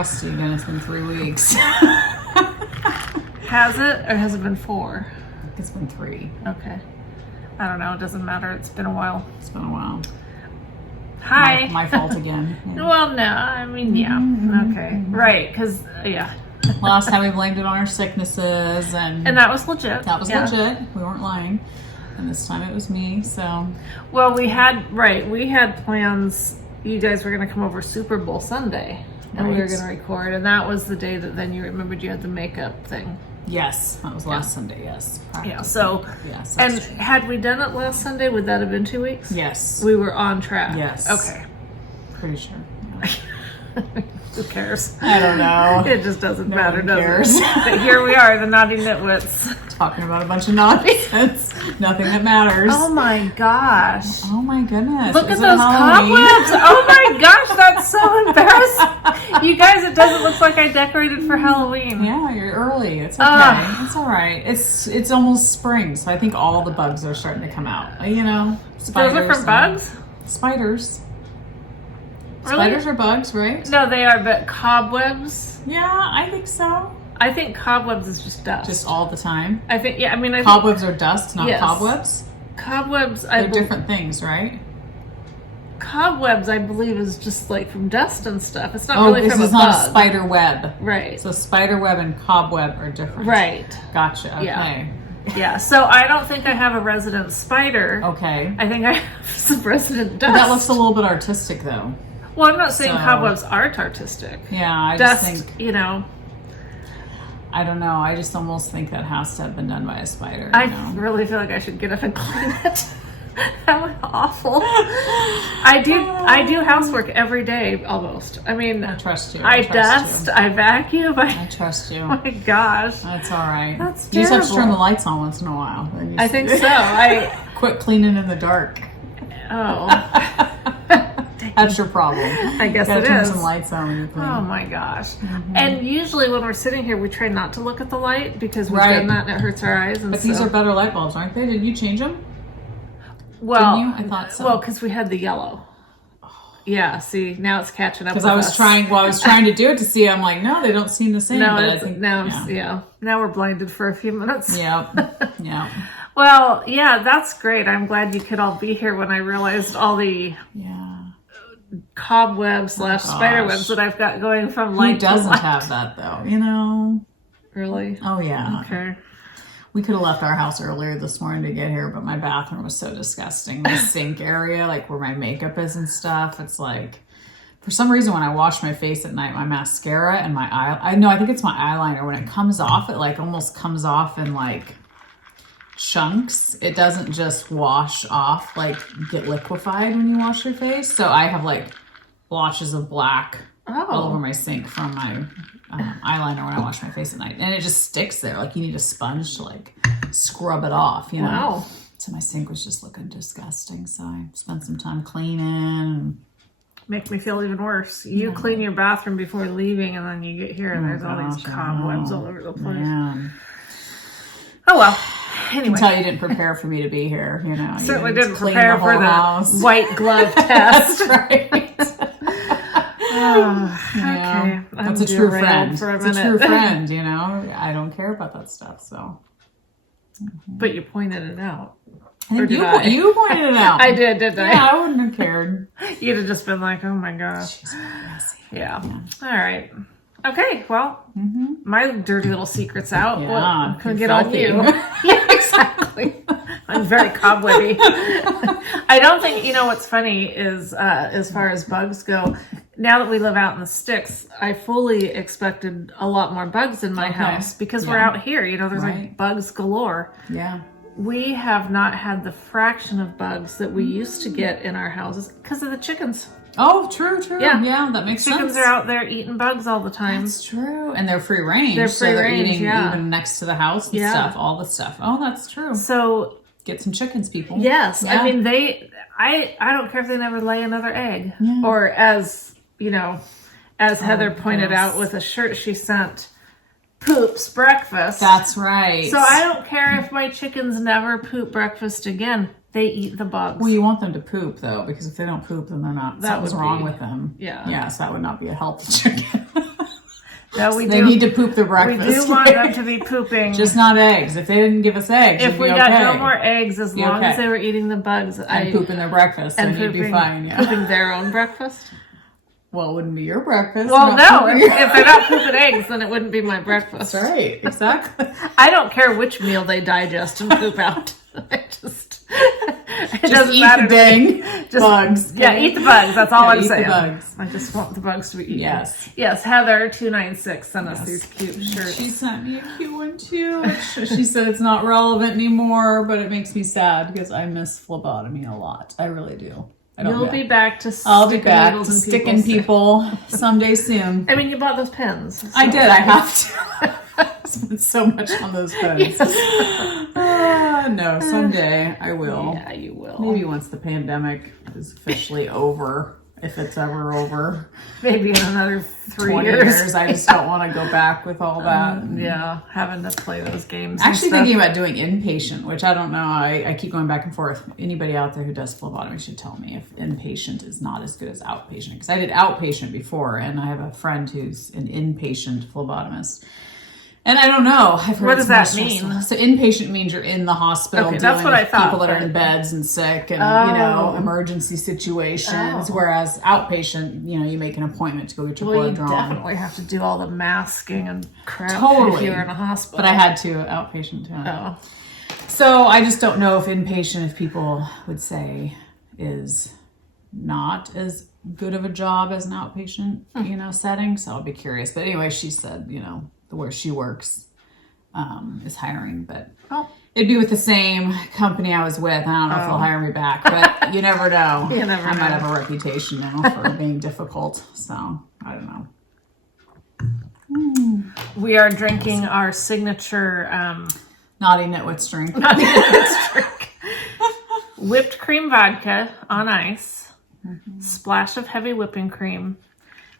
rusty again. It's been 3 weeks. Has it, or has it been 4? It's been 3. Okay. I don't know. It doesn't matter. It's been a while. It's been a while. Hi. My fault again. Yeah. Well, no. I mean, yeah. Okay. Right. Because, yeah. Last time we blamed it on our sicknesses. And that was legit. That was legit. We weren't lying. And this time it was me, so. Well, we had plans. You guys were going to come over Super Bowl Sunday. And we were going to record. And that was the day that then you remembered you had the makeup thing. Yes, that was last Sunday, yes. Yeah, so, yes, and true. had we done it last Sunday, would that have been 2 weeks? Yes. We were on track. Yes. Okay. Pretty sure. Yeah. Who cares? I don't know. It just doesn't matter, cares. does it? But here we are, the naughty nitwits. Talking about a bunch of nonsense. Nothing that matters. Oh my gosh. Oh my goodness. Look at those cobwebs. Oh my gosh, that's so embarrassing. You guys, it doesn't look like I decorated for Halloween. Yeah, you're early. It's okay. It's all right. It's almost spring, so I think all the bugs are starting to come out. You know, spiders. Those are from bugs? Spiders. Really? Spiders are bugs, right? No, they are, but cobwebs? Yeah, I think so. I think cobwebs is just dust. Just all the time? I think, yeah, I mean, Cobwebs are dust, not yes. cobwebs? Cobwebs, They're different things, right? Cobwebs, I believe, is just like from dust and stuff. It's not really from a bug. This is not a spider web. Right. So spider web and cobweb are different. Right. Gotcha, okay. Yeah. Yeah, so I don't think I have a resident spider. Okay. I think I have some resident dust. But that looks a little bit artistic, though. Well, I'm not saying cobwebs aren't artistic. Yeah, I dust, just think, you know. I don't know. I just almost think that has to have been done by a spider. I really feel like I should get up and clean it. That was awful. I do housework every day almost. I mean, I trust you. I dust, I vacuum. I trust you. Oh my gosh. That's all right. That's terrible. You just have to turn the lights on once in a while. I think so. I quit cleaning in the dark. Oh. That's your problem. I guess you gotta it turn is. some lights on when you clean. Oh my gosh. And usually when we're sitting here, we try not to look at the light because we've Right. done that and it hurts our eyes. And But these are better light bulbs, aren't they? Did you change them? well, Didn't you? I thought so. Well, because we had the yellow. Yeah, see, now it's catching up with Because I was us. trying to do it to see. I'm like, no, they don't seem the same. No, but it's, I think, now we're blinded for a few minutes. Yep. Yeah. Well, yeah, that's great. I'm glad you could all be here when I realized all the cobwebs / spider webs that I've got going from light to light. Who doesn't have that though? You know? Really? Oh yeah. Okay. We could have left our house earlier this morning to get here, but my bathroom was so disgusting. The sink area, like where my makeup is and stuff, it's like, for some reason when I wash my face at night, my mascara and my I think it's my eyeliner, when it comes off, it like almost comes off in like chunks. It doesn't just wash off, like get liquefied when you wash your face. So I have like blotches of black all over my sink from my eyeliner when I wash my face at night, and it just sticks there. Like you need a sponge to like scrub it off, you know. Wow. So my sink was just looking disgusting, so I spent some time cleaning. Make me feel even worse. You clean your bathroom before leaving, and then you get here and there's all these cobwebs all over the place. Man. Oh well. Anyway. I can tell you didn't prepare for me to be here, you know. Certainly you didn't clean prepare the for whole the house. white glove test. That's right. Okay. That's a true friend. For a it's minute. a true friend, you know. I don't care about that stuff, so. But you pointed it out. You pointed it out. I did, didn't I? Yeah, I wouldn't have cared. You'd have just been like, oh my gosh. She's messy. Yeah. All right. Okay, well, my dirty little secret's out. Yeah, What can get on filthy. you? Yeah, exactly. I'm very cobwebby. I don't think, you know, what's funny is, as far as bugs go, now that we live out in the sticks, I fully expected a lot more bugs in my house because we're out here. You know, there's like bugs galore. Yeah. We have not had the fraction of bugs that we used to get in our houses because of the chickens. Oh, true. Yeah, that makes chickens sense. are out there eating bugs all the time. That's true. And they're free range. They're so free they're range, eating yeah. even next to the house and stuff, all the stuff. Oh, that's true. So get some chickens, people. yes, Yeah. I mean I don't care if they never lay another egg. Yeah. Or as you know, as Heather pointed out with a shirt she sent, poops breakfast. That's right. So I don't care if my chickens never poop breakfast again. They eat the bugs. Well, you want them to poop though, because if they don't poop, then they're not. Something's wrong with them. Yeah. Yeah. So that would not be a healthy chicken. No, we They do. need to poop their We breakfast. do want them to be pooping. Just not eggs. If they didn't give us eggs, if it'd we be got okay. no more eggs, as long as they were eating the bugs, And pooping their breakfast, and then you'd be fine. Yeah. pooping their own breakfast. Well, it wouldn't be your breakfast. Well, not no, pooping. if they're not pooping eggs, then it wouldn't be my breakfast. That's right. Exactly. I don't care which meal they digest and poop out. It Just doesn't eat matter the to me. dang Just- bugs. Yeah, eat the bugs. That's all I'm eat saying. the bugs. I just want the bugs to be eaten. Yes. Yes, Heather 296 sent us these cute shirts. She sent me a cute one too. She said it's not relevant anymore, but it makes me sad because I miss phlebotomy a lot. I really do. You'll be back to I'll be sticking back needles to in sticking people someday soon. I mean, you bought those pens. So. I did. I have to. I spent so much on those pens. No, someday I will. Yeah, you will. Maybe once the pandemic is officially over, if it's ever over. Maybe in another 3 20 years. I just don't want to go back with all that. Yeah, having to play those games. Actually thinking about doing inpatient, which I don't know. I keep going back and forth. Anybody out there who does phlebotomy should tell me if inpatient is not as good as outpatient. Because I did outpatient before, and I have a friend who's an inpatient phlebotomist. And I don't know. I've heard What does that it's more stressful. mean? So inpatient means you're in the hospital Okay, dealing that's what I with thought, people that are but- in beds and sick and, emergency situations. Oh. Whereas outpatient, you make an appointment to go get your Well, blood you drawn. definitely have to do all the masking and crap if Totally. you're in a hospital. But I had to outpatient too. Oh. So I just don't know if inpatient, if people would say, is not as good of a job as an outpatient, setting. So I'll be curious. But anyway, she said, where she works is hiring, but it'd be with the same company I was with. I don't know if they'll hire me back, but you never know. You never I know. might have a reputation now for being difficult. So I don't know. We are drinking our signature Naughty Nitwits drink. drink. Whipped cream vodka on ice, splash of heavy whipping cream,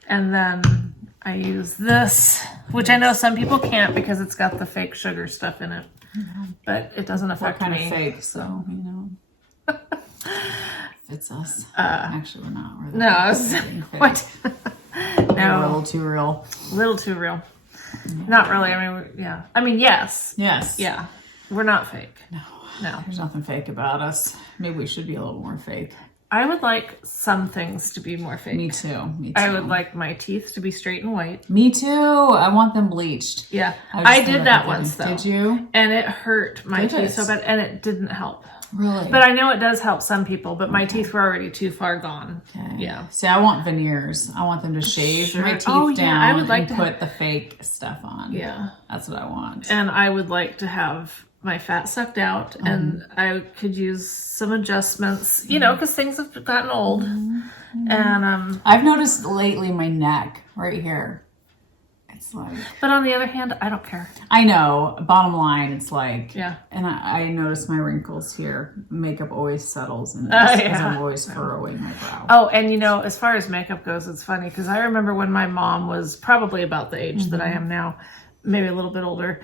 and then I use this, which I know some people can't because it's got the fake sugar stuff in it, but it doesn't What affect kind me. of fake? So fits us. Actually, we're not. We're What? We're a No, little too real. little too real. Not really. I mean, yes. Yes. Yeah. We're not fake. No. There's nothing fake about us. Maybe we should be a little more fake. I would like some things to be more fake. Me too. I would like my teeth to be straight and white. Me too. I want them bleached. Yeah. was I thinking did about that once though. Did you? And it hurt my Did teeth it? so bad and it didn't help. Really? But I know it does help some people, but my teeth were already too far gone. Okay. Yeah. See, I want veneers. I want them to shave my teeth Oh, yeah, down I would like and to put the fake stuff on. Yeah. That's what I want. And I would like to have my fat sucked out and I could use some adjustments, because things have gotten old. And I've noticed lately my neck right here. It's like, but on the other hand, I don't care. I know, bottom line, it's like, Yeah. and I notice my wrinkles here. Makeup always settles in this because yeah. I'm always furrowing my brow. Oh, and as far as makeup goes, it's funny because I remember when my mom was probably about the age that I am now, maybe a little bit older.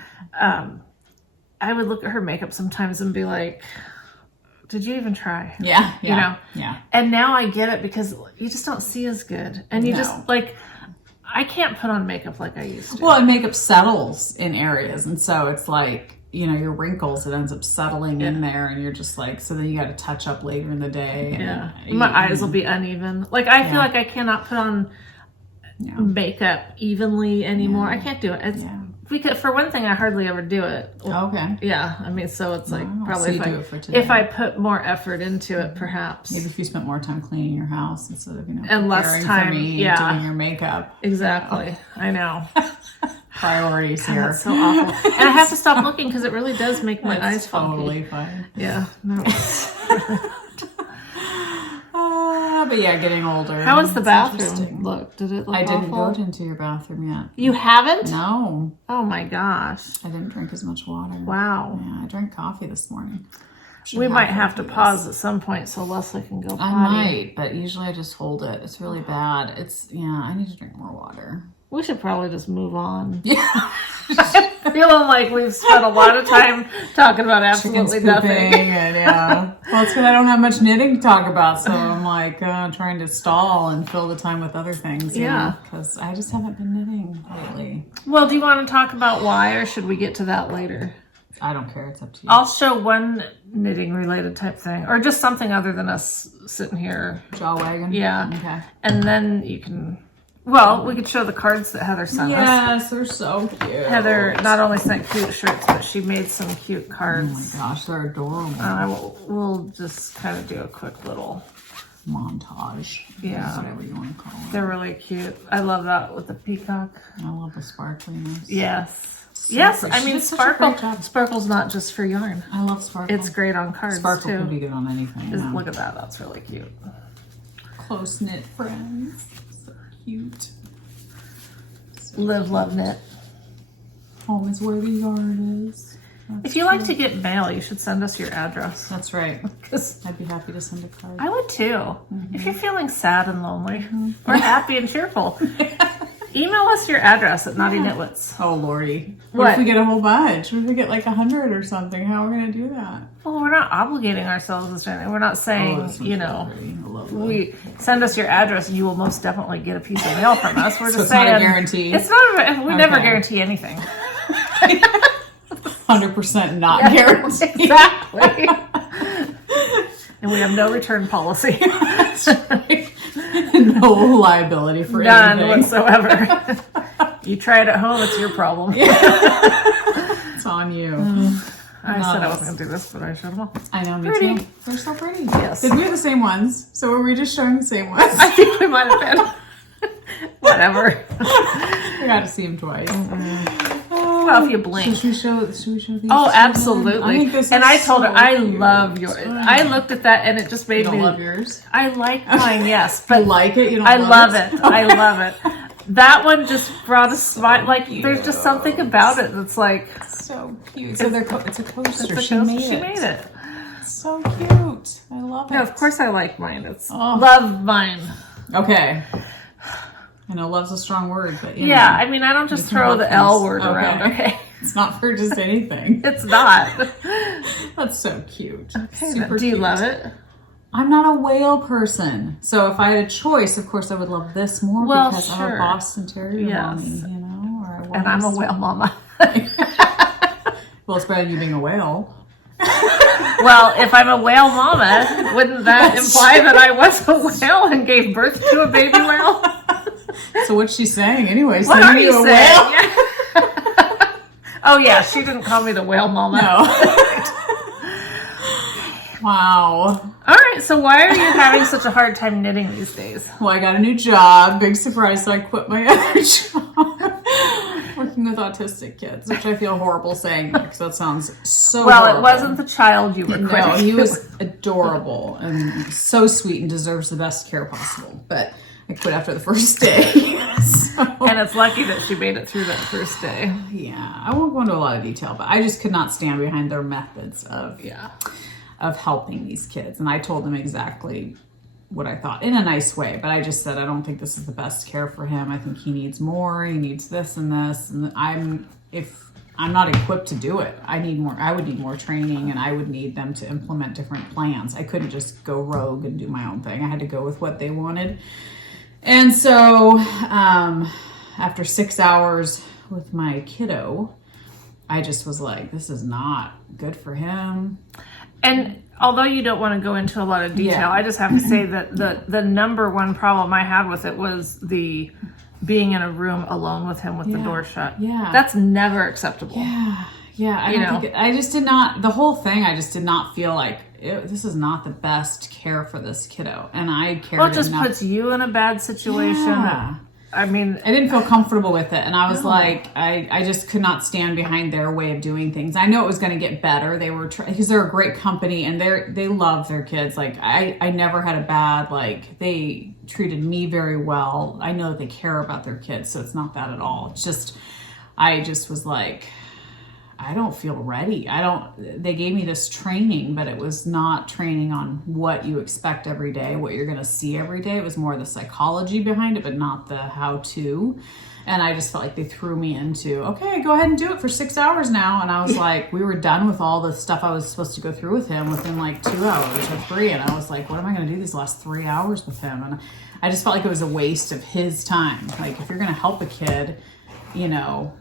I would look at her makeup sometimes and be like, did you even try? Yeah. Yeah. And now I get it because you just don't see as good. And you No. just I can't put on makeup like I used to. Well, and makeup settles in areas. And so it's like, your wrinkles, it ends up settling in there. And you're just like, so then you got to touch up later in the day. And my eyes will be uneven. I feel like I cannot put on makeup evenly anymore. I can't do it. It's, because for one thing, I hardly ever do it. Okay. Yeah, I mean, so it's like so probably you do it for today. if I put more effort into it, perhaps. Maybe if you spent more time cleaning your house instead of, And less preparing time, for me, yeah. doing your makeup. Exactly. I know. Priorities here. That's so awful. And I have to stop looking because it really does make my eyes funky. Totally fine. Yeah. No. But yeah, getting older. How was the It's bathroom interesting. look? Did it look I didn't awful? go into your bathroom yet. You haven't? No, Oh my gosh. I didn't drink as much water. Wow. Yeah, I drank coffee this morning. Should We might have to after this. pause at some point so Leslie can go potty. I might, but usually I just hold it. It's really bad. I need to drink more water. We should probably just move on. Yeah. Feeling like we've spent a lot of time talking about absolutely Chickens nothing. pooping and well, that's because I don't have much knitting to talk about. So I'm like trying to stall and fill the time with other things. Yeah. Because I just haven't been knitting lately. Well, do you want to talk about why, or should we get to that later? I don't care. It's up to you. I'll show one knitting related type thing, or just something other than us sitting here. Jaw wagging? Yeah. Okay. And then you can, well, we could show the cards that Heather sent us. Yes, they're so cute. Heather not only sent cute shirts, but she made some cute cards. Oh my gosh, they're adorable. We'll just kind of do a quick little montage. Yeah. Whatever you want to call it. They're really cute. I love that with the peacock. I love the sparkliness. Yes. So yes, pretty. I She mean did such a great job. Sparkle's not just for yarn. I love sparkle. It's great on cards Sparkle too. can be good on anything. Just Yeah. look at that. That's really cute. Close knit friends. So cute. So Live, love, knit. home is where the yarn is. That's If you like to get mail, you should send us your address. That's right. 'Cause I'd be happy to send a card. I would too. If you're feeling sad and lonely, or happy and cheerful, email us your address at Knotty Knitwits. Oh lordy. What? What if we get a whole bunch? What if we get like 100 or something? How are we gonna do that? Well, we're not obligating ourselves to anything. We're not saying, this you one's know, pretty. I love that. we send us your address and you will most definitely get a piece of mail from us. We're So just it's not saying a guarantee? It's not. We never Okay. guarantee anything. 100% not guaranteed. Exactly. And we have no return policy. No liability for None anything. whatsoever. You try it at home, it's your problem. It's on you. I said I wasn't going to do this, but I showed them all. I know, me Pretty. too. They're so pretty. Yes. Did we have the same ones? So were we just showing the same ones? I think we might have been. Whatever. I got to see them twice. Well, if you blink. Should we show these? Oh, two? absolutely. I think this And is I told her, so I cute. love yours. I looked at that and it just You made don't me. love yours? I like mine, yes. You But like it? You don't I love it? it. I love it. That one just brought a smile. Like, there's just something about it that's like. So cute. So it's a coaster. It's a She coaster. made She it. made it. So cute. I love it. No, of course I like mine. It's Oh. love mine. Okay. I know love's a strong word, but you Yeah, know, I mean, I don't just you can throw the reference- L word around, okay? It's not for just anything. It's not. That's so cute. Okay, Super do you cute. love it? I'm not a whale person, so if I had a choice, of course, I would love this more Well, because I'm sure. a Boston Terrier Yes. mommy, you know, or a And I'm a Western- whale mama. Well, it's better than you being a whale. Well, if I'm a whale mama, wouldn't that imply that I was a whale and gave birth to a baby whale? So what's she saying, anyway? What Sending are you a saying? whale? Oh, yeah, she didn't call me the whale mama. No. Wow. All right, so why are you having such a hard time knitting these days? Well, I got a new job. Big surprise. So I quit my other job. Working with autistic kids, which I feel horrible saying because that sounds so Well, horrible. it wasn't the child you were No, quitting. he was adorable and so sweet and deserves the best care possible. But I quit after the first day. So, And it's lucky that she made it through that first day. yeah, I won't go into a lot of detail, but I just could not stand behind their methods of helping these kids. And I told them exactly what I thought in a nice way, but I just said, I don't think this is the best care for him. I think he needs more. He needs this and this. And if I'm not equipped to do it, I would need more training and I would need them to implement different plans. I couldn't just go rogue and do my own thing. I had to go with what they wanted. And so, after 6 hours with my kiddo, I just was like, this is not good for him. And although you don't want to go into a lot of detail, Yeah. I just have to say that the number one problem I had with it was the being in a room alone with him with the door shut. Yeah. That's never acceptable. Yeah, I just did not, the whole thing, I just did not feel like this is not the best care for this kiddo. And I cared Well, it just enough. puts you in a bad situation. Yeah. I mean, I didn't feel comfortable with it. And I was like, I just could not stand behind their way of doing things. I know it was going to get better. They were, because they're a great company and they love their kids. Like I never had a bad, like they treated me very well. I know that they care about their kids. So it's not that at all. It's just, I just was like, I don't feel ready. They gave me this training, but it was not training on what you expect every day, what you're going to see every day. It was more the psychology behind it, but not the how to. And I just felt like they threw me into, okay, go ahead and do it for 6 hours now. And I was like, we were done with all the stuff I was supposed to go through with him within like 2 hours or 3. And I was like, what am I going to do these last 3 hours with him? And I just felt like it was a waste of his time. Like, if you're going to help a kid, you know,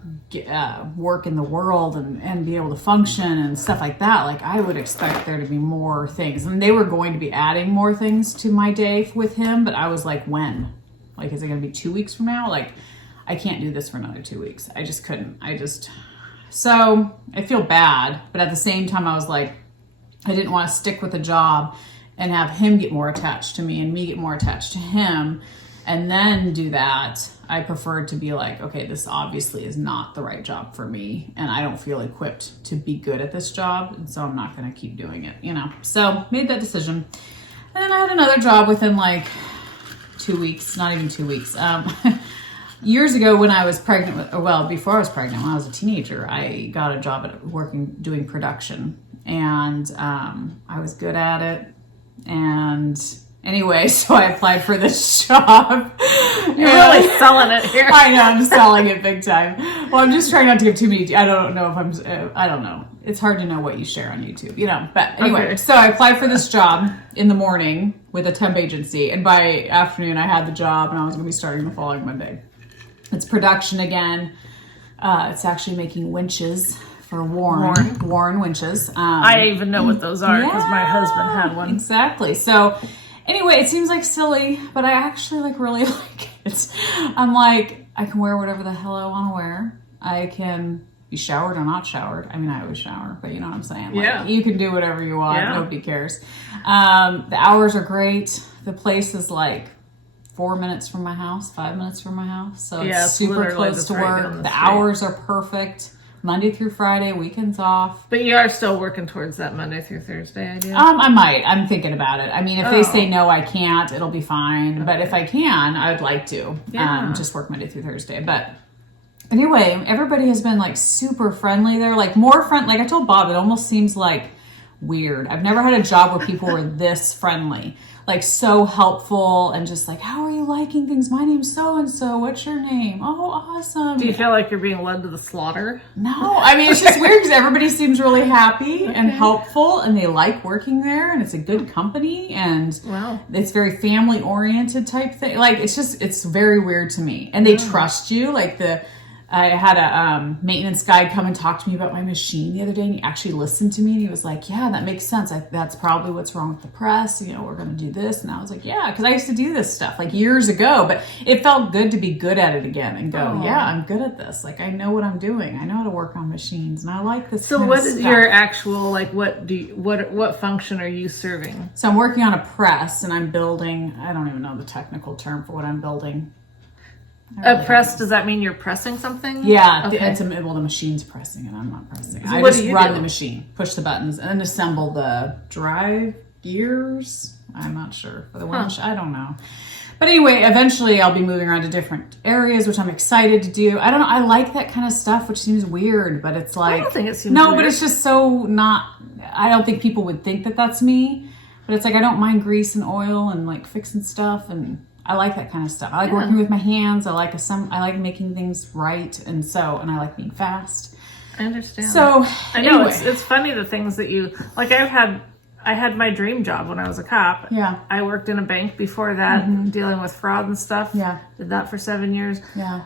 work in the world and be able to function and stuff like that, like, I would expect there to be more things. And they were going to be adding more things to my day with him, but I was like, when? Like, is it going to be 2 weeks from now? Like, I can't do this for another 2 weeks. I just couldn't. So I feel bad, but at the same time, I was like, I didn't want to stick with a job and have him get more attached to me and me get more attached to him and then do that. I preferred to be like, okay, this obviously is not the right job for me, and I don't feel equipped to be good at this job, and so I'm not going to keep doing it, you know. So made that decision. And then I had another job within like 2 weeks, not even 2 weeks. Years ago when I was pregnant, before I was pregnant, when I was a teenager, I got a job at doing production, and I was good at it. And anyway, so I applied for this job. You're really selling it here. I know, I'm selling it big time. Well, I'm just trying not to give too many. I don't know if I don't know. It's hard to know what you share on YouTube, you know. But anyway, Okay. So I applied for this job in the morning with a temp agency, and by afternoon I had the job, and I was going to be starting the following Monday. It's production again. It's actually making winches for Warren winches. I even know what those are because my husband had one. Exactly. So anyway, it seems like silly, but I actually like really like it. I'm like, I can wear whatever the hell I want to wear. I can be showered or not showered. I mean, I always shower, but you know what I'm saying? Like, Yeah. You can do whatever you want. Yeah. Nobody cares. The hours are great. The place is like 4 minutes from my house, 5 minutes from my house. So it's super literally close just to right work. down the The street. hours are perfect. Monday through Friday, weekends off. But you are still working towards that Monday through Thursday idea? I might. I'm thinking about it. I mean, if they say Oh. no, I can't, it'll be fine. But if I can, I would like to Yeah. just work Monday through Thursday. But anyway, everybody has been like super friendly there, like more friend. Like I told Bob, it almost seems like weird. I've never had a job where people were this friendly, like so helpful and just like, how are you liking things? My name's so and so. What's your name? Oh, awesome. Do you feel like you're being led to the slaughter? No, I mean, it's just weird because everybody seems really happy and helpful, and they like working there, and it's a good company, and Wow. it's very family oriented type thing. Like, it's very weird to me, and they trust you. Like I had a maintenance guy come and talk to me about my machine the other day, and he actually listened to me, and he was like, yeah, that makes sense. That's probably what's wrong with the press. You know, we're going to do this. And I was like, yeah, because I used to do this stuff like years ago, but it felt good to be good at it again and go, yeah, I'm good at this. Like, I know what I'm doing. I know how to work on machines, and I like this So kind what of is stuff. your actual, like, what function are you serving? So I'm working on a press, and I'm building, I don't even know the technical term for what I'm building. A press, does that mean you're pressing something? Yeah, Okay. the machine's pressing it. I'm not pressing it. So I what just do you run do? the machine, push the buttons, and then assemble the drive gears. I'm not sure for the winch. I don't know. But anyway, eventually I'll be moving around to different areas, which I'm excited to do. I don't know. I like that kind of stuff, which seems weird, but it's like... I don't think it seems No, weird. but it's just so not... I don't think people would think that that's me. But it's like I don't mind grease and oil and like fixing stuff, and I like that kind of stuff. I like working with my hands. I like making things right, and I like being fast. I understand. So I know anyway. it's funny the things that you like. I had my dream job when I was a cop. Yeah. I worked in a bank before that, dealing with fraud and stuff. Yeah. Did that for 7 years. Yeah.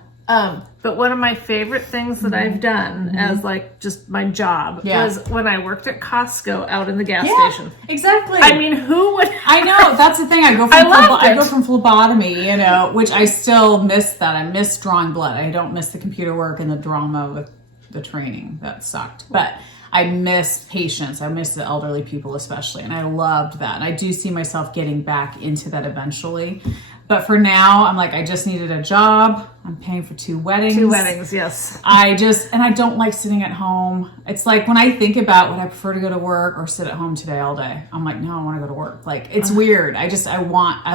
But one of my favorite things that I've done as like just my job was when I worked at Costco out in the gas station. Exactly. I mean, who would? I know, that's the thing. I go from phlebotomy, you know, which I still miss that. I miss drawing blood. I don't miss the computer work and the drama with the training. That sucked. But I miss patients. I miss the elderly people especially. And I loved that. And I do see myself getting back into that eventually. But for now, I'm like, I just needed a job. I'm paying for 2 weddings. 2 weddings, yes. And I don't like sitting at home. It's like when I think about would I prefer to go to work or sit at home today all day? I'm like, no, I want to go to work. Like, it's weird. I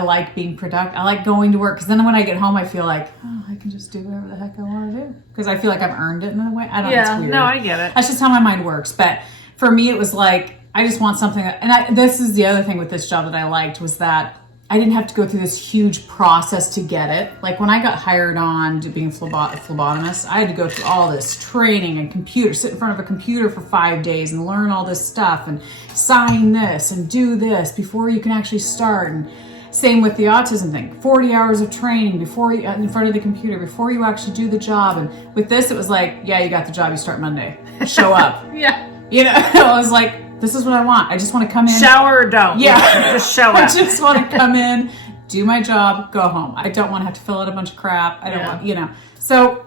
like being productive. I like going to work because then when I get home, I feel like, oh, I can just do whatever the heck I want to do. Because I feel like I've earned it in a way. I don't know. It's weird. No, I get it. That's just how my mind works. But for me, it was like, I just want something. This is the other thing with this job that I liked was that I didn't have to go through this huge process to get it. Like when I got hired on to being a phlebotomist, I had to go through all this training and sit in front of a computer for 5 days and learn all this stuff and sign this and do this before you can actually start. And same with the autism thing, 40 hours of training before you in front of the computer before you actually do the job. And with this, it was like, yeah, you got the job. You start Monday. Show up. Yeah. I was like, this is what I want. I just want to come in. Shower or don't. Yeah. Just show up. I just want to come in, do my job, go home. I don't want to have to fill out a bunch of crap. I don't want, So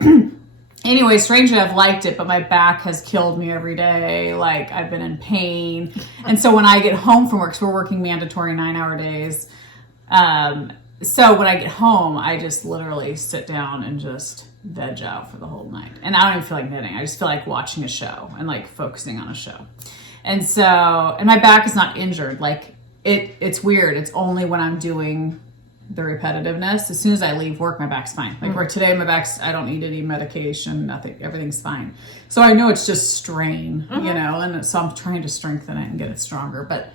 anyway, strangely, I've liked it, but my back has killed me every day. Like I've been in pain. And so when I get home from work, because we're working mandatory 9-hour days. So when I get home, I just literally sit down and just veg out for the whole night. And I don't even feel like knitting. I just feel like watching a show and like focusing on a show. And so, and my back is not injured. Like it's weird. It's only when I'm doing the repetitiveness. As soon as I leave work, my back's fine. Like where today, I don't need any medication, nothing, everything's fine. So I know it's just strain, and so I'm trying to strengthen it and get it stronger. But,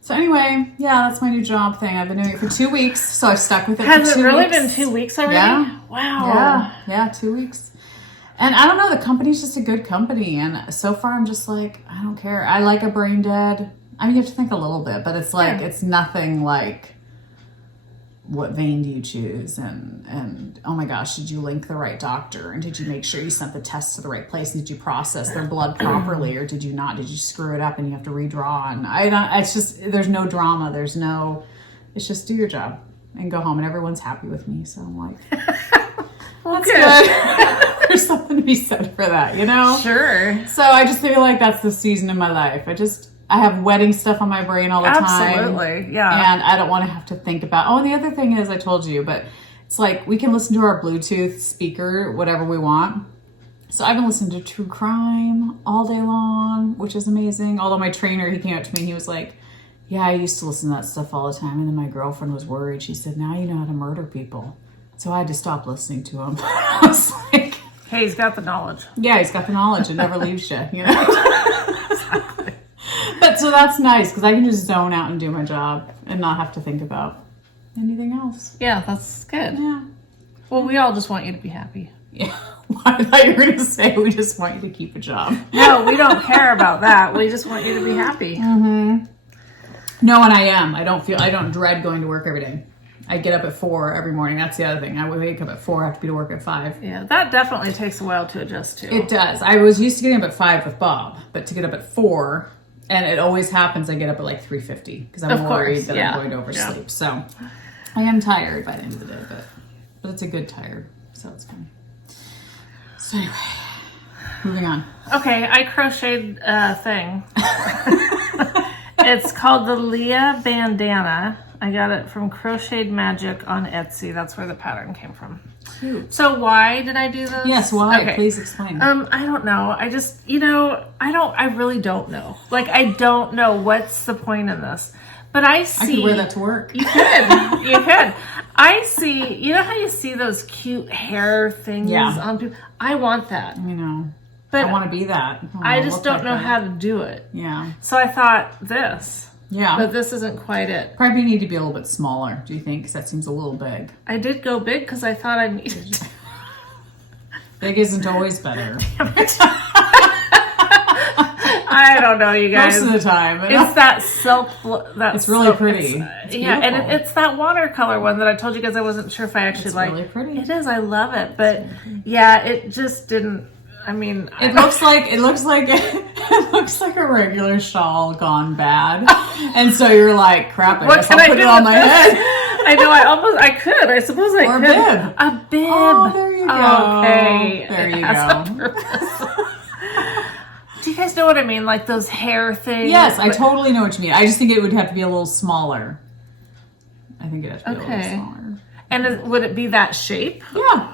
so anyway, yeah, that's my new job thing. I've been doing it for 2 weeks, so I've stuck with it for 2 weeks. Has it really been 2 weeks already? Yeah. Wow. Yeah, 2 weeks. And I don't know, the company's just a good company. And so far I'm just like, I don't care. I like a brain dead. I mean, you have to think a little bit, but it's like, it's nothing like what vein do you choose? And oh my gosh, did you link the right doctor? And did you make sure you sent the tests to the right place? Did you process their blood properly or did you not? Did you screw it up and you have to redraw? And it's just, there's no drama. It's just do your job and go home and everyone's happy with me. So I'm like, that's good. There's something to be said for that, Sure. So I just feel like that's the season in my life. I have wedding stuff on my brain all the time. Absolutely, yeah. And I don't want to have to think about, and the other thing is I told you, but it's like we can listen to our Bluetooth speaker, whatever we want. So I've been listening to true crime all day long, which is amazing. Although my trainer, he came up to me and he was like, yeah, I used to listen to that stuff all the time. And then my girlfriend was worried. She said, now you know how to murder people. So I had to stop listening to him. I was like, hey, he's got the knowledge. Yeah, he's got the knowledge. It never leaves you, Exactly. But so that's nice because I can just zone out and do my job and not have to think about anything else. Yeah, that's good. Yeah. Well, we all just want you to be happy. Yeah. I thought you were going to say we just want you to keep a job. No, we don't care about that. We just want you to be happy. Mm-hmm. No, and I am. I don't dread going to work every day. I get up at 4 every morning. That's the other thing. I wake up at 4. I have to be to work at 5. Yeah, that definitely takes a while to adjust to. It does. I was used to getting up at 5 with Bob, but to get up at 4, and it always happens, I get up at like 3:50 because I'm worried that I'm going to oversleep. Yeah. So I am tired by the end of the day, but it's a good tired, so it's fine. So anyway, moving on. Okay, I crocheted a thing. It's called the Leah bandana. I got it from Crocheted Magic on Etsy. That's where the pattern came from. Cute. So why did I do this? Yes, why? Okay. Please explain. I don't know. I just, I really don't know. Like, I don't know what's the point in this. But I see. I could wear that to work. You could. You could. I see, you know how you see those cute hair things on people? I want that. But I want to be that. I just don't know how to do it. Yeah. So I thought this. Yeah. But this isn't quite it. Probably need to be a little bit smaller, do you think? Because that seems a little big. I did go big because I thought I needed. Big isn't always better. I don't know, you guys. Most of the time. It's that silk. It's really pretty. It's and it's that watercolor one that I told you guys I wasn't sure if I actually liked. It's really pretty. It is. I love it. But yeah, it just didn't. I mean, it looks like a regular shawl gone bad, and so you're like, crap. I guess I'll put it on my head. I know. I could. I suppose I could. A bib. Oh, there you go. Okay. There you go. Do you guys know what I mean? Like those hair things? Yes, I totally know what you mean. I just think it would have to be a little smaller. I think it has to be a little smaller. And would it be that shape? Yeah.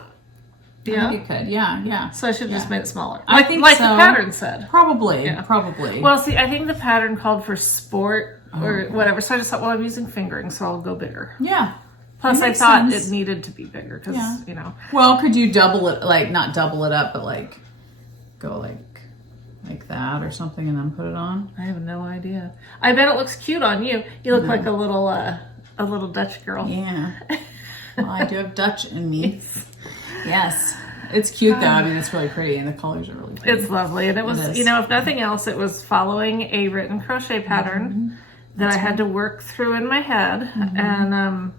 Yeah. You could. Yeah. So I should have just made it smaller. I think like so. the pattern said. Probably. Well, see, I think the pattern called for sport or whatever. So I just thought, well, I'm using fingering, so I'll go bigger. Yeah. Plus, I thought it needed to be bigger because, Well, could you double it, like not double it up, but like go like that or something and then put it on? I have no idea. I bet it looks cute on you. You look like a little Dutch girl. Yeah. Well, I do have Dutch in me. Yes. It's cute though. I mean, it's really pretty and the colors are really pretty. It's lovely. And it was, if nothing else, it was following a written crochet pattern that I had to work through in my head. And,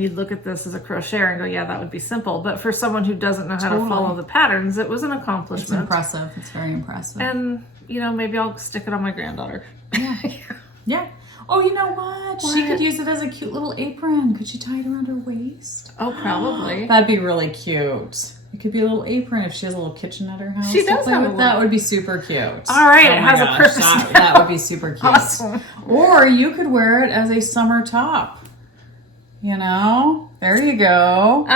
you'd look at this as a crocheter and go, yeah, that would be simple. But for someone who doesn't know how to follow the patterns, it was an accomplishment. It's impressive. It's very impressive. And, maybe I'll stick it on my granddaughter. Yeah. Oh, you know what? She could use it as a cute little apron. Could she tie it around her waist? Oh, probably. That'd be really cute. It could be a little apron if she has a little kitchen at her house. She does have with. That would be super cute. All right, it has a purpose. That would be super cute. Awesome. Or you could wear it as a summer top. There you go.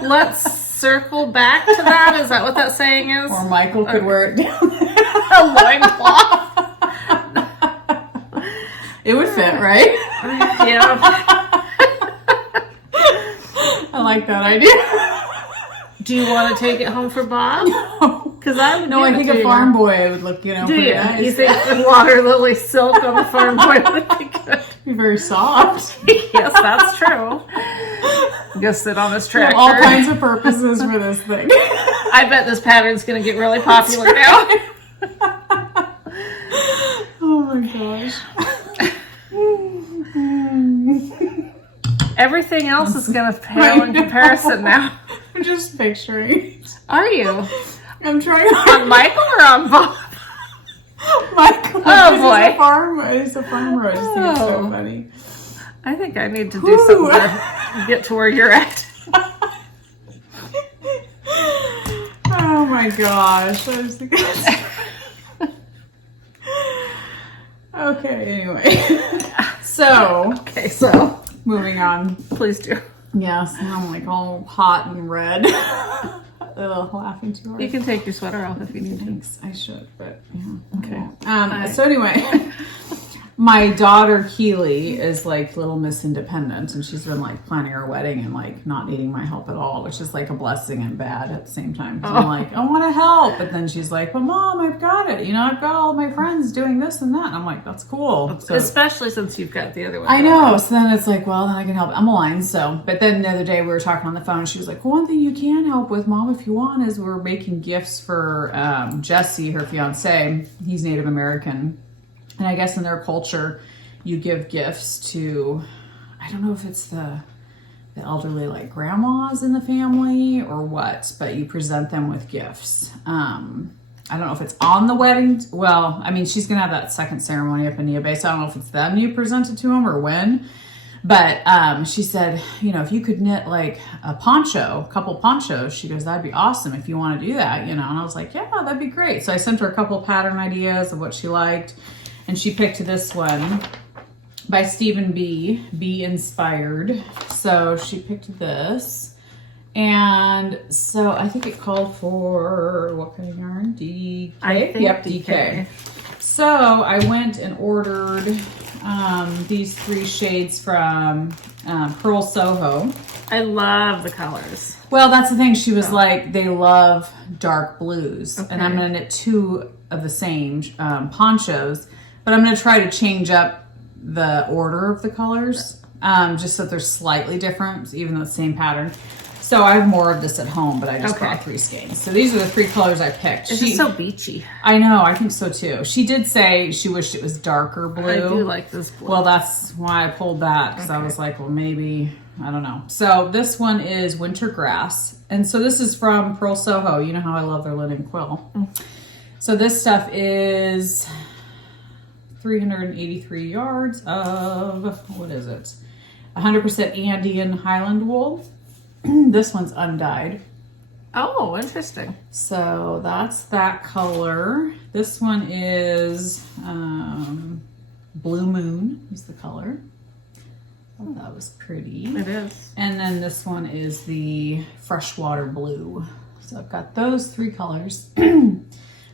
Let's circle back to that. Is that what that saying is? Or Michael could wear it down there. A loincloth. It would fit, right? Yeah. I like that idea. Do you want to take it home for Bob? No. Because I think a farm boy would look, pretty nice. You think the water lily silk on the farm boy would be good? Be very soft. Yes, that's true. Go sit on this tractor. All kinds of purposes for this thing. I bet this pattern's going to get really popular now. Oh my gosh. Everything else is going to pale in comparison now. I'm just picturing. Are you? I'm trying on Michael or on Bob? Michael. Oh boy. He's a farmer. I just think it's so funny. I think I need to do something to get to where you're at. Oh my gosh. I was thinking. Okay, anyway. So, moving on. Please do. Yes, I'm like all hot and red. Laughing too hard. You can take your sweater off if you need to. Thanks. I should, but okay. So anyway, my daughter Keely is like little Miss Independent, and she's been like planning her wedding and like not needing my help at all, which is like a blessing and bad at the same time. So I'm like, I want to help, but then she's like, "But Mom, I've got it. I've got all my friends doing this and that." And I'm like, "That's cool." So, especially since you've got the other one. I know. So then it's like, well, then I can help Emmeline. So, but then the other day we were talking on the phone. She was like, "One thing you can help with, Mom, if you want, is we're making gifts for Jesse, her fiance. He's Native American." And I guess in their culture, you give gifts to, I don't know if it's the elderly, like grandmas in the family or what, but you present them with gifts. I don't know if it's on the wedding. Well, I mean, she's going to have that second ceremony up in Niabe, so I don't know if it's them you present it to them or when. But she said, if you could knit like a couple ponchos, she goes, that'd be awesome if you want to do that, And I was like, yeah, that'd be great. So I sent her a couple pattern ideas of what she liked. And she picked this one by Stephen B. Inspired. So she picked this. And so I think it called for, what kind of yarn? DK? Yep, DK. So I went and ordered these 3 shades from Pearl Soho. I love the colors. Well, that's the thing. She was like, they love dark blues. Okay. And I'm going to knit 2 of the same ponchos. But I'm going to try to change up the order of the colors, just so they're slightly different, even though it's the same pattern. So I have more of this at home, but I just bought 3 skeins. So these are the 3 colors I picked. It's just so beachy. I know, I think so too. She did say she wished it was darker blue. I do like this blue. Well, that's why I pulled that, because I was like, well, maybe, I don't know. So this one is Winter Grass. And so this is from Pearl Soho. You know how I love their linen quill. So this stuff is 383 yards of, what is it? 100% Andean Highland wool. This one's undyed. Oh, interesting. So that's that color. This one is Blue Moon is the color. thought that was pretty. It is. And then this one is the freshwater blue. So I've got those 3 colors.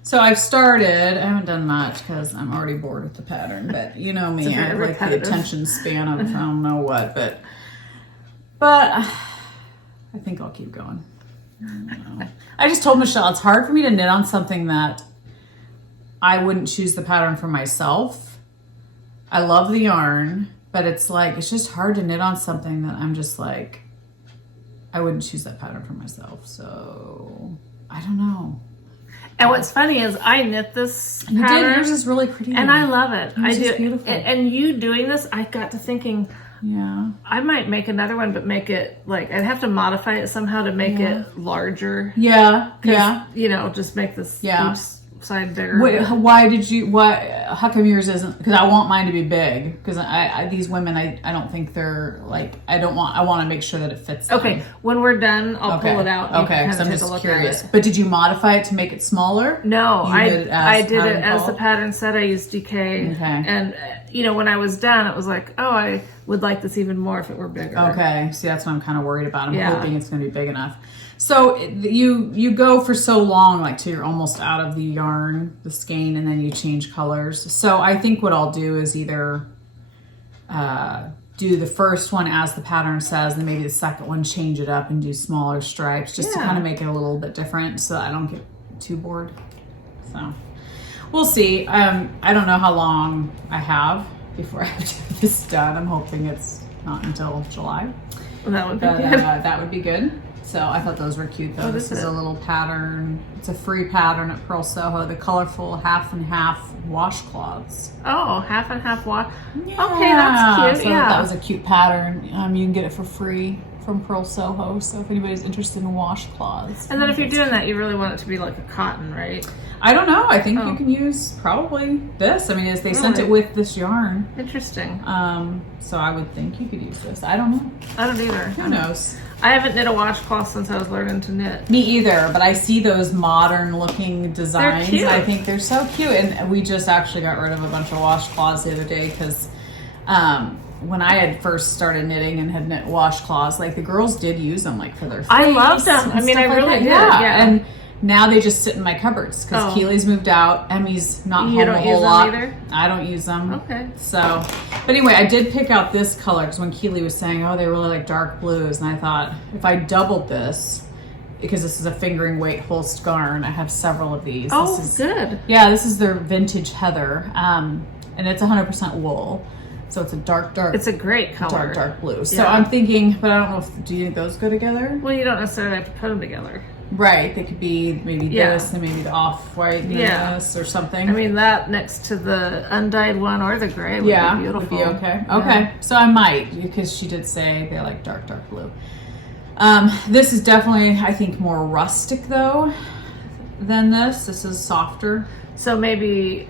So I've started, I haven't done much because I'm already bored with the pattern, but you know me, I have like the attention span of I don't know what, but I think I'll keep going. I just told Michelle it's hard for me to knit on something that I wouldn't choose the pattern for myself. I love the yarn, but it's just hard to knit on something that I'm just like, I wouldn't choose that pattern for myself. So I don't know. And what's funny is I knit this pattern. You did. Yours is really pretty. And I love it. Yours I do. is beautiful. And you doing this, I got to thinking, yeah, I might make another one, but make it like, I'd have to modify it somehow to make it larger. Yeah. Yeah. You know, just make this each side bigger. Wait, how come yours isn't? Because I want mine to be big. Because these women, I don't think they're like, I want to make sure that it fits them. Okay, when we're done, I'll pull it out. And Okay, so I'm take a just look curious. at it. But did you modify it to make it smaller? No, I did it as the called? pattern said. I used DK. Okay. And, you know, when I was done, it was like, oh, I would like this even more if it were bigger. Okay, see, that's what I'm kind of worried about. I'm hoping it's going to be big enough. So you go for so long, like till you're almost out of the yarn, the skein, and then you change colors. So I think what I'll do is either do the first one as the pattern says, and maybe the second one change it up and do smaller stripes, just to kind of make it a little bit different, so that I don't get too bored. So we'll see. I don't know how long I have before I have to get this done. I'm hoping it's not until July. Well, that would be good. That would be good. So I thought those were cute though. This is a little pattern. It's a free pattern at Pearl Soho. The colorful half and half washcloths. Oh, half and half wash. Yeah. Okay, that's cute. So that was a cute pattern. You can get it for free from Pearl Soho. So if anybody's interested in washcloths. And then if you're doing that, you really want it to be like a cotton, right? I don't know. I think you can use probably this. I mean, they sent it with this yarn. Interesting. So I would think you could use this. I don't know. I don't either. Who knows? I haven't knit a washcloth since I was learning to knit. Me either, but I see those modern looking designs. They're cute. I think they're so cute. And we just actually got rid of a bunch of washcloths the other day because when I had first started knitting and had knit washcloths, like the girls did use them like for their face. I love them. I mean, I really did. Yeah. And now they just sit in my cupboards because Keely's moved out. Emmy's not home a whole lot. You don't use them either? I don't use them. Okay. So, but anyway, I did pick out this color because when Keely was saying, oh, they really like dark blues. And I thought if I doubled this, because this is a fingering weight Holst garn, I have several of these. Oh, this is, good. Yeah, this is their vintage heather. And it's 100% wool. So it's a dark. It's a great color. Dark blue. So I'm thinking, but I don't know do you think those go together? Well, you don't necessarily have to put them together. Right, they could be maybe this and maybe the off-white this or something. I mean, that next to the undyed one or the gray would be beautiful. Would be okay. Yeah. Okay, so I might, because she did say they like dark blue. This is definitely, I think, more rustic though than this. This is softer. So maybe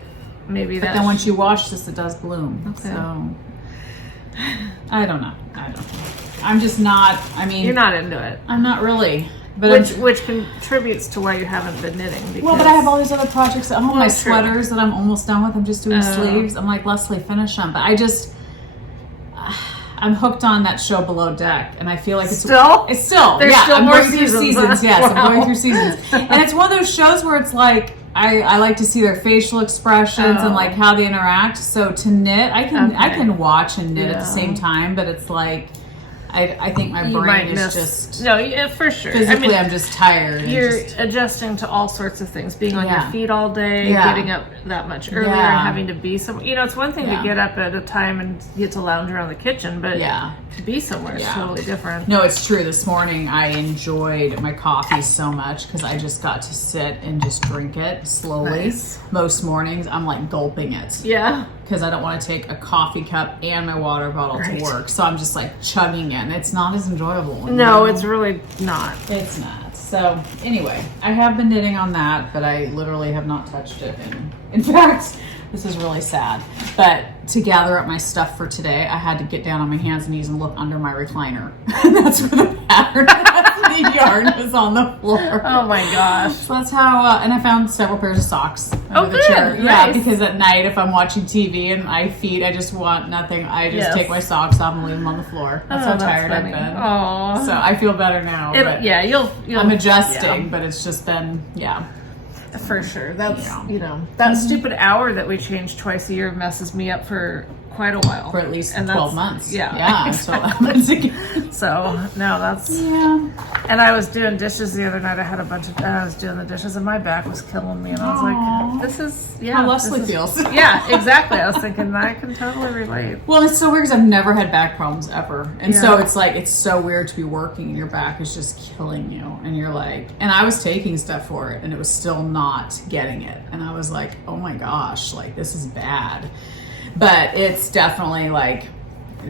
But then once you wash this, it does bloom. Okay. So I don't know. I'm just not. I mean, you're not into it. I'm not really. But which contributes to why you haven't been knitting. Because, well, but I have all these other projects at home. My true. sweaters that I'm almost done with. I'm just doing sleeves. I'm like, Leslie, finish them. But I'm hooked on that show Below Deck, and I feel like it's still. There's still I'm more going seasons. through seasons. Yes, Wow. I'm going through seasons, and it's one of those shows where it's like I like to see their facial expressions and like how they interact. So to knit, I can watch and knit at the same time, but it's like. I think my brain is just for sure. Physically, I'm just tired. You're adjusting to all sorts of things, being on your feet all day, getting up that much earlier, and having to be somewhere. You know, it's one thing to get up at a time and get to lounge around the kitchen, but to be somewhere is totally different. No, it's true. This morning I enjoyed my coffee so much because I just got to sit and just drink it slowly. Nice. Most mornings I'm like gulping it. Yeah. Because I don't want to take a coffee cup and my water bottle to work. So I'm just like chugging it. And it's not as enjoyable. No, it's really not. It's not. So anyway, I have been knitting on that, but I literally have not touched it. And in fact, this is really sad. But to gather up my stuff for today, I had to get down on my hands and knees and look under my recliner. And that's where the pattern is. the yarn was on the floor. Oh my gosh. So that's how, and I found several pairs of socks under the good. chair. Nice. Yeah, because at night, if I'm watching TV and I just want nothing, I just take my socks off and leave them on the floor. That's how tired funny. I've been. Aww. So I feel better now. But you'll I'm adjusting, but it's just been, for sure. That's, that stupid hour that we change twice a year messes me up for quite a while. For at least 12 months. Yeah. Exactly. So, no, that's... Yeah. And I was doing dishes the other night. I was doing the dishes and my back was killing me. And I was like, this is... How Leslie feels. Yeah, exactly. I was thinking, I can totally relate. Well, it's so weird because I've never had back problems ever. And so it's like, it's so weird to be working and your back is just killing you. And you're like... And I was taking stuff for it and it was still not getting it. And I was like, oh my gosh, like this is bad. But it's definitely like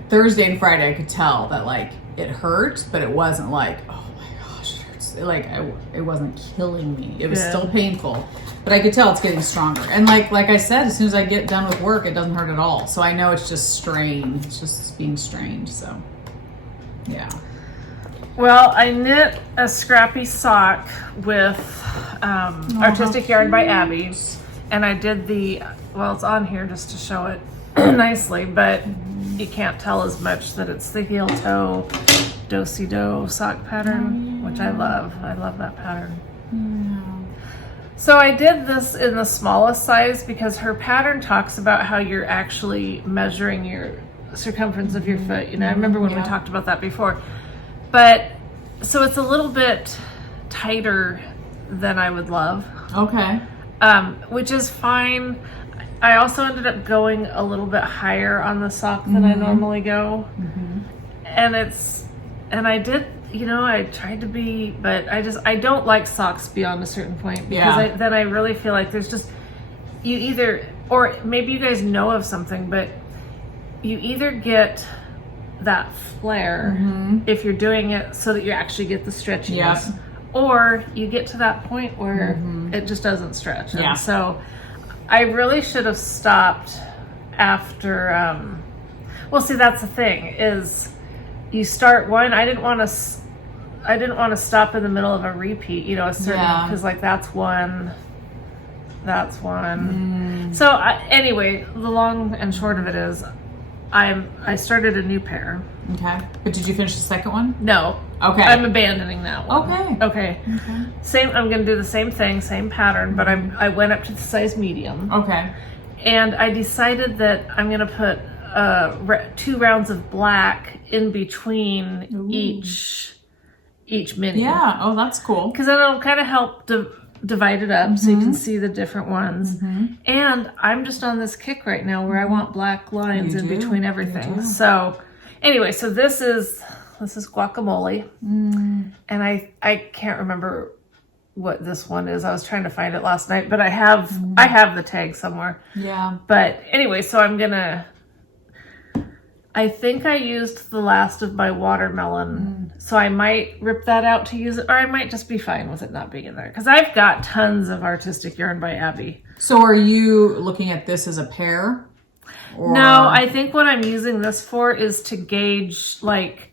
Thursday and Friday I could tell that like it hurt, but it wasn't like, oh my gosh, it hurts. It wasn't killing me. It was still painful, but I could tell it's getting stronger. And like I said, as soon as I get done with work, it doesn't hurt at all. So I know it's just strain. It's just being strained. So yeah. Well, I knit a scrappy sock with Artistic Yarn by Abby. And I did it's on here just to show it nicely, but you can't tell as much that it's the heel toe do-si-do sock pattern, which I love. I love that pattern. So I did this in the smallest size because her pattern talks about how you're actually measuring your circumference of your foot. I remember when we talked about that before. But, so it's a little bit tighter than I would love. Okay. Which is fine. I also ended up going a little bit higher on the sock than I normally go. And I did, I tried to be, but I don't like socks beyond a certain point because then I really feel like there's just, you either, or maybe you guys know of something, but you either get that flare if you're doing it so that you actually get the stretchiness. Or you get to that point where it just doesn't stretch. And so I really should have stopped after, see, that's the thing is you start one, I didn't want to stop in the middle of a repeat, a certain, because like that's one. So anyway, the long and short of it is I started a new pair. Okay. But did you finish the second one? No. Okay. I'm abandoning that one. Okay. Same. I'm going to do the same thing, same pattern, but I went up to the size medium. Okay. And I decided that I'm going to put 2 rounds of black in between each mini. Yeah. Oh, that's cool. Because then it'll kind of help divide it up so you can see the different ones. And I'm just on this kick right now where I want black lines in between everything. So anyway, so this is guacamole. And I can't remember what this one is. I was trying to find it last night, but I have the tag somewhere. Yeah. But anyway, so I think I used the last of my watermelon, so I might rip that out to use it, or I might just be fine with it not being in there, because I've got tons of Artistic Yarn by Abby. So are you looking at this as a pair? Or... No, I think what I'm using this for is to gauge, like,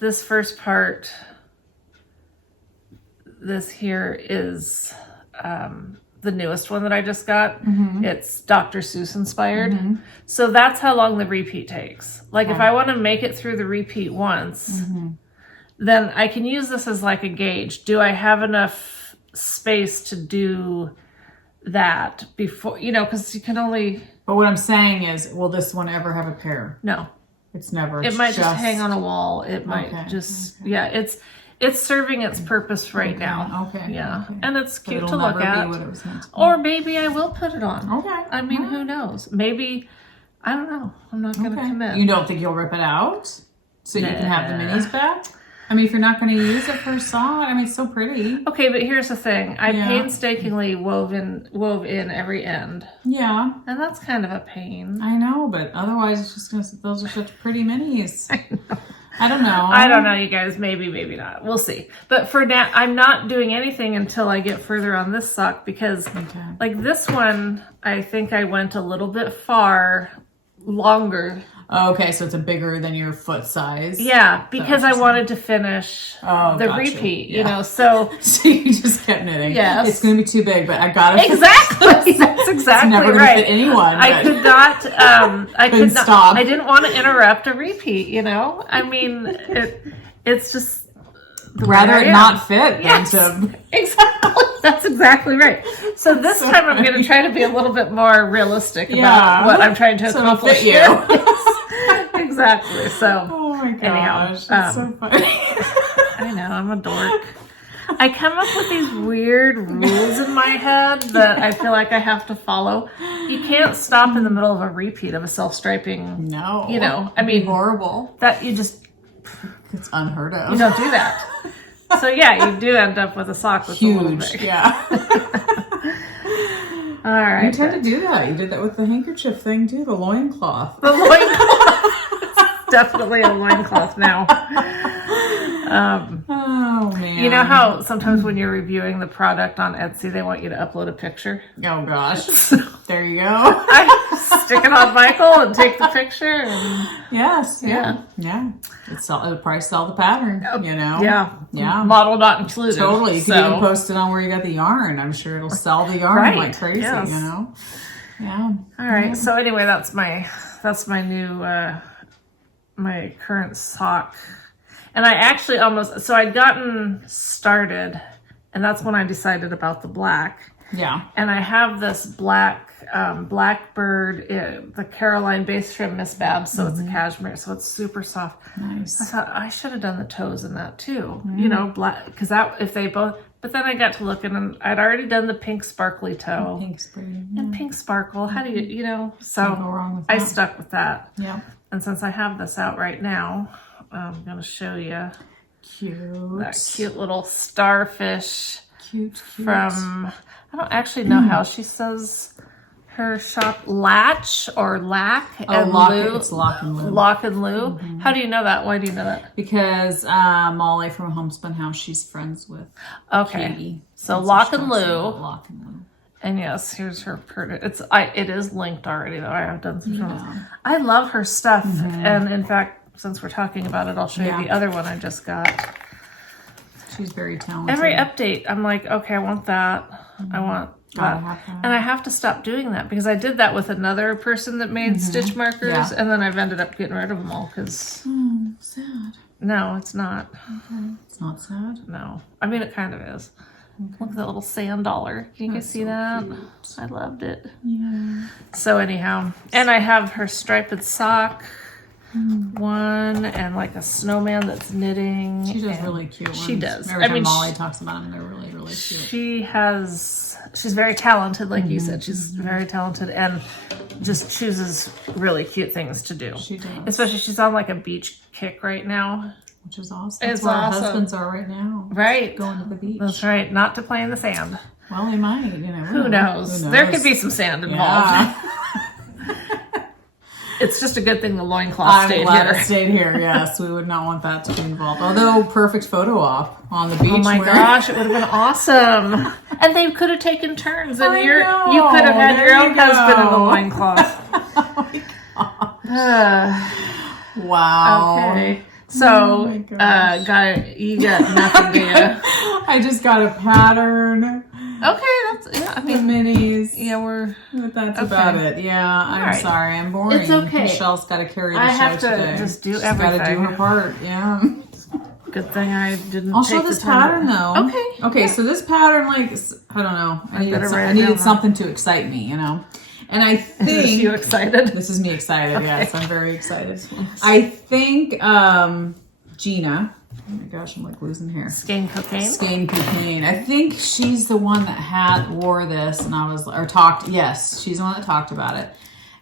this first part, this here is... the newest one that I just got. It's Dr. Seuss inspired. So that's how long the repeat takes. Like if I want to make it through the repeat once, then I can use this as like a gauge. Do I have enough space to do that before, because you can only... But what I'm saying is, will this one ever have a pair? No. It's never. It might just hang on a wall. It might it's serving its purpose right now. Okay. Yeah. Okay. And it's cute to look at. Or maybe I will put it on. Okay. I mean, who knows? Maybe, I don't know. I'm not going to commit. You don't think you'll rip it out? So you can have the minis back? I mean, if you're not going to use it for a sock, I mean, it's so pretty. Okay, but here's the thing. I painstakingly wove in every end. Yeah. And that's kind of a pain. I know, but otherwise it's just going to, those are such pretty minis. I know. I don't know. I don't know, you guys. Maybe, maybe not. We'll see. But for now, I'm not doing anything until I get further on this sock because, like this one, I think I went a little bit far longer Okay, so it's a bigger than your foot size. Yeah, because I wanted to finish the gotcha. repeat, Yeah. you know, so. So you just kept knitting. Yes. It's going to be too big, but I got it. Exactly. That's exactly It's never going to fit anyone. I could not, I could not, stop. I didn't want to interrupt a repeat, you know? I mean, it's just. Rather it not fit yes, than to... Exactly. That's exactly right. So this time I'm going to try to be a little bit more realistic about what I'm trying to accomplish fit you. here. Yes. Exactly. So, Oh my gosh, anyhow, that's so funny. I know, I'm a dork. I come up with these weird rules in my head that I feel like I have to follow. You can't stop in the middle of a repeat of a self-striping. No. You know, I mean, horrible. That you just... It's unheard of. You don't do that. So yeah, you do end up with a sock that's huge. A little big. Yeah. All right. You tend to do that. You did that with the handkerchief thing too, the loincloth. The loincloth. Definitely a loincloth now. Oh man. You know how sometimes when you're reviewing the product on Etsy, they want you to upload a picture? Oh gosh. There you go. I stick it on Michael and take the picture. And, yes. Yeah. It'll probably sell the pattern, you know? Yeah. Model not included. Totally. You can even post it on where you got the yarn. I'm sure it'll sell the yarn like crazy, you know? Yeah. All right. So anyway, that's my new, my current sock. And I actually so I'd gotten started, and that's when I decided about the black. Yeah. And I have this black Blackbird, the Caroline base trim Miss Babs, so it's a cashmere, so it's super soft. Nice. I thought I should have done the toes in that too, you know, black, because if they both. But then I got to looking, and I'd already done the pink sparkly toe. And pink sparkle. How do you know? So Can't go wrong with that. I stuck with that. Yeah. And since I have this out right now, I'm going to show you that cute little starfish from, I don't actually know how she says her shop, Latch or Lack and Lou. It's Lock and Lou. Lock and Lou. How do you know that? Why do you know that? Because Molly from Homespun House, she's friends with Katie. So Lock and Lou. Lock and Lou. And yes, here's her it is linked already though. I have done some shows. I love her stuff. And in fact, since we're talking about it, I'll show you the other one I just got. She's very talented. Every update, I'm like, okay, I want that. I want that. And I have to stop doing that because I did that with another person that made stitch markers, and then I've ended up getting rid of them all because... sad. No, it's not. Okay. It's not sad? No. I mean, it kind of is. Okay. Look at that little sand dollar. Can you guys see that? Cute. I loved it. Yeah. So anyhow, and I have her striped sock one and like a snowman that's knitting. She does really cute ones. She does. Every time Molly talks about them, they're really, really cute. She's very talented, like you said. She's very talented and just chooses really cute things to do. She does. Especially she's on like a beach kick right now. Which is awesome. That's where our husbands are right now. Right. Going to the beach. That's right. Not to play in the sand. Well, they might. You know. Who knows? There could be some sand involved. It's just a good thing the loincloth stayed here. I'm glad it stayed here, yes. We would not want that to be involved. Although, perfect photo op on the beach. Oh my gosh, it would have been awesome. And they could have taken turns. And you could have had your own husband in the loincloth. Oh my gosh. Wow. Okay. So, you got nothing, do you? I just got a pattern. Okay, I mean, the minis. Yeah, but that's about it. Yeah, I'm sorry, I'm boring. It's okay. Michelle's got to carry the show today. I have to just do everything. She's got to do her part. Yeah. Good thing I didn't. I'll show this pattern though. Okay. So this pattern, like, I don't know. I needed something to excite me, you know. And I think... Is this you excited? This is me excited, yes. I'm very excited. I think Gina... Oh my gosh, I'm like losing hair. Skein Cocaine. I think she's the one that wore this and yes, she's the one that talked about it.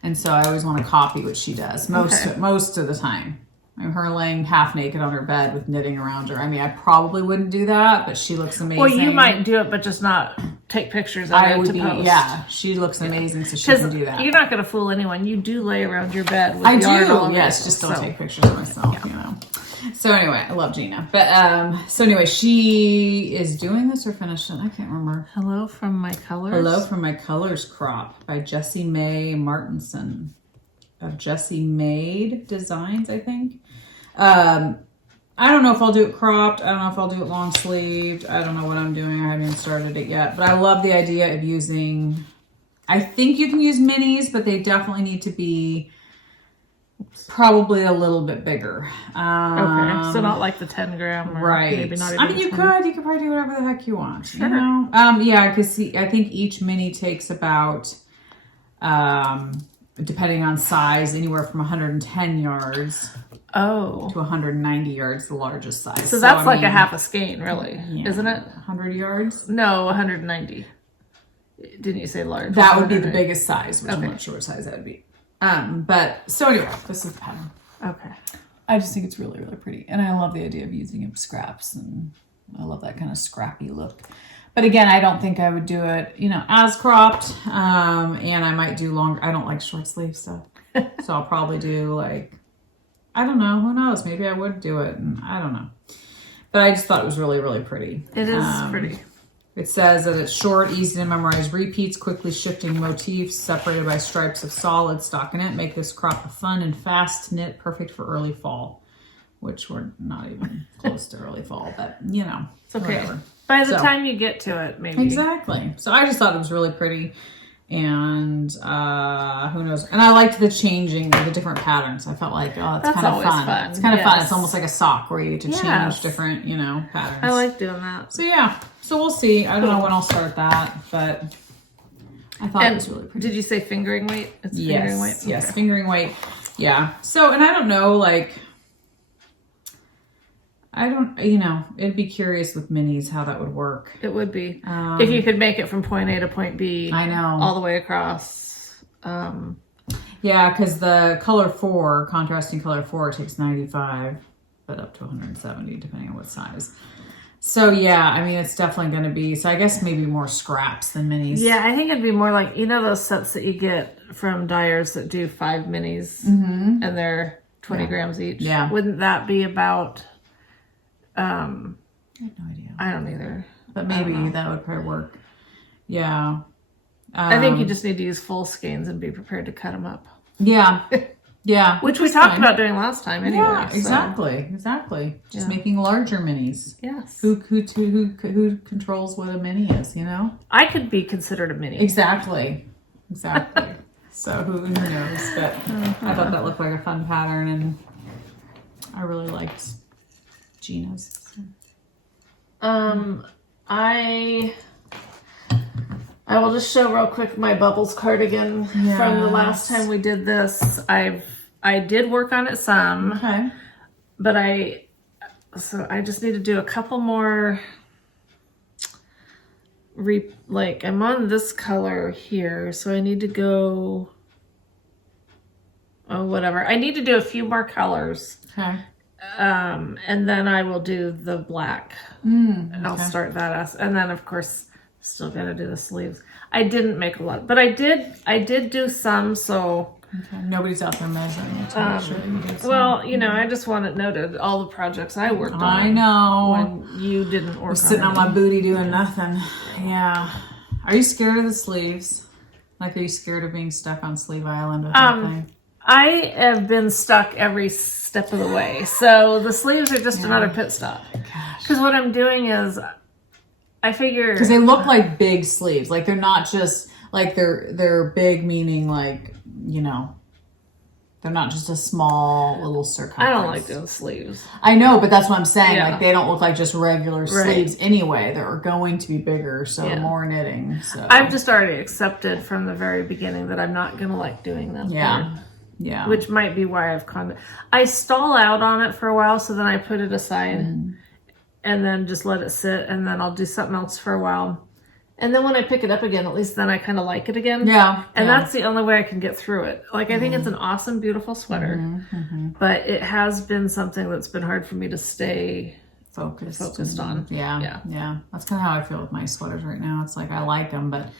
And so I always want to copy what she does most of the time. I'm her laying half naked on her bed with knitting around her. I mean, I probably wouldn't do that, but she looks amazing. Well, you might do it, but just not take pictures of it to post. Yeah, she looks amazing, so she can do that. You're not going to fool anyone. You do lay around your bed with yarn all over yes, just don't take pictures of myself, you know. So anyway, I love Gina. But so anyway, she is doing this or finished it. I can't remember. Hello from My Colors. Hello from My Colors crop by Jessie Mae Martinson. of Jessie Made Designs, I think. I don't know if I'll do it cropped. I don't know if I'll do it long sleeved. I don't know what I'm doing. I haven't even started it yet. But I love the idea of using, I think you can use minis, but they definitely need to be probably a little bit bigger. Okay, so not like the 10 gram, or right? Maybe not even. I mean, you 20. could probably do whatever the heck you want. Sure. You know? Yeah, because I think each mini takes about, depending on size, anywhere from 110 yards. Oh. To 190 yards, the largest size. So that's like a half a skein, really, yeah, isn't it? 100 yards? No, 190. Didn't you say large? That would be the biggest size, which Okay. I'm not sure what size that would be. But so anyway, this is the pattern. Okay. I just think it's really, really pretty. And I love the idea of using it scraps, and I love that kind of scrappy look. But again, I don't think I would do it, as cropped. And I might do longer. I don't like short sleeve stuff. So I'll probably do like, I don't know. Who knows? Maybe I would do it. And I don't know. But I just thought it was really, really pretty. It is pretty. It says that it's short, easy to memorize repeats, quickly shifting motifs, separated by stripes of solid stockinette. Make this crop a fun and fast knit, perfect for early fall. Which we're not even close to early fall, but It's okay. whatever. By the time you get to it, maybe. Exactly. So I just thought it was really pretty. And who knows? And I liked the changing, the different patterns. I felt like, that's kind of always fun. It's kind of Yes. fun. It's almost like a sock where you get to change Yes. different, patterns. I like doing that. So yeah. So we'll see. I don't know when I'll start that, but I thought it was really pretty. Did you say fingering weight? It's fingering weight? Yes, Okay. fingering weight. Yeah. So, and I don't know, it'd be curious with minis how that would work. It would be. If you could make it from point A to point B. I know. All the way across. Yeah, because the contrasting color 4 takes 95, but up to 170 depending on what size. So yeah, I mean, it's definitely going to be, so I guess maybe more scraps than minis. Yeah, I think it'd be more like, those sets that you get from dyers that do 5 minis and they're 20 grams each. Yeah. Wouldn't that be about, I have no idea. I don't either. But maybe that would probably work. Yeah. I think you just need to use full skeins and be prepared to cut them up. Yeah. Yeah. Which we talked about doing last time anyway. Yeah, so. exactly. Just making larger minis. Yes. Who controls what a mini is, I could be considered a mini. Exactly. So who knows? But I thought that looked like a fun pattern, and I really liked Gina's. I will just show real quick my Bubbles cardigan from the last time we did this. I did work on it some. Okay. But I just need to do a couple more. I'm on this color here, so I need to go. Oh, whatever. I need to do a few more colors. Okay. And then I will do the black. Okay. I'll start that and then of course still gotta do the sleeves. I didn't make a lot, but I did do some, so Okay. Nobody's out there measuring it to make sure that you do some. well, I just want it noted all the projects I worked on. I know. When you didn't work Sitting on any. my booty doing nothing. Yeah. Are you scared of the sleeves? Are you scared of being stuck on Sleeve Island with that thing? I have been stuck every step of the way, so the sleeves are just another pit stop. Because what I'm doing is, I figure because they look like big sleeves, they're not just they're big, meaning they're not just a small little circumference. I don't like doing sleeves. I know, but that's what I'm saying. Yeah. They don't look like just regular sleeves anyway. They're going to be bigger, so more knitting. So I've just already accepted from the very beginning that I'm not gonna like doing them. Yeah. Which might be why I stall out on it for a while, so then I put it aside and then just let it sit, and then I'll do something else for a while. And then when I pick it up again, at least then I kind of like it again. Yeah. And that's the only way I can get through it. I think it's an awesome, beautiful sweater, but it has been something that's been hard for me to stay focused on. Yeah. That's kind of how I feel with my sweaters right now. It's I like them, but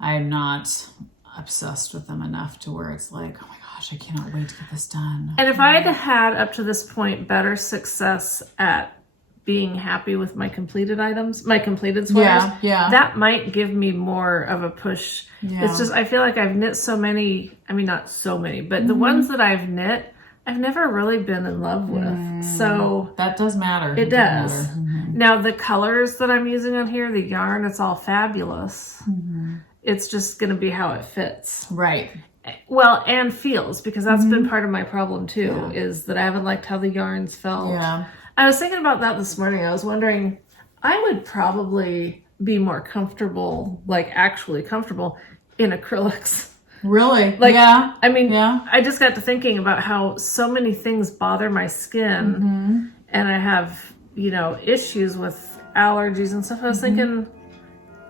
I'm not obsessed with them enough to where it's oh my gosh, I cannot wait to get this done. And if I had had up to this point better success at being happy with my completed items, my completed sweaters. Yeah. That might give me more of a push. Yeah. It's just, I feel like I've knit so many, I mean, not so many, but the ones that I've knit, I've never really been in love with. So that does matter. it does. Matter. Now the colors that I'm using on here, the yarn, it's all fabulous. It's just going to be how it fits. Right. Well, and feels, because that's been part of my problem too, is that I haven't liked how the yarns felt. Yeah. I was thinking about that this morning. I was wondering, I would probably be more comfortable, like actually comfortable, in acrylics. Really? Like, yeah. I mean, Yeah. I just got to thinking about how so many things bother my skin, and I have, you know, issues with allergies and stuff. I was thinking,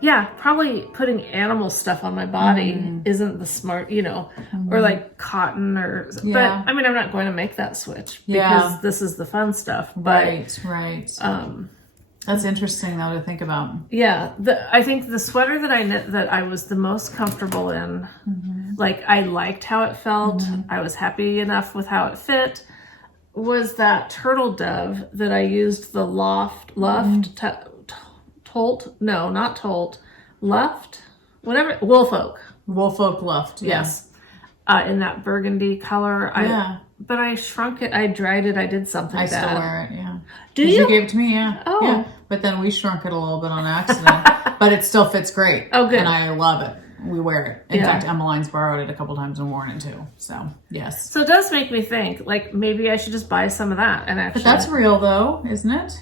yeah, probably putting animal stuff on my body isn't the smart, you know, or like cotton or, but I mean, I'm not going to make that switch because this is the fun stuff. But, Right. That's interesting though to think about. Yeah, I think the sweater that I knit that I was the most comfortable in, like I liked how it felt, I was happy enough with how it fit, was that turtle dove that I used the Luft, Tolt, no, not Tolt, Luft, whatever, Woolfolk. Woolfolk Luft. Yes. In that burgundy color. But I shrunk it, I dried it, I did something I bad. still wear it, yeah. Do you? You gave it to me, yeah. Oh. Yeah. But then we shrunk it a little bit on accident. But it still fits great. Oh, good. And I love it. We wear it. In Yeah. fact, Emmeline's borrowed it a couple times and worn it too. So, yes. So it does make me think, like, maybe I should just buy some of that and actually. But that's real though, isn't it?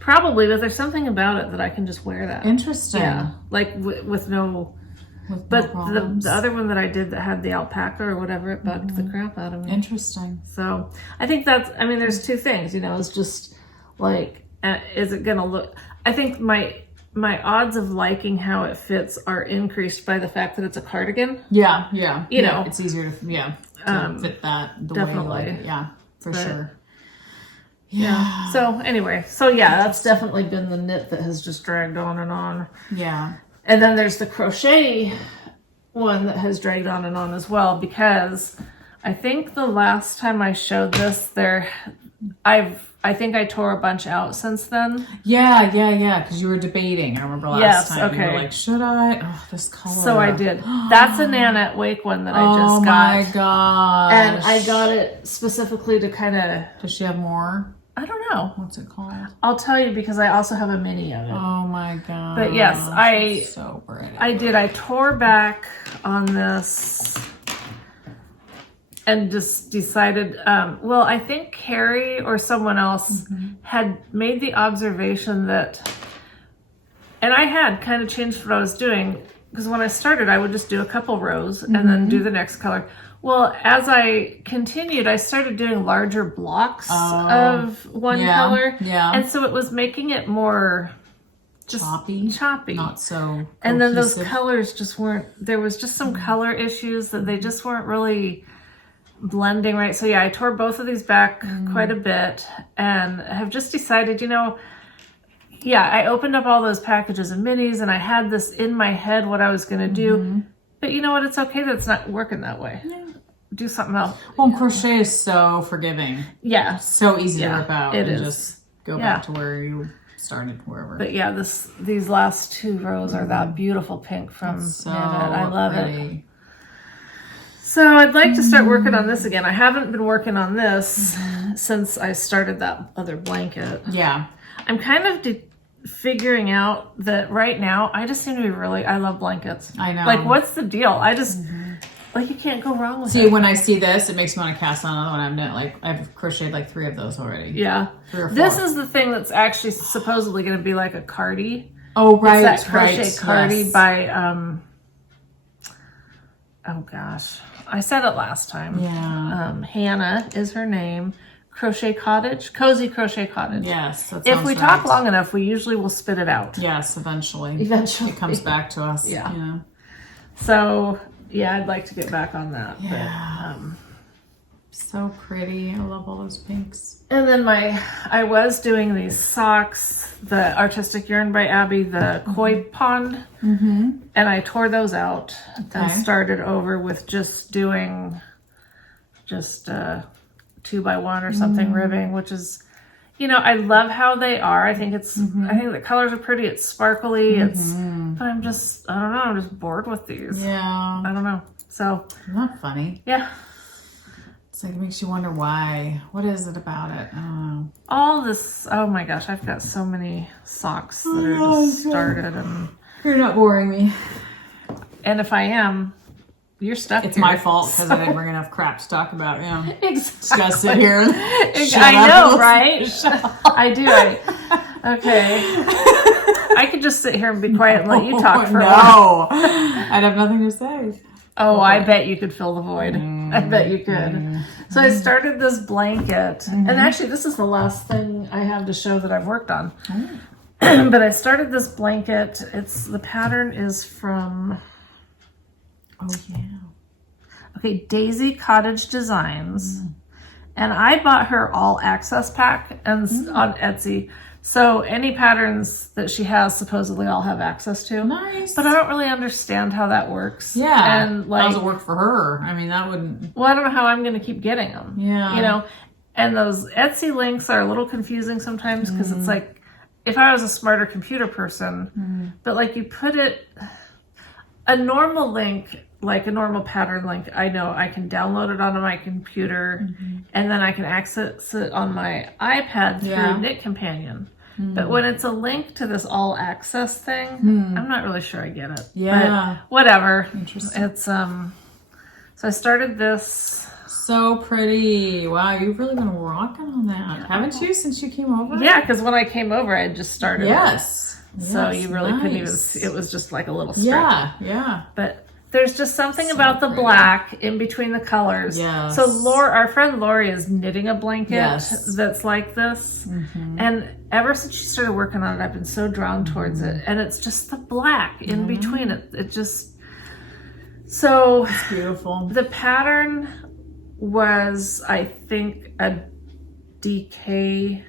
Probably, but there's something about it that I can just wear that. Interesting. Yeah, like with no. But the other one that I did that had the alpaca or whatever, it bugged the crap out of me. Interesting. So I think that's, I mean, there's two things, you know, it's just like, is it going to look, I think my odds of liking how it fits are increased by the fact that it's a cardigan. Yeah. You know. It's easier to fit that the definitely. way you like it. Yeah, for sure. Yeah. So anyway, that's definitely been the knit that has just dragged on and on. Yeah. And then there's the crochet one that has dragged on and on as well, because I think the last time I showed this, I think I tore a bunch out since then. Yeah, because you were debating. I remember last time. You were like, should I? Oh, this color. So I did. That's a Nanette Wake one that I just got. Oh my gosh. And I got it specifically to kind of... Does she have more? I don't know. What's it called? I'll tell you because I also have a mini of it. Oh my god. But yes, so pretty. I did. I tore back on this and just decided, well, I think Carrie or someone else had made the observation that, and I had kind of changed what I was doing, because when I started, I would just do a couple rows and then do the next color. Well, as I continued, I started doing larger blocks of one color. Yeah. And so it was making it more just choppy. Not so cohesive. And then those colors just weren't, there was just some color issues that they just weren't really blending right. So yeah, I tore both of these back quite a bit and have just decided, you know, yeah, I opened up all those packages of minis and I had this in my head what I was going to do. But you know what? It's okay that it's not working that way. Yeah. Do something else. Well, crochet is so forgiving. Yeah. So easy to rip out and is. just go back to where you started, wherever. But yeah, these last two rows are that beautiful pink from Nanette. I love it. So I'd like to start working on this again. I haven't been working on this since I started that other blanket. Yeah. I'm kind of figuring out that right now, I just seem to be I love blankets. I know. Like, what's the deal? I just... Like, you can't go wrong with it. See, when I see this, it makes me want to cast on another one. I've crocheted like 3 of those already. Yeah. 3 or 4. This is the thing that's actually supposedly going to be like a cardi. Oh, right. It's that crochet cardi by, oh gosh. I said it last time. Yeah. Hannah is her name. Crochet Cottage. Cozy Crochet Cottage. Yes. That if we talk long enough, we usually will spit it out. Yes, eventually. Eventually. It comes back to us. Yeah. So... yeah, I'd like to get back on that. Yeah. But, so pretty. I love all those pinks. and then I was doing these socks, the Artistic Yarn by Abby, the Koi Pond, and I tore those out and started over with just doing 2x1 or something ribbing, which is, I love how they are. I think I think the colors are pretty. It's sparkly. But I don't know. I'm just bored with these. Yeah. I don't know. So. Not funny. Yeah. It's like, it makes you wonder why. What is it about it? I don't know. All this. Oh my gosh. I've got so many socks that are just started. And you're not boring me. And if I am, you're stuck. It's my fault because I didn't bring enough crap to talk about. Yeah. Exactly. Just gotta sit here and I know, right? I do. Okay. I could just sit here and be quiet and let you talk for a while. No. I'd have nothing to say. Oh, okay. I bet you could fill the void. I bet you could. So I started this blanket. And actually, this is the last thing I have to show that I've worked on. But I started this blanket. The pattern is from... Oh, yeah. Okay, Daisy Cottage Designs. And I bought her all access pack on Etsy. So any patterns that she has supposedly I'll have access to. Nice. But I don't really understand how that works. Yeah. And how does it work for her? I mean, that wouldn't... Well, I don't know how I'm going to keep getting them. Yeah. And those Etsy links are a little confusing sometimes because it's like, if I was a smarter computer person, but like you put it... A normal link, like a normal pattern link, I know I can download it onto my computer and then I can access it on my iPad through Knit Companion. But when it's a link to this all access thing, I'm not really sure I get it. Yeah. But whatever. Interesting. It's so I started this. So pretty. Wow, you've really been rocking on that. Haven't you, since you came over? Yeah, because when I came over I just started Yes. So you really couldn't even see. It was just like a little strip. Yeah. But there's just something about the black in between the colors. Yes. So our friend Lori is knitting a blanket that's like this. And ever since she started working on it, I've been so drawn towards it. And it's just the black in between it. It just... So... It's beautiful. The pattern was, I think, a DK...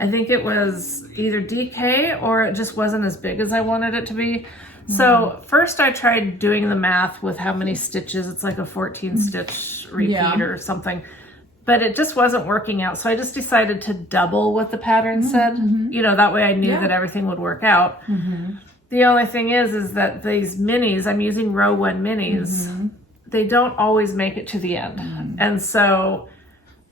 I think it was either DK or it just wasn't as big as I wanted it to be. So first I tried doing the math with how many stitches. It's like a 14 stitch repeat or something. But it just wasn't working out. So I just decided to double what the pattern said. That way I knew that everything would work out. The only thing is that these minis, I'm using row 1 minis, they don't always make it to the end. And so...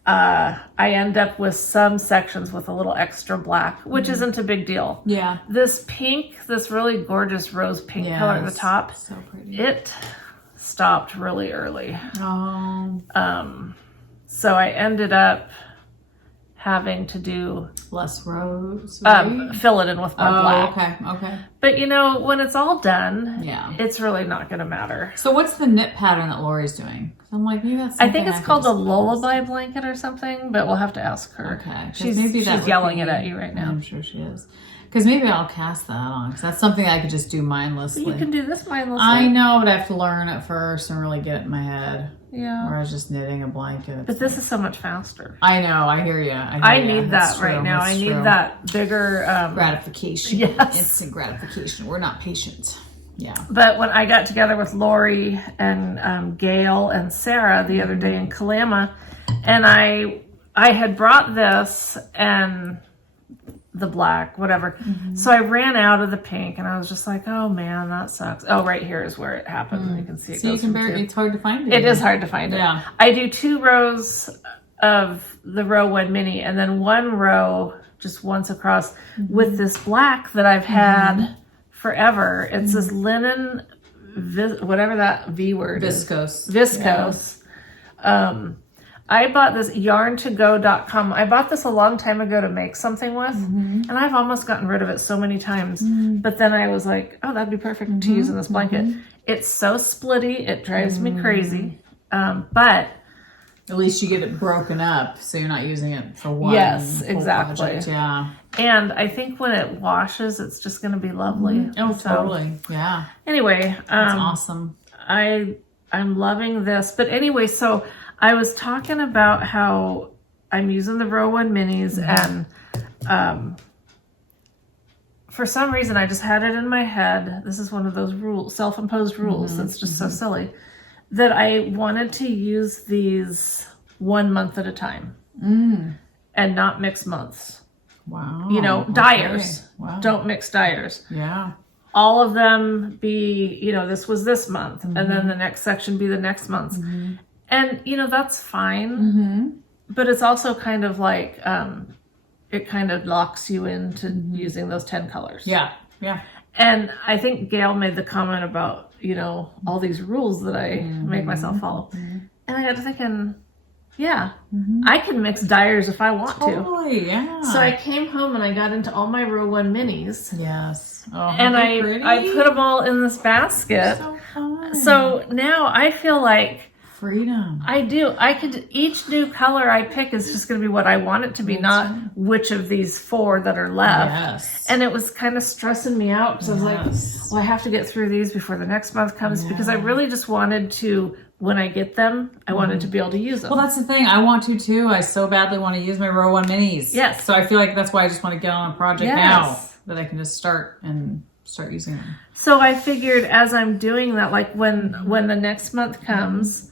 I end up with some sections with a little extra black, which isn't a big deal. Yeah. This pink, this really gorgeous rose pink color at the top, so pretty. It stopped really early. Oh. So I ended up having to do less rows, right? Fill it in with more black. Okay. But when it's all done, yeah, it's really not going to matter. So what's the knit pattern that Lori's doing? I'm like, maybe that's. I think it's called a lullaby blanket or something, but we'll have to ask her. Okay, she's yelling it at you right now. I'm sure she is. Because maybe I'll cast that on. Because that's something I could just do mindlessly. You can do this mindlessly. I know, but I have to learn it first and really get it in my head. Yeah. Or I was just knitting a blanket. But this is so much faster. I know. I hear you. I need that right now. I need that bigger... gratification. Yes. Instant gratification. We're not patient. Yeah. But when I got together with Lori and Gail and Sarah the other day in Kalama, and I had brought this and the black, whatever. So I ran out of the pink and I was just like, oh man, that sucks. Oh, right here is where it happened. You can see it. So it's hard to find it. It is hard to find it. Yeah. I do 2 rows of the row 1 mini and then 1 row just once across with this black that I've had forever. It's this linen, whatever that V word Viscose. is. Viscose. Yeah. I bought this yarn2go.com. I bought this a long time ago to make something with, and I've almost gotten rid of it so many times. But then I was like, oh, that'd be perfect to use in this blanket. It's so splitty. It drives me crazy. But at least you get it broken up, so you're not using it for one. Yes, exactly. Project. Yeah. And I think when it washes, it's just going to be lovely. Oh, totally. Yeah. Anyway, that's awesome. I'm loving this. But anyway, so I was talking about how I'm using the row 1 minis and for some reason I just had it in my head. This is one of those self-imposed rules that's just so silly, that I wanted to use these 1 month at a time. and not mix months. Wow. You know, Okay. dyers. Wow. Don't mix dyers. Yeah. All of them be, you know, this was this month, and then the next section be the next month. And, you know, that's fine. But it's also kind of like, it kind of locks you into using those 10 colors. Yeah. Yeah. And I think Gail made the comment about, you know, all these rules that I make myself follow. And I got to thinking, yeah, I can mix dyers if I want to. Totally, yeah. So I came home and I got into all my Row 1 minis. Yes. Oh, And I put them all in this basket. So fun. So now I feel like Freedom. I do. I could, each new color I pick is just going to be what I want it to be, not which of these 4 that are left. Yes. And it was kind of stressing me out because I was like, well, I have to get through these before the next month comes because I really just wanted to, when I get them, I wanted to be able to use them. Well, that's the thing. I want to too. I so badly want to use my Row 1 minis. Yes. So I feel like that's why I just want to get on a project now that I can just start using them. So I figured as I'm doing that, like when the next month comes,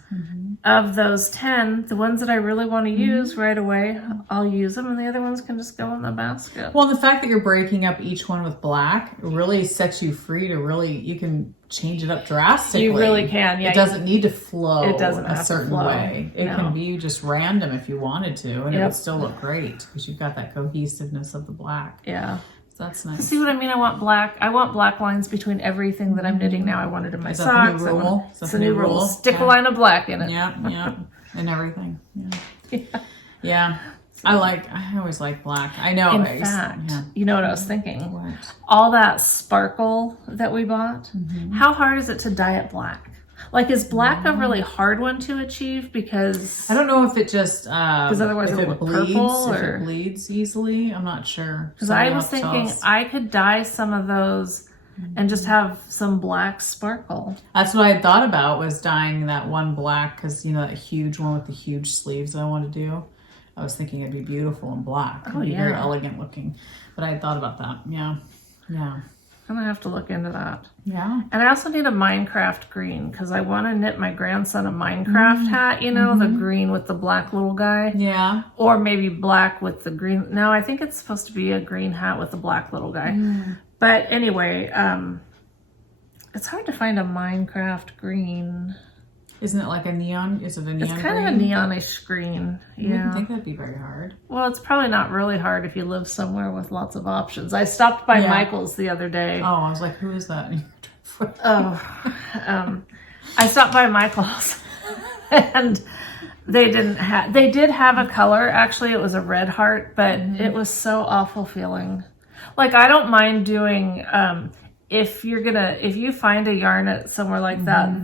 of those 10, the ones that I really want to use right away, I'll use them, and the other ones can just go in the basket. Well, the fact that you're breaking up each one with black really sets you free to really, you can change it up drastically. You really can, yeah. It doesn't need to flow It doesn't a have to certain flow. way. It No. can be just random if you wanted to, and it Yep. would still look great because you've got that cohesiveness of the black. Yeah. So that's nice. See what I mean? I want black lines between everything that I'm knitting now. I want it in my Is that the new socks. rule? Is that It's the a new new rule. rule? Stick a Yeah. line of black in it. Yeah, and everything. Yeah. Yeah. I always like black. I know. In fact, you know what I was thinking? What? All that sparkle that we bought, how hard is it to dye it black? Like, is black a really hard one to achieve? Because I don't know if it just otherwise if it'll look bleeds, purple, if or it bleeds easily. I'm not sure. because I was thinking I could dye some of those and just have some black sparkle. That's what I thought about, was dyeing that one black, because you know that huge one with the huge sleeves that I want to do. I was thinking it'd be beautiful in black. It'd be very elegant looking. But I had thought about that. Yeah. I'm gonna have to look into that. Yeah. And I also need a Minecraft green because I want to knit my grandson a Minecraft hat, you know, the green with the black little guy. Yeah. Or maybe black with the green. No, I think it's supposed to be a green hat with the black little guy. But anyway, it's hard to find a Minecraft green. Isn't it like a neon? Is it a neon? It's kind of a neonish green. I wouldn't think that'd be very hard. Well, it's probably not really hard if you live somewhere with lots of options. I stopped by Michael's the other day. Oh, I was like, who is that? I stopped by Michael's and they did have a color. Actually, it was a red heart, but it was so awful feeling. Like, I don't mind doing, if you find a yarn at somewhere like that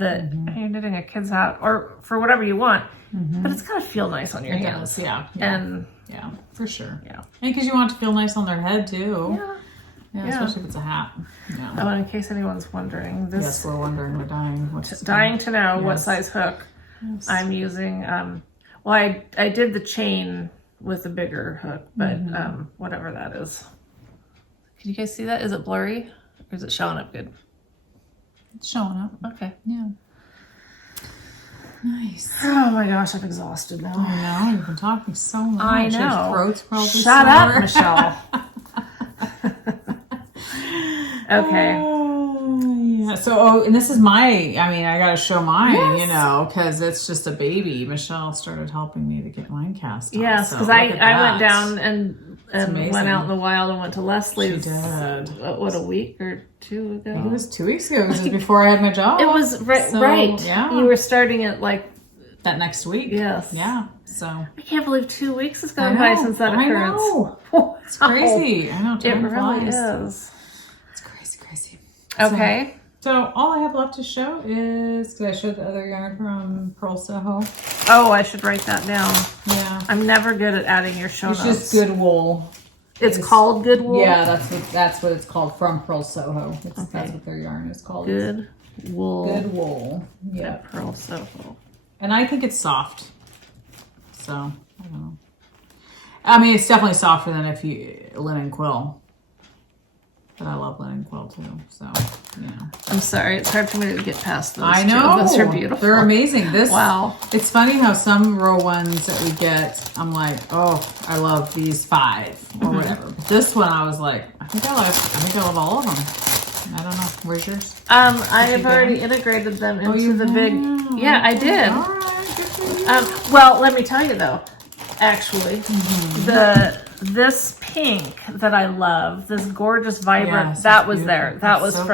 you're knitting a kid's hat or for whatever you want, but it's gotta feel nice on your hands. Yeah. And yeah, for sure. Yeah. And because you want it to feel nice on their head too. Yeah. Especially if it's a hat. Yeah. Oh, and in case anyone's wondering, Yes, we're wondering, we're dying. dying to know what size hook I'm using. Well, I did the chain with a bigger hook, but whatever that is. Can you guys see that? Is it blurry or is it showing up good? It's showing up. Okay. Yeah. Nice. Oh my gosh, I'm exhausted now. I know, you've been talking so much. I know. Your throat's probably Shut up, Michelle. Okay. Yeah. So, and this is I got to show mine, you know, because it's just a baby. Michelle started helping me to get mine cast on. Yes, because I went down and went out in the wild and went to Leslie's. She did. What, a week or two ago? It was 2 weeks ago. It was before I had my job. It was right. Yeah. You were starting it like that next week. Yes. Yeah. So I can't believe 2 weeks has gone by since that occurrence. I know. It's crazy. I know. It really is. It's crazy. Okay. So all I have left to show is, did I show the other yarn from Pearl Soho? Oh, I should write that down. Yeah. I'm never good at adding your show notes. It's just good wool. It's called good wool? Yeah, that's what it's called, from Pearl Soho. That's what their yarn is called. Good wool. Good wool. Yeah. Pearl Soho. And I think it's soft. So, I don't know. I mean, it's definitely softer than if you linen quill. But I love linen quill too, so, I'm sorry, it's hard for me to get past those. I know. Those are beautiful. They're amazing. Wow. It's funny how some row ones that we get, I'm like, oh, I love these 5 or whatever. But this one, I was like, I think I love all of them. I don't know. Where's yours? I have already integrated them into the big. Yeah, I did. All right, good for you. Well, let me tell you though. Actually, this pink that I love, this gorgeous, vibrant, that was there. That was so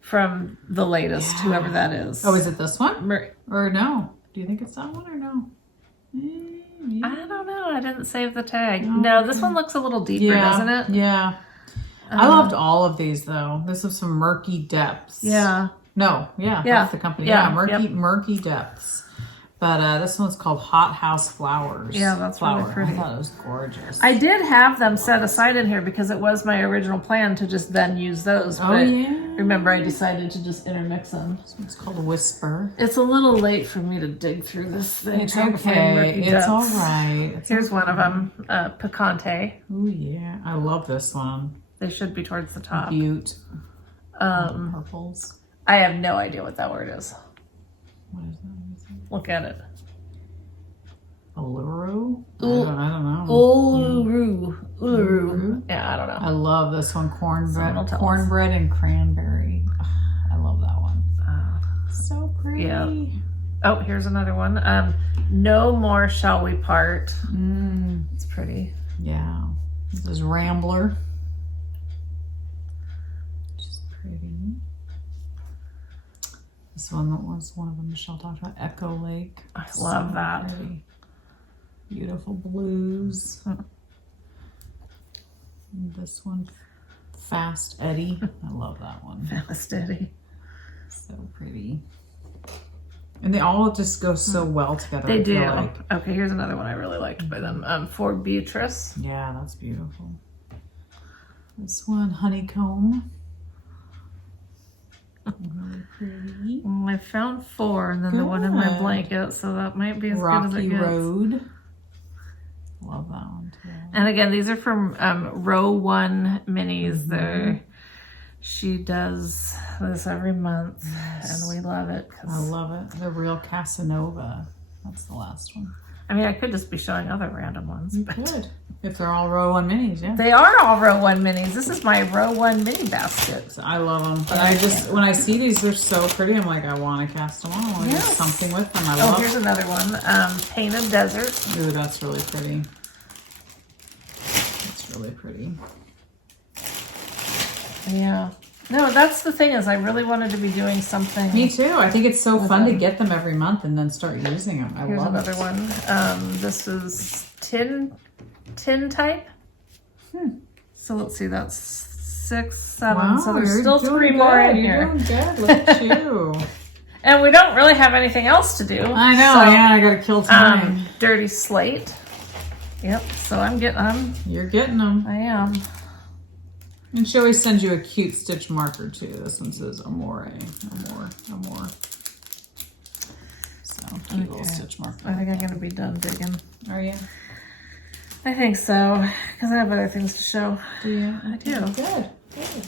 from the latest, whoever that is. Oh, is it this one? Or no? Do you think it's that one or no? I don't know. I didn't save the tag. No, this one looks a little deeper, doesn't it? Yeah. I loved all of these though. This is some Murky Depths. Yeah. No, that's the company. Yeah, Murky Depths. But this one's called Hot House Flowers. Yeah, that's really pretty. I thought it was gorgeous. I did have them set aside in here because it was my original plan to just then use those. But remember, I decided to just intermix them. This one's called Whisper. It's a little late for me to dig through this thing. It's okay. It's all right. Here's one of them, Picante. Oh yeah, I love this one. They should be towards the top. Butte. Purples. I have no idea what that word is. What is that? Look at it. Uluru? I don't know. Uluru. Yeah, I don't know. I love this one. Cornbread and cranberry. Ugh, I love that one. So pretty. Yeah. Oh, here's another one. No More Shall We Part. It's pretty. Yeah. This is Rambler. Just pretty. This one that was one of them Michelle talked about, Echo Lake. I love that. Pretty. Beautiful blues. And this one, Fast Eddie. I love that one. Fast Eddie. So pretty. And they all just go so well together. They do. Okay, here's another one I really liked by them. For Beatrice. Yeah, that's beautiful. This one, Honeycomb. Really pretty. Well, I found 4 and then the one in my blanket, so that might be as good as it gets. Rocky Road. Love that one too. And again, these are from row 1 minis. She does this every month, and we love it. I love it. The real Casanova. That's the last one. I mean, I could just be showing other random ones. You could. If they're all row 1 minis, yeah. They are all row 1 minis. This is my row 1 mini basket. I love them. But I just, when I see these, they're so pretty. I'm like, I want to cast them on. I want to do something with them. I love. Here's another one. Painted Desert. Ooh, that's really pretty. That's really pretty. Yeah. No, that's the thing is I really wanted to be doing something. Me too. I think it's so fun to get them every month and then start using them. Here's another one. This is tin type. So let's see, that's 6, 7. Wow, so there's still 3 more in here. You're doing good. Look at you. And we don't really have anything else to do. I know. So, I gotta kill time. Dirty Slate. Yep. So I'm getting them. You're getting them. I am. And she always sends you a cute stitch marker too. This one says Amore. So cute little stitch marker. I think I'm gonna be done digging. Are you? I think so, because I have other things to show. Do you? I do. Good.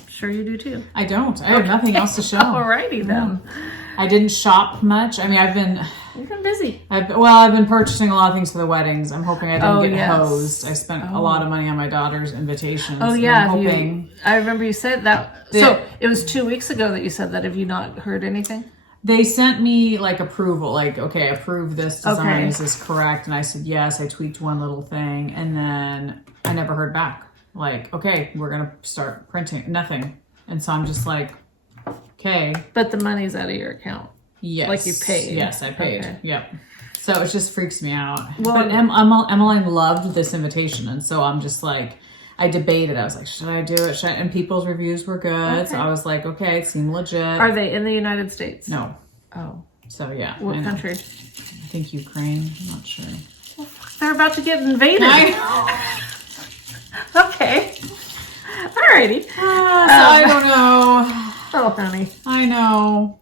Sure you do too. I don't. I have nothing else to show. Alrighty then. I didn't shop much. I mean, You've been busy. I've been purchasing a lot of things for the weddings. I'm hoping I didn't get hosed. I spent a lot of money on my daughter's invitations. Oh yeah, I'm hoping. I remember you said that. So it was 2 weeks ago that you said that. Have you not heard anything? They sent me like approval, like, okay, approve this design. Is this correct? And I said yes. I tweaked one little thing, and then I never heard back. Like, okay, we're gonna start printing. Nothing. And so I'm just like, okay. But the money's out of your account. Yes. Like you paid. Yes, I paid. Okay. Yep. So it just freaks me out. Well, but Emmeline loved this invitation, and so I'm just like, I debated. I was like, should I do it? And people's reviews were good. Okay. So I was like, okay, it seemed legit. Are they in the United States? No. Oh. So yeah. What country? I think Ukraine. I'm not sure. They're about to get invaded. Okay. Alrighty. I don't know. Oh, honey. I know.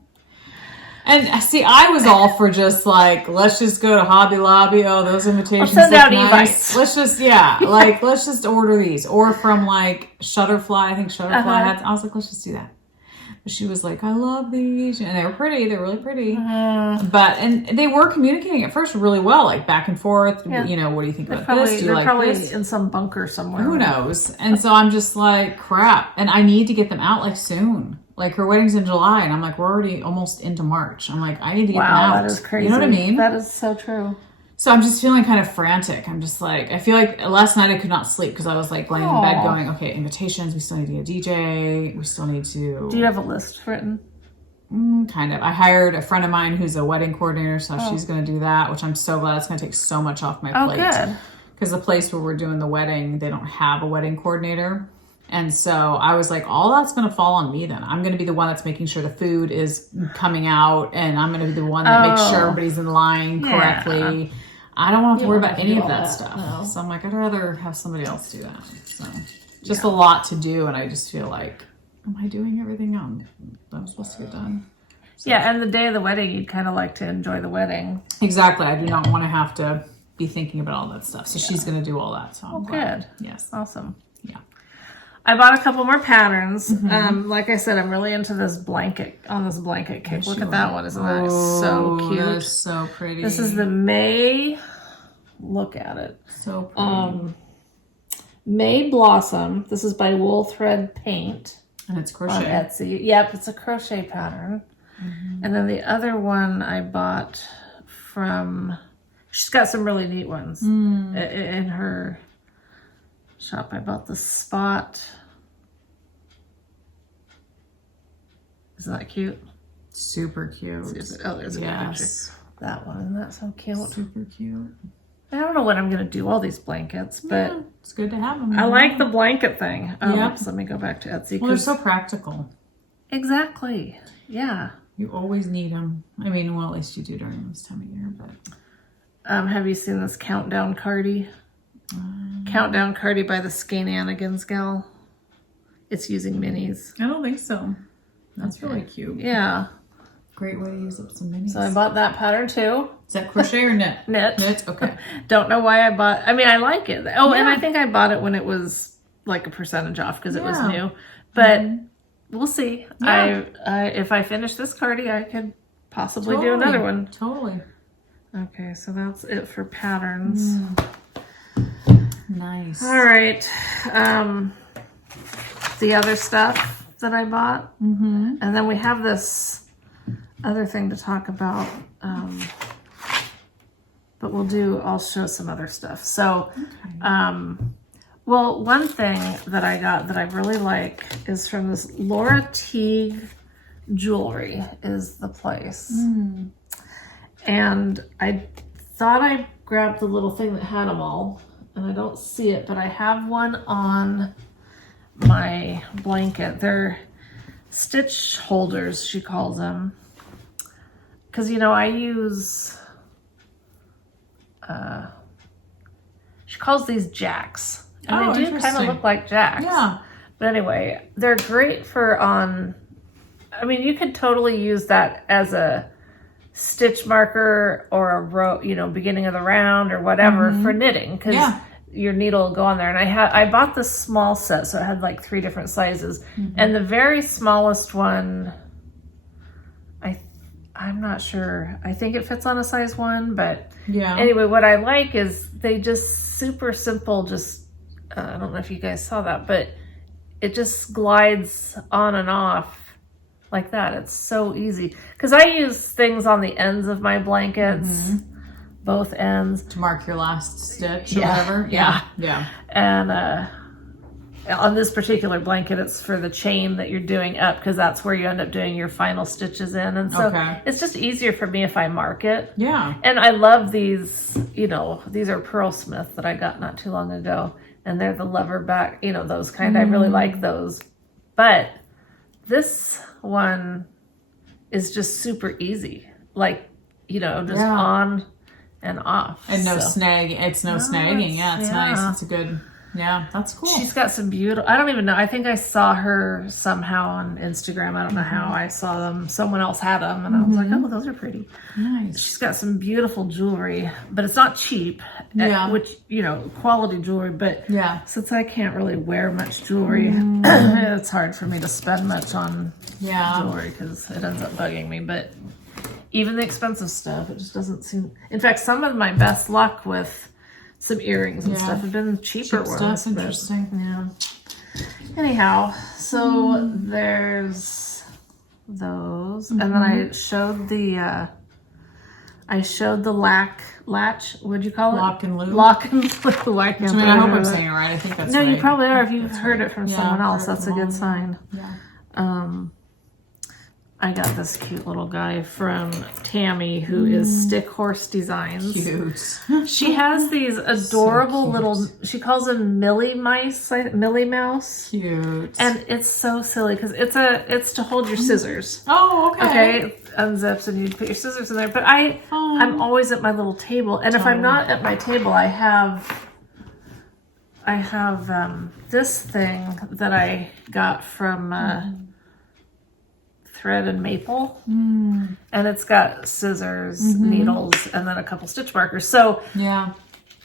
And see, I was all for just like, let's just go to Hobby Lobby. Oh, those invitations send look out nice. e-bites. Let's just, like, let's just order these. Or from like Shutterfly. I think Shutterfly had, I was like, let's just do that. But she was like, I love these. And they were pretty. They're really pretty. And they were communicating at first really well, like back and forth. Yeah. You know, what do you think about Probably, this? Do you they're like probably this? in some bunker somewhere. Who knows? And so I'm just like, crap. And I need to get them out like soon. Like her wedding's in July, and I'm like, we're already almost into March. I'm like, I need to get them out. Wow, that is crazy. You know what I mean? That is so true. So I'm just feeling kind of frantic. I'm just like, I feel like last night I could not sleep because I was like laying in bed going, okay, invitations. We still need to get a DJ. We still need to. Do you have a list written? Kind of. I hired a friend of mine who's a wedding coordinator, so she's going to do that, which I'm so glad. It's going to take so much off my plate. Oh, good. Because the place where we're doing the wedding, they don't have a wedding coordinator. And so I was like, all that's going to fall on me then. I'm going to be the one that's making sure the food is coming out, and I'm going to be the one that makes sure everybody's in line correctly. I don't want to worry about any of that stuff. No. So I'm like, I'd rather have somebody else do that. So just a lot to do, and I just feel like, am I doing everything I'm supposed to get done? So. Yeah, and the day of the wedding, you'd kind of like to enjoy the wedding. Exactly. I do not want to have to be thinking about all that stuff. So she's going to do all that. So I'm glad. Good. Yes. Awesome. Yeah. I bought a couple more patterns. Like I said, I'm really into this blanket, kick. Yes, Look at that one. Isn't that so cute? That is so pretty. This is the May. Look at it. So pretty. May Blossom. This is by Wool Thread Paint. And it's crochet. On Etsy. Yep, it's a crochet pattern. And then the other one I bought from... She's got some really neat ones in her shop. I bought the Spot. Isn't that cute? Super cute. Oh, there's a good picture. That one. Isn't that so cute? Super cute. I don't know what I'm going to do all these blankets, but it's good to have them. I like the blanket thing. Oops, let me go back to Etsy. Well, they're so practical. Exactly. Yeah. You always need them. I mean, well, at least you do during this time of year, but... have you seen this Countdown Cardi? Countdown Cardi by the Skananigans gal. It's using minis. I don't think so. That's really cute. Yeah. Great way to use up some minis. So I bought that pattern too. Is that crochet or knit? Knit. Knit, okay. Don't know why I bought... I mean, I like it. Oh, and I think I bought it when it was like a percentage off because it was new. But we'll see. Yeah. If I finish this cardi, I could possibly do another one. Totally. Okay, so that's it for patterns. Nice. All right. The other stuff that I bought. And then we have this other thing to talk about. But I'll show some other stuff. So, well, one thing that I got that I really like is from this Laura Teague Jewelry is the place. And I thought I grabbed the little thing that had them all, and I don't see it, but I have one on my blanket. They're stitch holders, she calls them. Because, I use, she calls these jacks. And they do kind of look like jacks. Yeah. But anyway, they're great for you could totally use that as a stitch marker or a row, beginning of the round or whatever for knitting. Because your needle will go on there. And I bought this small set, so it had like 3 different sizes. And the very smallest one, I'm not sure. I think it fits on a size 1, but anyway, what I like is they just super simple, I don't know if you guys saw that, but it just glides on and off like that. It's so easy. Because I use things on the ends of my blankets, both ends. To mark your last stitch or whatever? Yeah. And on this particular blanket, it's for the chain that you're doing up because that's where you end up doing your final stitches in. And so it's just easier for me if I mark it. Yeah. And I love these, these are Pearl Smith that I got not too long ago. And they're the lever back, those kind. I really like those. But this one is just super easy. Like, just on and off. And no snag. It's no snagging. Yeah, it's nice. It's a good... Yeah, that's cool. She's got some beautiful, I don't even know. I think I saw her somehow on Instagram. I don't know how I saw them. Someone else had them and I was like, oh, those are pretty. Nice. She's got some beautiful jewelry, but it's not cheap, which, quality jewelry. But since I can't really wear much jewelry, it's hard for me to spend much on jewelry because it ends up bugging me. But even the expensive stuff, it just doesn't seem. In fact, some of my best luck with some earrings and stuff have been cheaper ones. That's interesting. Yeah. Anyhow, so there's those, and then I showed the latch. What'd you call it? Lock and loop. Lock and loop. I can't. I hope I'm saying it right. I think that's no, right. you probably are. If you've heard it from someone else, that's a good sign. Yeah. I got this cute little guy from Tammy who is Stick Horse Designs. Cute. She has these adorable little, she calls them Millie Mouse. Cute. And it's so silly because it's to hold your scissors. Oh, okay. Okay, it unzips and you put your scissors in there. But I'm always at my little table. And if I'm not at my table, I have this thing that I got from Thread and Maple, and it's got scissors, needles, and then a couple stitch markers. So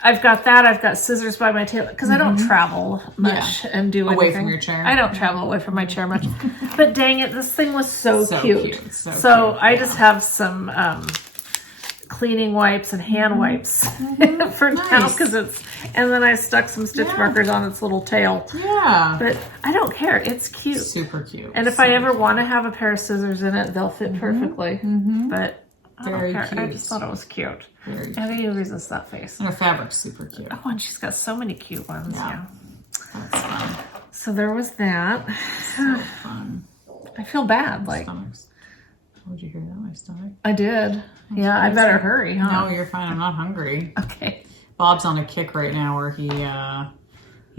I've got that. I've got scissors by my table because I don't travel much and do anything. Away from your chair. I don't travel away from my chair much. But dang it, this thing was so cute. So So cute. I just have some cleaning wipes and hand wipes for now because and then I stuck some stitch markers on its little tail. Yeah. But I don't care. It's cute. Super cute. And if I ever want to have a pair of scissors in it, they'll fit perfectly. But I don't care. I just thought it was cute. Very cute. How do you resist that face? And her fabric's super cute. Oh, and she's got so many cute ones. Yeah. That's fun. So there was that. So fun. I feel bad. Like, Stomachs. Oh, did you hear that? My stomach? I did. Yeah, I better hurry, huh? No, you're fine. I'm not hungry. Okay. Bob's on a kick right now where he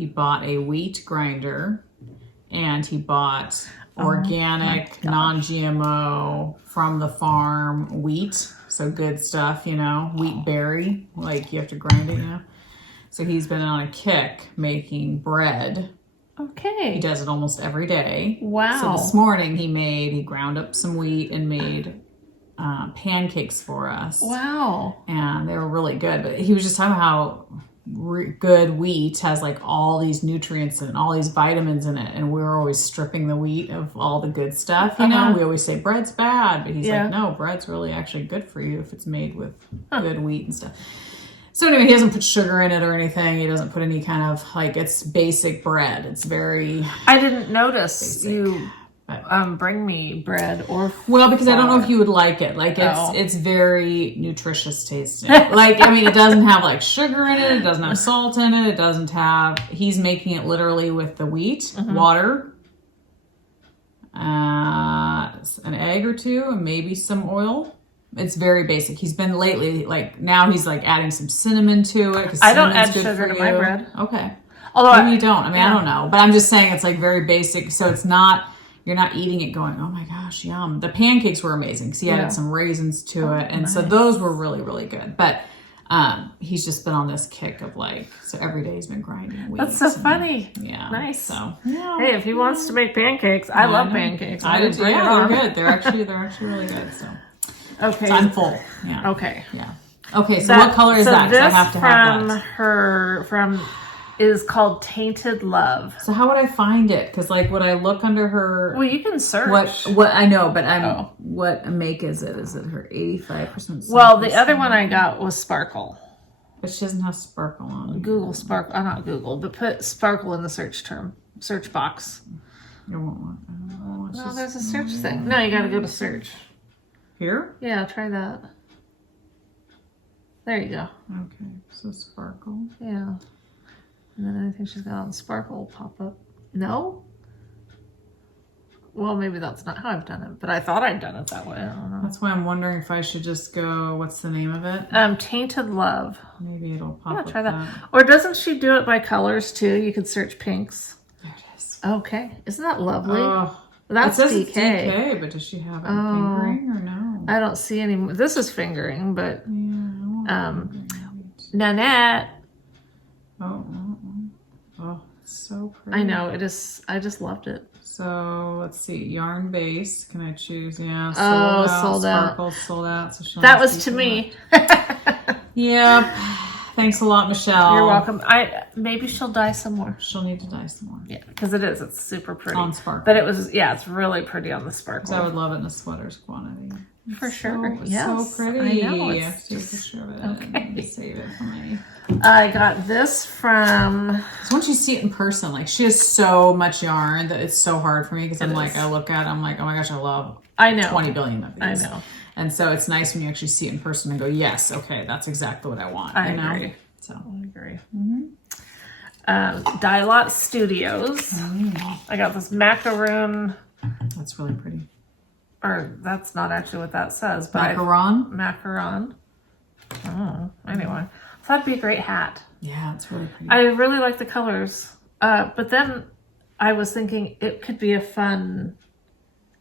bought a wheat grinder and he bought organic, non-GMO from the farm wheat. So good stuff, wheat berry. Like you have to grind it, So he's been on a kick making bread. Okay. He does it almost every day. Wow. So this morning he ground up some wheat and made pancakes for us. Wow. And they were really good. But he was just talking about how good wheat has like all these nutrients and all these vitamins in it. And we were always stripping the wheat of all the good stuff. We always say bread's bad. But he's like, no, bread's really actually good for you if it's made with good wheat and stuff. So anyway, he doesn't put sugar in it or anything. He doesn't put any kind of it's basic bread. It's very. I didn't notice basic. You bring me bread or because I don't know if you would like it. Like it's very nutritious tasting. It doesn't have sugar in it. It doesn't have salt in it. It doesn't have. He's making it literally with the wheat, water, an egg or two, and maybe some oil. It's very basic. He's been lately, now he's adding some cinnamon to it. I don't add sugar to my bread. Okay. Although maybe you don't. I don't know. But I'm just saying it's very basic. So it's not, you're not eating it going, oh my gosh, yum. The pancakes were amazing because he added some raisins to it. And so those were really, really good. But he's just been on this kick of so every day he's been grinding wheat. That's so funny. Yeah. Nice. So hey, if he wants to make pancakes, I love pancakes. I do too. Yeah, they're good. They're actually really good. So. Okay. So I'm full. Yeah. Okay. Yeah. Okay. So what color is that? This I have to have that. Is called Tainted Love. So how would I find it? Because would I look under her? Well, you can search. What I know, but what make is it? Is it her 85%? Well, the other one I got was Sparkle. But she doesn't have Sparkle on. Google Sparkle. Not Google, but put Sparkle in the search box. You won't want. No, there's a search thing. No, you got to go to search. Here? Yeah, try that. There you go. Okay, so Sparkle. Yeah. And then anything she's got on Sparkle will pop up. No? Well, maybe that's not how I've done it, but I thought I'd done it that way. I don't know. That's why I'm wondering if I should just go, what's the name of it? Tainted Love. Maybe it'll pop up. Yeah, try that. Or doesn't she do it by colors too? You could search pinks. There it is. Okay. Isn't that lovely? Oh, that's it says DK. It's DK, but does she have it fingering or no? I don't see any. This is fingering, but Yeah, Nanette. Oh, So pretty. I know, it is. I just loved it. So let's see, yarn base. Can I choose? Yeah, sold out. Sparkles sold out. So That was to me. Yep. Thanks a lot, Michelle. You're welcome. Maybe she'll dye some more. She'll need to dye some more. Yeah, because it's super pretty. On sparkle. But it's really pretty on the sparkle. I would love it in a sweaters quantity. For sure. It's yes. so pretty. I know. I have to take a picture of it. Okay. Save it for me. I got this from... So once you see it in person, like she has so much yarn that it's so hard for me because I'm like, I look at it, I'm like, oh my gosh, I love 20 billion of these. I know. And so it's nice when you actually see it in person and go, yes, okay, that's exactly what I want. I agree. So I agree. Dye Lot Studios. I got this macaroon. That's really pretty. Or that's not actually what that says. But Macaron? Oh, anyway. I thought it'd be a great hat. Yeah, it's really pretty. I really like the colors. But then I was thinking it could be a fun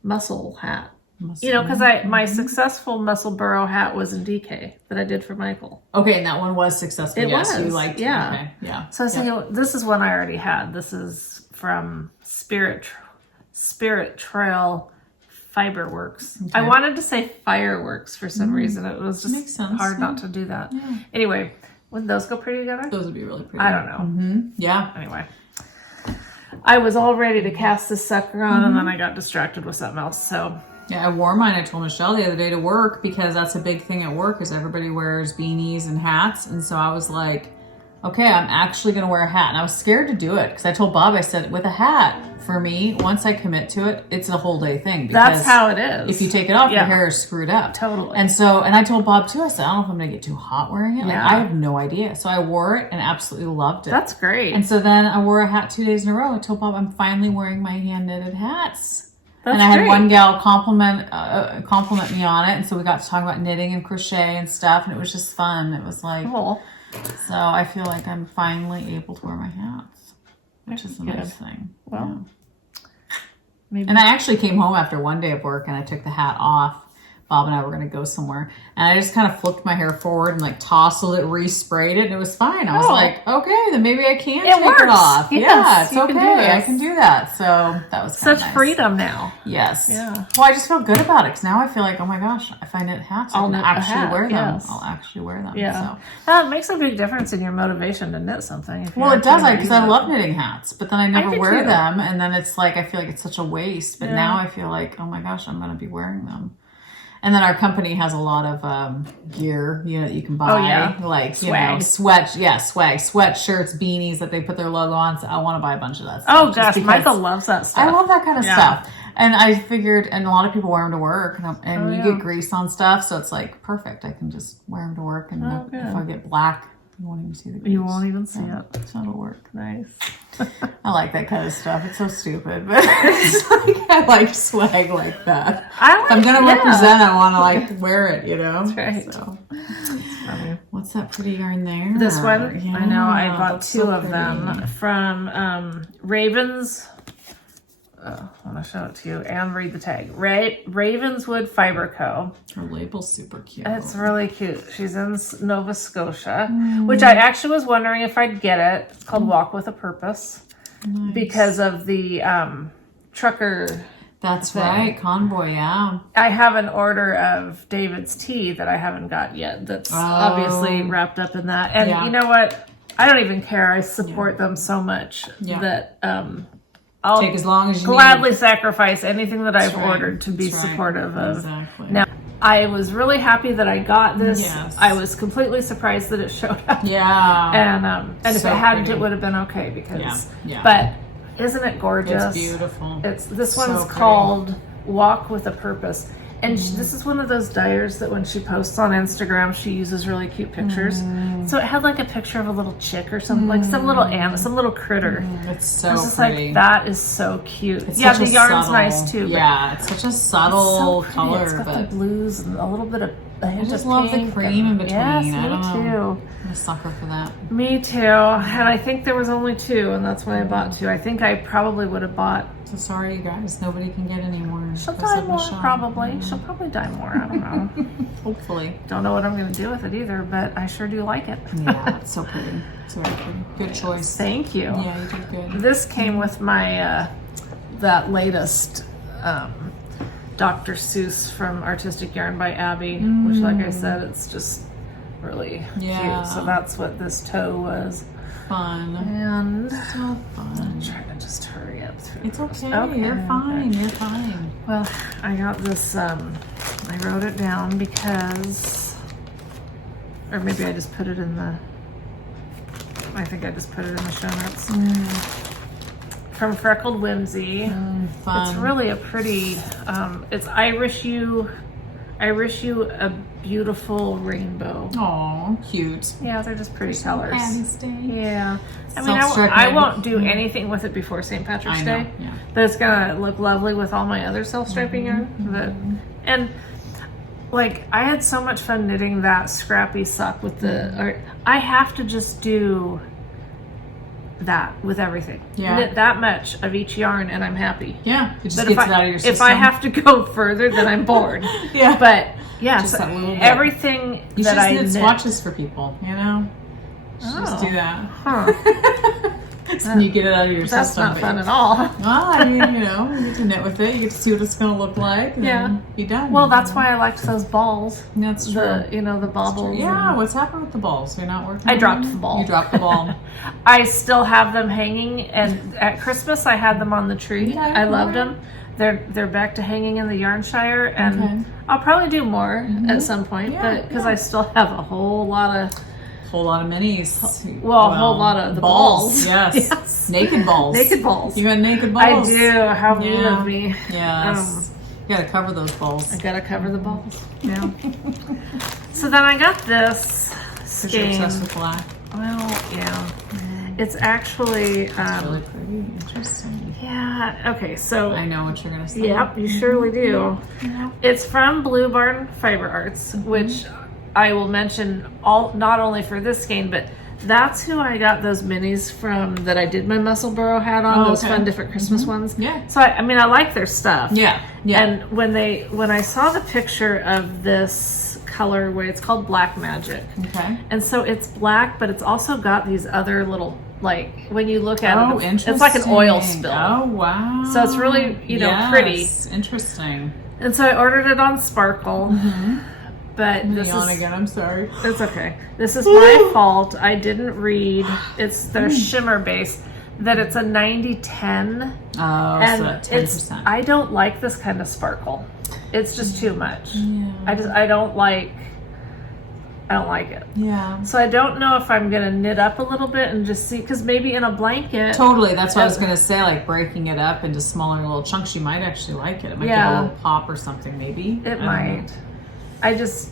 muscle hat. Because my successful muscle burrow hat was in DK that I did for Michael. Okay, and that one was successful. It yes, was. You liked it. Yeah. Okay. Yeah. So I was thinking, this is one I already had. This is from Spirit Trail Fiberworks. Okay. I wanted to say Fireworks for some reason. It was just Makes sense. hard not to do that. Yeah. Anyway, would those go pretty together? Those would be really pretty. I don't know. Yeah. Anyway. I was all ready to cast this sucker on and then I got distracted with something else. So Yeah, I wore mine. I told Michelle the other day to work because that's a big thing at work is everybody wears beanies and hats. And so I was like, okay, I'm actually going to wear a hat. And I was scared to do it because I told Bob, I said, with a hat, for me, once I commit to it, it's a whole day thing. That's how it is. If you take it off, your hair is screwed up. Totally. And I told Bob too, I said, I don't know if I'm going to get too hot wearing it. Yeah. Like, I have no idea. So I wore it and absolutely loved it. That's great. And so then I wore a hat 2 days in a row. I told Bob, I'm finally wearing my hand knitted hats. That's and I had great. one gal compliment me on it. And so we got to talk about knitting and crochet and stuff. And it was just fun. It was like, cool. So I feel like I'm finally able to wear my hats, which is a nice thing. Well, maybe. And I actually came home after one day of work and I took the hat off. Bob and I were going to go somewhere. And I just kind of flipped my hair forward and like tousled it, resprayed it, and it was fine. I was like, okay, then maybe I can take it off. Yes, yeah, it's you can okay. I can do that. So that was kind such of nice. freedom now. Yes. Yeah. Well, I just feel good about it because now I feel like, oh my gosh, if I knit hats, I'll actually wear them. Yes. I'll actually wear them. Yeah. So. It makes a big difference in your motivation to knit something. Well, it does, because I love knitting hats, but then I never do wear too. them, and then it's like I feel like it's such a waste. But now I feel like, oh my gosh, I'm going to be wearing them. And then our company has a lot of gear, that you can buy. Oh, yeah. Like, swag. Swag, sweatshirts, beanies that they put their logo on. So I want to buy a bunch of that stuff. Oh, gosh, Michael loves that stuff. I love that kind of stuff. And I figured, and a lot of people wear them to work, and you get grease on stuff, so it's like perfect. I can just wear them to work, and if I get black, you won't even see the grease. You won't even see it. So it'll work. Nice. I like that kind of stuff. It's so stupid, but it's like I like swag like that. If I'm gonna represent, I want to like wear it. That's right. So. What's that pretty yarn there? This one, yeah, I know. I bought two of them from Ravens. I want to show it to you and read the tag. Ravenswood Fiber Co. Her label's super cute. It's really cute. She's in Nova Scotia, which I actually was wondering if I'd get it. It's called Walk with a Purpose because of the trucker. That's thing. Right, Convoy, yeah. I have an order of David's tea that I haven't got yet. That's obviously wrapped up in that. And you know what? I don't even care. I support them so much that I'll take as long as you gladly sacrifice anything that I've ordered to be supportive of. Exactly. Now, I was really happy that I got this. Yes. I was completely surprised that it showed up. Yeah. And if it hadn't, it would have been okay because. Yeah. But isn't it gorgeous? It's beautiful. This one's called Walk with a Purpose. And this is one of those dyers that when she posts on Instagram, she uses really cute pictures. So it had like a picture of a little chick or something, like some little critter. It's so I was just pretty. like, that is so cute. It's the yarn's subtle, nice too. Yeah, it's such a subtle color. It's got the blues and a little bit of I just love the cream in between. Yes, I don't know. me too. I'm a sucker for that. Me too. And I think there was only 2, and that's why I bought 2. I think I probably would have bought. So sorry, you guys. Nobody can get any more. She'll die more, probably. She'll probably die more. I don't know. Hopefully. Don't know what I'm going to do with it either, but I sure do like it. Yeah, it's so pretty. It's very pretty. Good choice. Thank you. Yeah, you did good. This came with my that latest Dr. Seuss from Artistic Yarn by Abby, which, like I said, it's just really cute. So that's what this toe was. Fun. And so fun. I'm trying to just hurry up through. It's okay. You're fine. Okay. You're fine. Well, I got this. I wrote it down because, or maybe I just put it in the. I think I just put it in the show notes. From Freckled Whimsy. Fun. It's really a pretty. It's I wish you a beautiful rainbow. Aw, cute. Yeah, they're just pretty colors. Patty's Day. Yeah. I mean, I won't do anything with it before St. Patrick's Day. Yeah. But it's gonna look lovely with all my other self-striping yarn. And like, I had so much fun knitting that scrappy sock with the. I have to just do that with everything. Yeah. Knit that much of each yarn and I'm happy. Yeah. It just But gets it out of your system. if I have to go further, then I'm bored. Yeah. But yeah, Just so that little bit. everything You that should I knit knit. swatches for people, you know? Just do that. Huh. And you get it out of your That's system. not fun at all. Well, I mean, you know, you can knit with it. You get to see what it's going to look like. And then be done. Well, that's why I liked those balls. That's true. The baubles. Yeah, what's happened with the balls? You're not working I on dropped them? the ball. You dropped the ball. I still have them hanging, and at Christmas I had them on the tree. Yeah, I loved them. They're back to hanging in the yarn shire, and I'll probably do more at some point, but because I still have a whole lot of minis. Well, a whole lot of the balls. Yes. Naked balls. Naked balls. You had naked balls. I do. How mean of me. Yes. You gotta cover those balls. I gotta cover the balls. Yeah. So then I got this Because you're skein. obsessed with black. Well, yeah. It's actually It's really pretty. Interesting. yeah. Okay, so I know what you're gonna say. yep, you surely do. Yeah. It's from Blue Barn Fiber Arts, which I will mention not only for this skein, but that's who I got those minis from that I did my Muscle Burrow hat on, those fun different Christmas ones. Yeah. So I mean I like their stuff. Yeah. Yeah. And when I saw the picture of this colorway, it's called Black Magic. Okay. And so it's black, but it's also got these other little, like, when you look at it, interesting. it's like an oil spill. Oh, wow. So it's really, pretty. Interesting. And so I ordered it on Sparkle. But this Yawn is again, I'm sorry. it's okay. This is my fault. I didn't read. It's their shimmer base. That it's a 90-10. Oh, And so 10%. I don't like this kind of sparkle. It's just too much. Yeah. I don't like it. Yeah. So I don't know if I'm gonna knit up a little bit and just see, because maybe in a blanket. Totally. That's what I was going to say, like breaking it up into smaller little chunks. You might actually like it. It might get a little pop or something, maybe. It might. I just,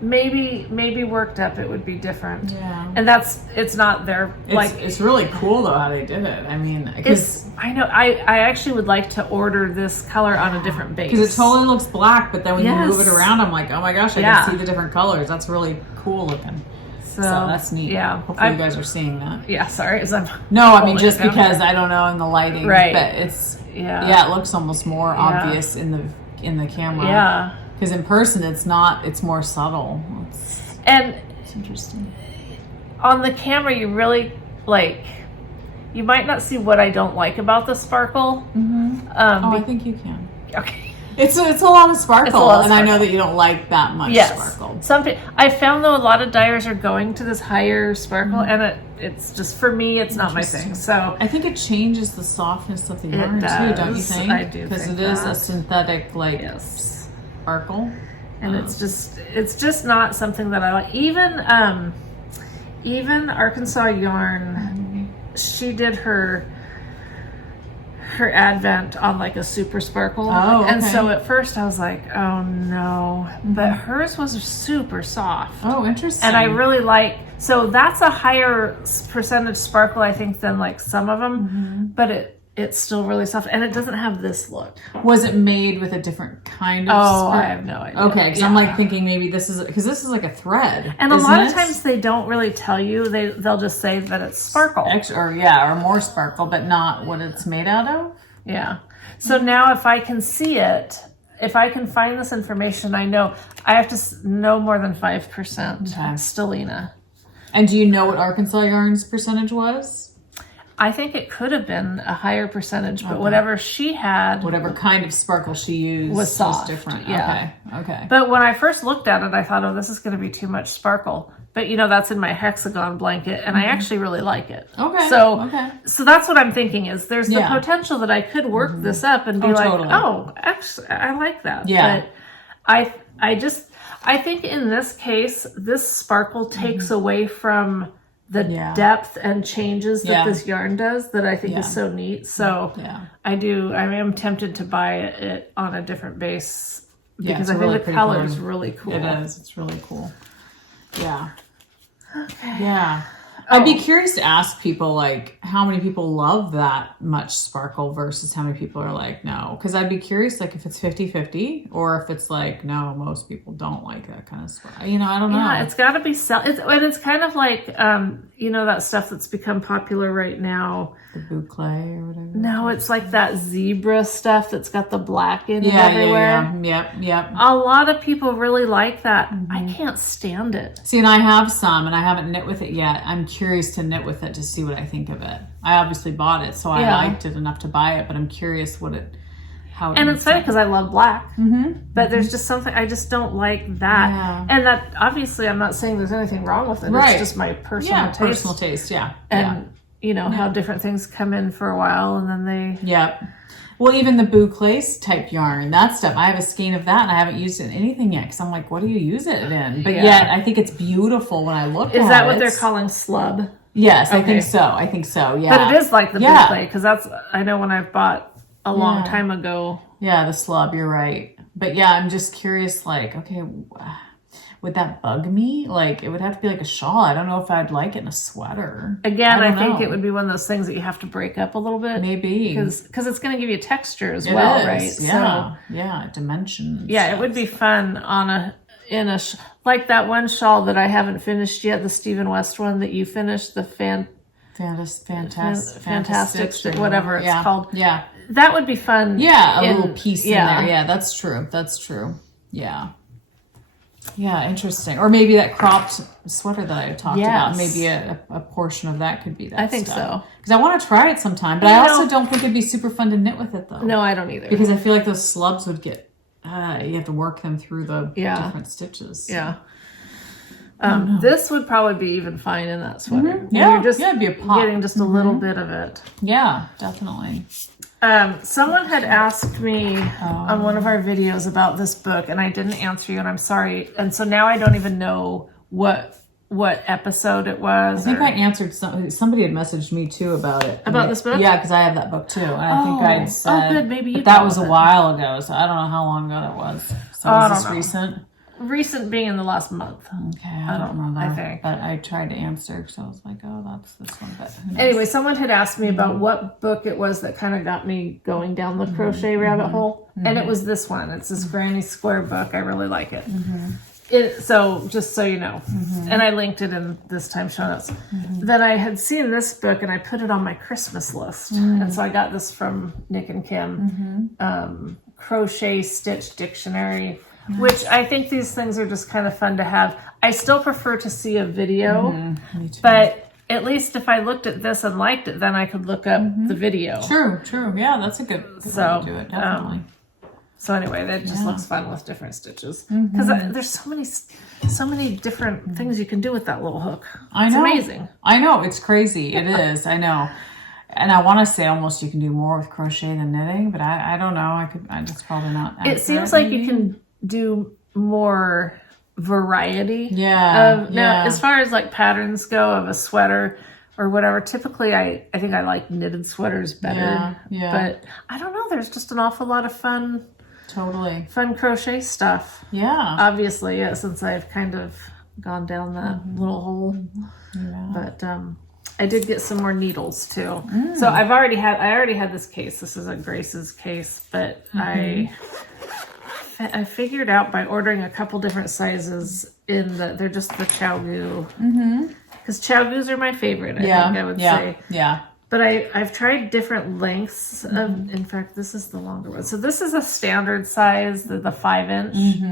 maybe worked up it would be different. Yeah. And it's not their, It's really cool though how they did it. I mean, I know, I actually would like to order this color on a different base. because it totally looks black, but then when you move it Yes. around, I'm like, oh my gosh, I Yeah. can see the different colors. That's really cool looking. So that's neat. Yeah. Hopefully you guys are seeing that. Yeah, sorry. As I'm No, I mean holding just it down. because I don't know in the lighting, Right. but it's Yeah. it looks almost more obvious in the camera. Yeah. Because in person it's not. It's more subtle. And It's interesting. on the camera, you really, you might not see what I don't like about the sparkle. I think you can. Okay. It's a lot of sparkle, It's a lot of and I know sparkle. that you don't like that much Yes. sparkle. I found though a lot of dyers are going to this higher sparkle, and it's just, for me, it's not my thing. So I think it changes the softness of the yarn too, don't you does. think? I do because think it is a that. synthetic yes. sparkle, And it's just not something that I like. Even Arkansas Yarn, she did her advent on like a super sparkle. Oh, okay. And so at first I was like, oh no. But hers was super soft. Oh, interesting. And I really so that's a higher percentage sparkle, I think, than like some of them. But it's still really soft, and it doesn't have this look. Was it made with a different kind of I have no idea. Okay, because I'm like thinking maybe this is, because this is like a thread. And a lot of times they don't really tell you. They'll just say that it's sparkle. Or more sparkle, but not what it's made out of. Yeah. So now if I can see it, if I can find this information, I know I have to know more than 5% stellina. And do you know what Arkansas Yarn's percentage was? I think it could have been a higher percentage, but whatever she had, whatever kind of sparkle she used was soft. Different. Yeah. Okay. But when I first looked at it, I thought, oh, this is going to be too much sparkle. But that's in my hexagon blanket, and I actually really like it. Okay. So that's what I'm thinking is there's the potential that I could work this up and be like, totally. oh, actually, I like that. Yeah. But I think in this case, this sparkle takes away from the depth and changes that this yarn does that I think is so neat. So I am tempted to buy it on a different base because I think the color is really cool. It is. It's really cool. Yeah. Okay. Yeah. I'd be curious to ask people, like, how many people love that much sparkle versus how many people are like, no. Because I'd be curious, like, if it's 50-50 or if it's like, no, most people don't like that kind of sparkle. I don't know. Yeah, it's got to be it's kind of like, that stuff that's become popular right now. The boucle or whatever. No, it's like that zebra stuff that's got the black in it everywhere. Yep. A lot of people really like that. I can't stand it. See, and I have some, and I haven't knit with it yet. I'm curious to knit with it to see what I think of it. I obviously bought it, so I liked it enough to buy it, but I'm curious how it. And it's funny because I love black, but there's just something I just don't like that. Yeah. And that obviously, I'm not saying there's anything wrong with it. Right. It's just my personal taste. Personal taste. Yeah. And how different things come in for a while, and then they. Yep. Well, even the boucle type yarn, that stuff, I have a skein of that and I haven't used it in anything yet because I'm like, what do you use it in? But yet, I think it's beautiful when I look at it. Is that what they're calling slub? Yes, okay. I think so, yeah. But it is like the boucle because I know when I bought a long time ago. Yeah, the slub, you're right. But yeah, I'm just curious, like, okay, would that bug me? Like, it would have to be like a shawl. I don't know if I'd like it in a sweater. Again, I think it would be one of those things that you have to break up a little bit. Maybe. Because it's going to give you texture as well, right? Yeah. Dimensions. Yeah, it would be fun like that one shawl that I haven't finished yet, the Stephen West one that you finished, the fantastic, whatever it's called. Yeah. That would be fun. Yeah, a little piece in there. Yeah, that's true. Yeah. Yeah, interesting. Or maybe that cropped sweater that I talked about. Maybe a portion of that could be that. I think so. Because I want to try it sometime, but I also don't think it'd be super fun to knit with it, though. No, I don't either. Because I feel like those slubs would get. You have to work them through the different stitches. Yeah. This would probably be even fine in that sweater. Yeah, you're just it'd be a pop. Getting just a little bit of it. Yeah, definitely. Someone had asked me on one of our videos about this book, and I didn't answer you, and I'm sorry. And so now I don't even know what episode it was. I think I answered somebody had messaged me too about it. About this book? Yeah, because I have that book too, and I think I'd said. Oh, good. Maybe you. But that was a while ago, so I don't know how long ago that was. So was this recent? Recent being in the last month. Okay, I don't remember. I think. But I tried to answer because I was like, oh, that's this one. But anyway, someone had asked me about what book it was that kind of got me going down the crochet rabbit hole. And it was this one. It's this Granny Square book. I really like it. So just so you know. And I linked it in this time show notes. That I had seen this book and I put it on my Christmas list. And so I got this from Nick and Kim. Crochet Stitch Dictionary. Which I think these things are just kind of fun to have. I still prefer to see a video, me too. But at least if I looked at this and liked it, then I could look up the video. True. Yeah, that's a good way to do it, definitely. So anyway, that just looks fun with different stitches. Because there's so many different things you can do with that little hook. It's amazing. I know, it's crazy. It is, I know. And I want to say almost you can do more with crochet than knitting, but I don't know. That's probably not accurate. It seems like you can do more variety. Now, as far as like patterns go of a sweater or whatever, typically I think I like knitted sweaters better. Yeah. But I don't know. There's just an awful lot of fun crochet stuff. Yeah. Obviously, since I've kind of gone down that little hole. Yeah. But I did get some more needles too. So I already had this case. This is a Grace's case, but I figured out by ordering a couple different sizes they're just the ChowGoo. Because ChowGoos are my favorite, I think I would say. Yeah. But I've tried different lengths of, in fact, this is the longer one. So this is a standard size, the 5-inch.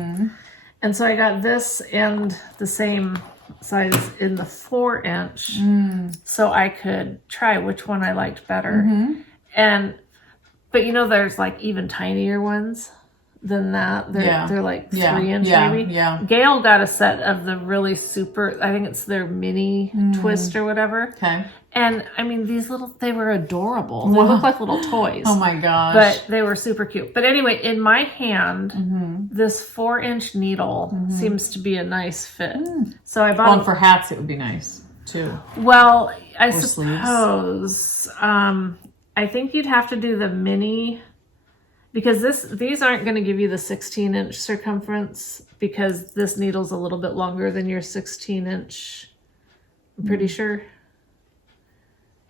And so I got this and the same size in the 4-inch. So I could try which one I liked better. But you know, there's like even tinier ones than that. They're like 3-inch maybe. Gail got a set of the really super, I think it's their mini twist or whatever. Okay. And I mean, they were adorable. They look like little toys. Oh my gosh. But they were super cute. But anyway, in my hand, this 4-inch needle seems to be a nice fit. So I bought one for hats. It would be nice too. Well, I suppose, I think you'd have to do the mini, because these aren't going to give you the 16-inch circumference, because this needle's a little bit longer than your 16-inch. I'm pretty sure.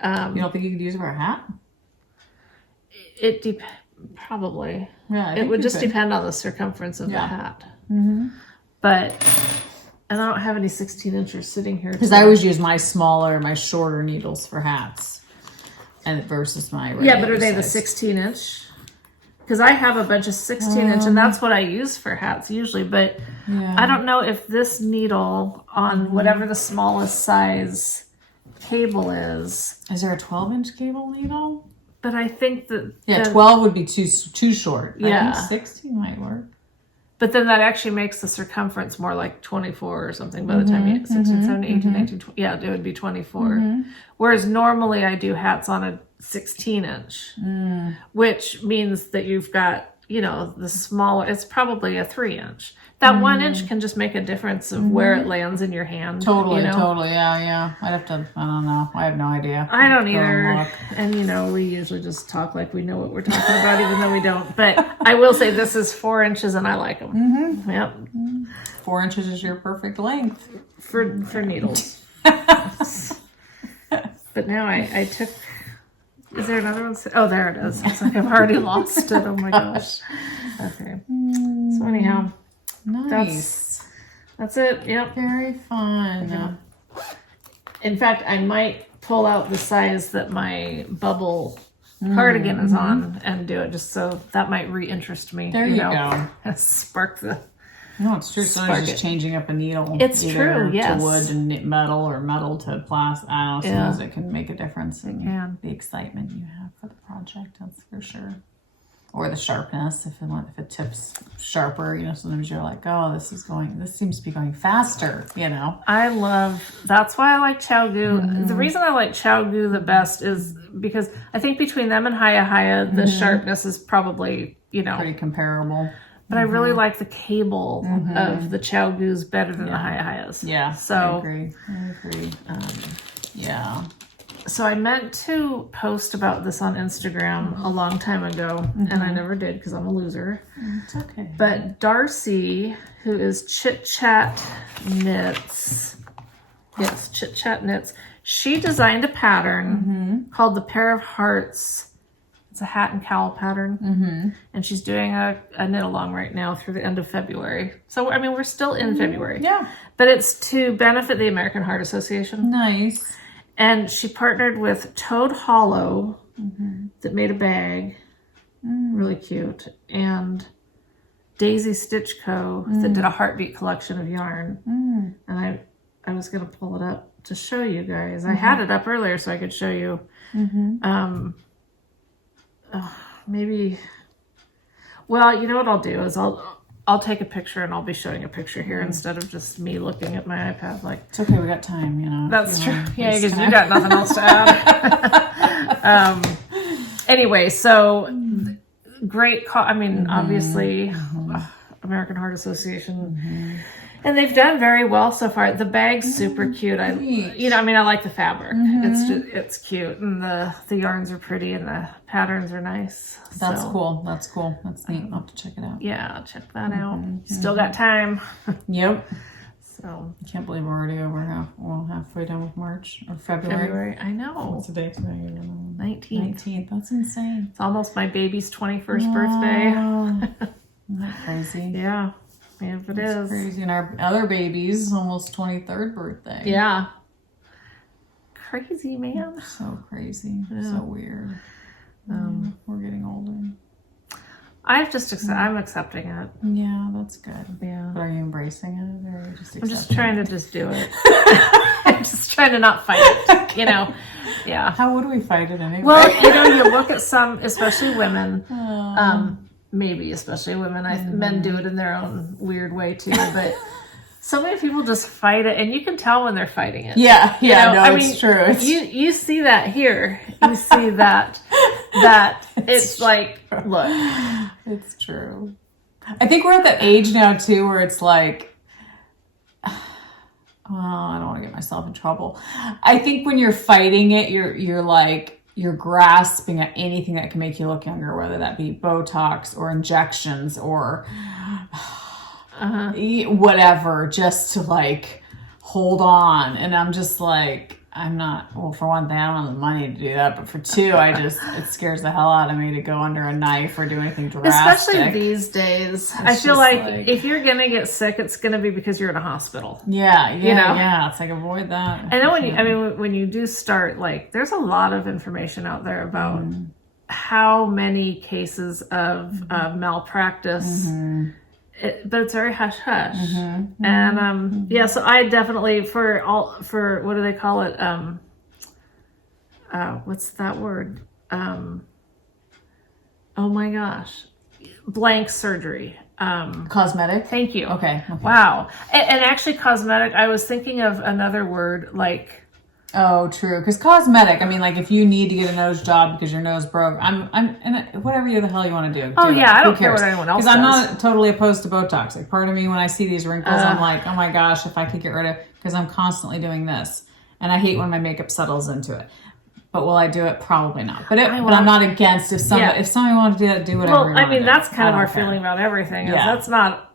You don't think you could use it for a hat? Probably. Yeah, it would just depend on the circumference of the hat. But and I don't have any 16-inchers sitting here. Because I always use my shorter needles for hats, and versus my regular but are they the 16-inch? Because I have a bunch of 16-inch, and that's what I use for hats usually. But I don't know if this needle on whatever the smallest size cable is. Is there a 12-inch cable needle? But I think that 12 would be too short. I think 16 might work. But then that actually makes the circumference more like 24 or something by the time you get 16, 17, 18, 19, 20. Yeah, it would be 24. Whereas normally I do hats on a 16-inch, which means that you've got, the smaller, it's probably a 3-inch. That 1-inch can just make a difference of where it lands in your hand. Totally. Yeah. I'd have to, I don't know. I have no idea. I don't either. And, we usually just talk like we know what we're talking about, even though we don't. But I will say this is 4 inches and I like them. Yep. 4 inches is your perfect length. For needles. But now I took, is there another one? Oh, there it is. It's like I've already lost it. Oh my gosh. Okay. So anyhow. Nice. That's it. Yep. Very fun. In fact, I might pull out the size that my bubble cardigan is on and do it, just so that might re-interest me. There you go. Spark the. No, it's true. Sometimes just changing up a needle. It's true. Yes. To wood and metal, or metal to plastic. I don't know. Sometimes it can make a difference in the excitement you have for the project. That's for sure. Or the sharpness, if it tips sharper, sometimes you're like, oh, this seems to be going faster, That's why I like ChowGoo. The reason I like ChowGoo the best is because I think between them and Haya, the sharpness is probably, pretty comparable. But I really like the cable of the ChowGoos better than the Hayas. Yeah, so I agree. Yeah. So I meant to post about this on Instagram a long time ago, and I never did because I'm a loser. It's okay. But Darcy, who is Chit Chat Knits, she designed a pattern called the Pair of Hearts. It's a hat and cowl pattern, and she's doing a knit along right now through the end of February. So I mean, we're still in February. Yeah, but it's to benefit the American Heart Association. Nice. And she partnered with Toad Hollow that made a bag, really cute, and Daisy Stitch Co. that did a heartbeat collection of yarn. And I was going to pull it up to show you guys. I had it up earlier so I could show you. Maybe, well, you know what I'll do is I'll take a picture and I'll be showing a picture here instead of just me looking at my iPad. Like, it's okay, we got time, That's true. Yeah, because you got nothing else to add. Anyway, so great. Obviously, American Heart Association, and they've done very well so far. The bag's super cute. I like the fabric. It's cute, and the yarns are pretty, and the patterns are nice. That's cool. That's neat. I'll have to check it out. Yeah, check that out. Still got time. Yep. So I can't believe we're already over halfway done with March or February. I know. What's the date today? 19th. 19th. That's insane. It's almost my baby's 21st birthday. Isn't that crazy? Yeah. Yeah, it is. Crazy. And our other baby's almost 23rd birthday. Yeah. Crazy, man. So crazy. So weird. We're getting older. I'm accepting it. Yeah, that's good. Yeah. But are you embracing it, or are you just accepting I'm just trying to just do it. I'm just trying to not fight it, Yeah. How would we fight it anyway? Well, you look at some, especially women, maybe especially women. Men do it in their own weird way too, but so many people just fight it, and you can tell when they're fighting it. Yeah, it's true. You see that here. You see that it's like, look. It's true. I think we're at that age now too where it's like, well, I don't want to get myself in trouble. I think when you're fighting it, you're grasping at anything that can make you look younger, whether that be Botox or injections or whatever, just to like hold on. And I'm just like, for one thing, I don't have the money to do that, but for two, it scares the hell out of me to go under a knife or do anything drastic. Especially these days. I feel like if you're going to get sick, it's going to be because you're in a hospital. Yeah. It's like, avoid that. I know when you do start, like, there's a lot of information out there about how many cases of malpractice, but it's very hush hush. And so I definitely for what do they call it? What's that word? Oh my gosh, blank surgery. Cosmetic. Thank you. Okay. Wow. And actually, cosmetic. I was thinking of another word like. Oh, true. Because cosmetic, I mean, like if you need to get a nose job because your nose broke, whatever the hell you want to do. I don't care what anyone else does. Because I'm not totally opposed to Botox. Like part of me, when I see these wrinkles, I'm like, oh my gosh, if I could get rid of, because I'm constantly doing this, and I hate when my makeup settles into it. But will I do it? Probably not. But I'm not against if somebody wanted to do that, do whatever. Well, that's kind of our feeling about everything. Is that's not.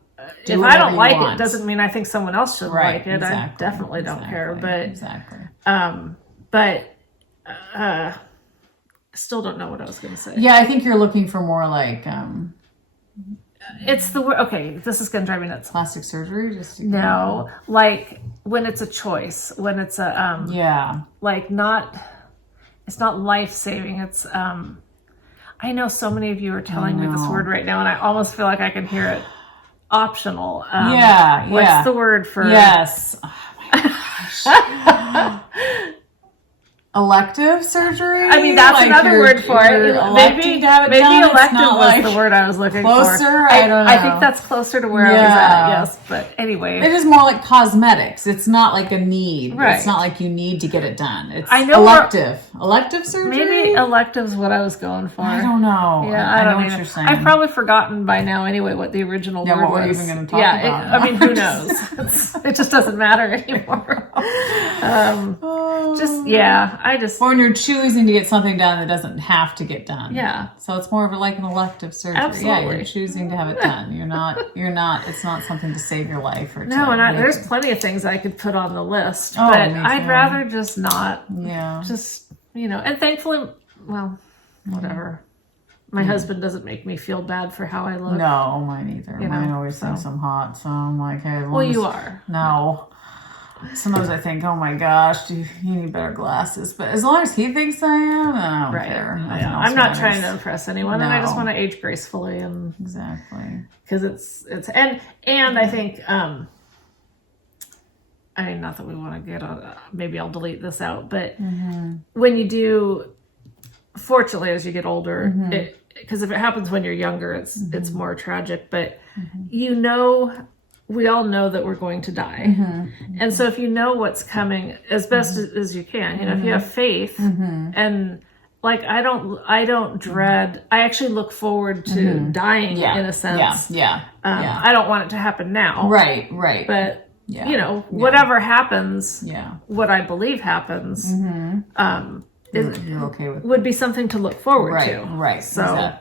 If I don't like it, doesn't mean I think someone else should like it. Exactly, I definitely don't care. But I still don't know what I was going to say. Yeah, I think you're looking for more like it's the word. Okay, this is going to drive me nuts. Plastic surgery, no, like when it's a choice, when it's a like not. It's not life saving. It's I know so many of you are telling me this word right now, and I almost feel like I can hear it. Optional. What's the word for? Yes. Oh my gosh. Elective surgery? I mean, that's like another word for it. Maybe elective was the word I was looking for. I don't know. I think that's closer to where I was at, yes. But anyway. It is more like cosmetics. It's not like a need. Right. It's not like you need to get it done. It's elective. Elective surgery? Maybe elective's what I was going for. I don't know. Yeah, I know what you're saying. I've probably forgotten by now anyway what the original word was. Yeah, what we're even going to talk about. I mean, who knows? It just doesn't matter anymore. When you're choosing to get something done that doesn't have to get done. Yeah. So it's more of like an elective surgery. Absolutely. Yeah, you're choosing to have it done. You're not, it's not something to save your life or there's plenty of things I could put on the list, but I'd rather just not. Yeah. Just, and thankfully, well, whatever. My husband doesn't make me feel bad for how I look. No, mine either. Mine always thinks I'm hot, so I'm like, hey. Well, you are. No. Sometimes I think, oh my gosh, you need better glasses. But as long as he thinks I am, I don't care. I'm not trying to impress anyone, and I just want to age gracefully. And exactly. Because it's and I think, I mean, not that we want to get on, maybe I'll delete this out, but when you do, fortunately, as you get older, because if it happens when you're younger, it's more tragic, but we all know that we're going to die. And so if you know what's coming as best as you can, if you have faith and like, I don't dread, I actually look forward to dying in a sense. I don't want it to happen now. Right. But whatever happens, what I believe happens, you're okay with would be something to look forward to. Right. So,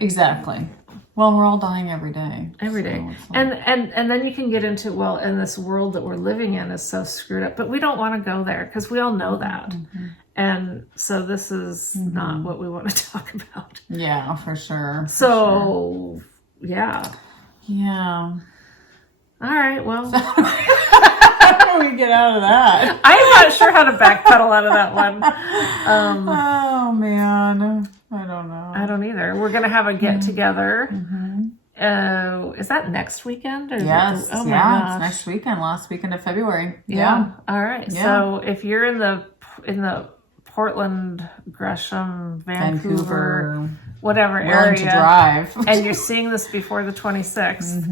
exactly. Well, we're all dying every day. Every day. And then you can get into, well, and this world that we're living in is so screwed up, but we don't want to go there because we all know that. Mm-hmm. And so this is not what we want to talk about. Yeah, for sure. So, yeah. Yeah. All right, well. How do we get out of that? I'm not sure how to backpedal out of that one. Oh, man. I don't know. I don't either. We're going to have a get-together. Mm-hmm. Is that next weekend? Or yes. Oh, my gosh. It's next weekend, last weekend of February. Yeah. All right. Yeah. So if you're in the Portland, Gresham, Vancouver, whatever area, to drive, and you're seeing this before the 26th,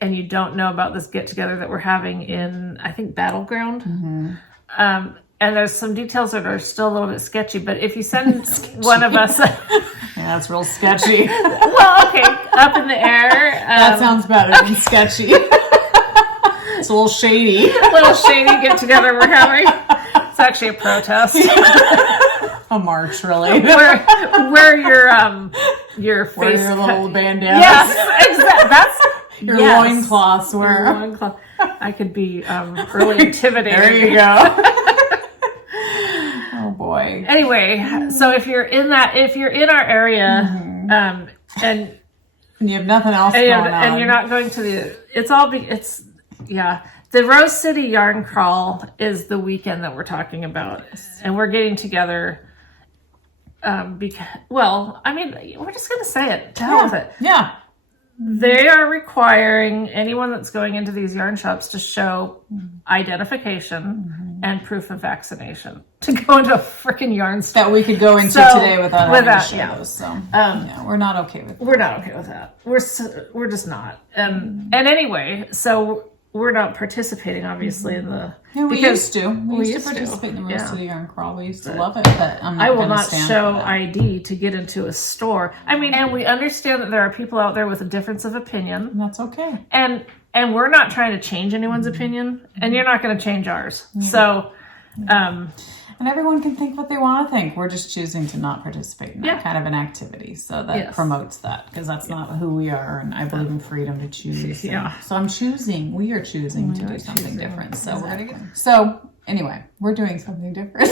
and you don't know about this get together that we're having in, I think, Battleground, and there's some details that are still a little bit sketchy. But if you send one of us, yeah, it's real sketchy. Well, okay, up in the air. That sounds better than sketchy. It's a little shady. Get together we're having. It's actually a protest. A march, really. Wear your face. Wear your little bandana. Yes, exactly. That's your loincloths. Loincloth. I could be really intimidating. There you go. Oh boy. Anyway, so if you're in our area, and you have nothing else going on, and you're not going to the Rose City Yarn Crawl is the weekend that we're talking about, and we're getting together. We're just gonna say it. To hell with it. Yeah. They are requiring anyone that's going into these yarn shops to show identification and proof of vaccination to go into a freaking yarn store. That we could go into today without having to show those. So we're not okay with that. We're not okay with that. We're just not. And anyway, so we're not participating, obviously, in the... Yeah, we used to. We used to participate in the Rose City Yarn Crawl. We used to love it, but I will not show ID to get into a store. I mean, and we understand that there are people out there with a difference of opinion. And that's okay. And we're not trying to change anyone's opinion, and you're not going to change ours. So... and everyone can think what they want to think. We're just choosing to not participate in that kind of an activity. So that promotes that, because that's not who we are. And I believe in freedom to choose. Yeah. So we are choosing to do something different. So we're going to go. So anyway, we're doing something different.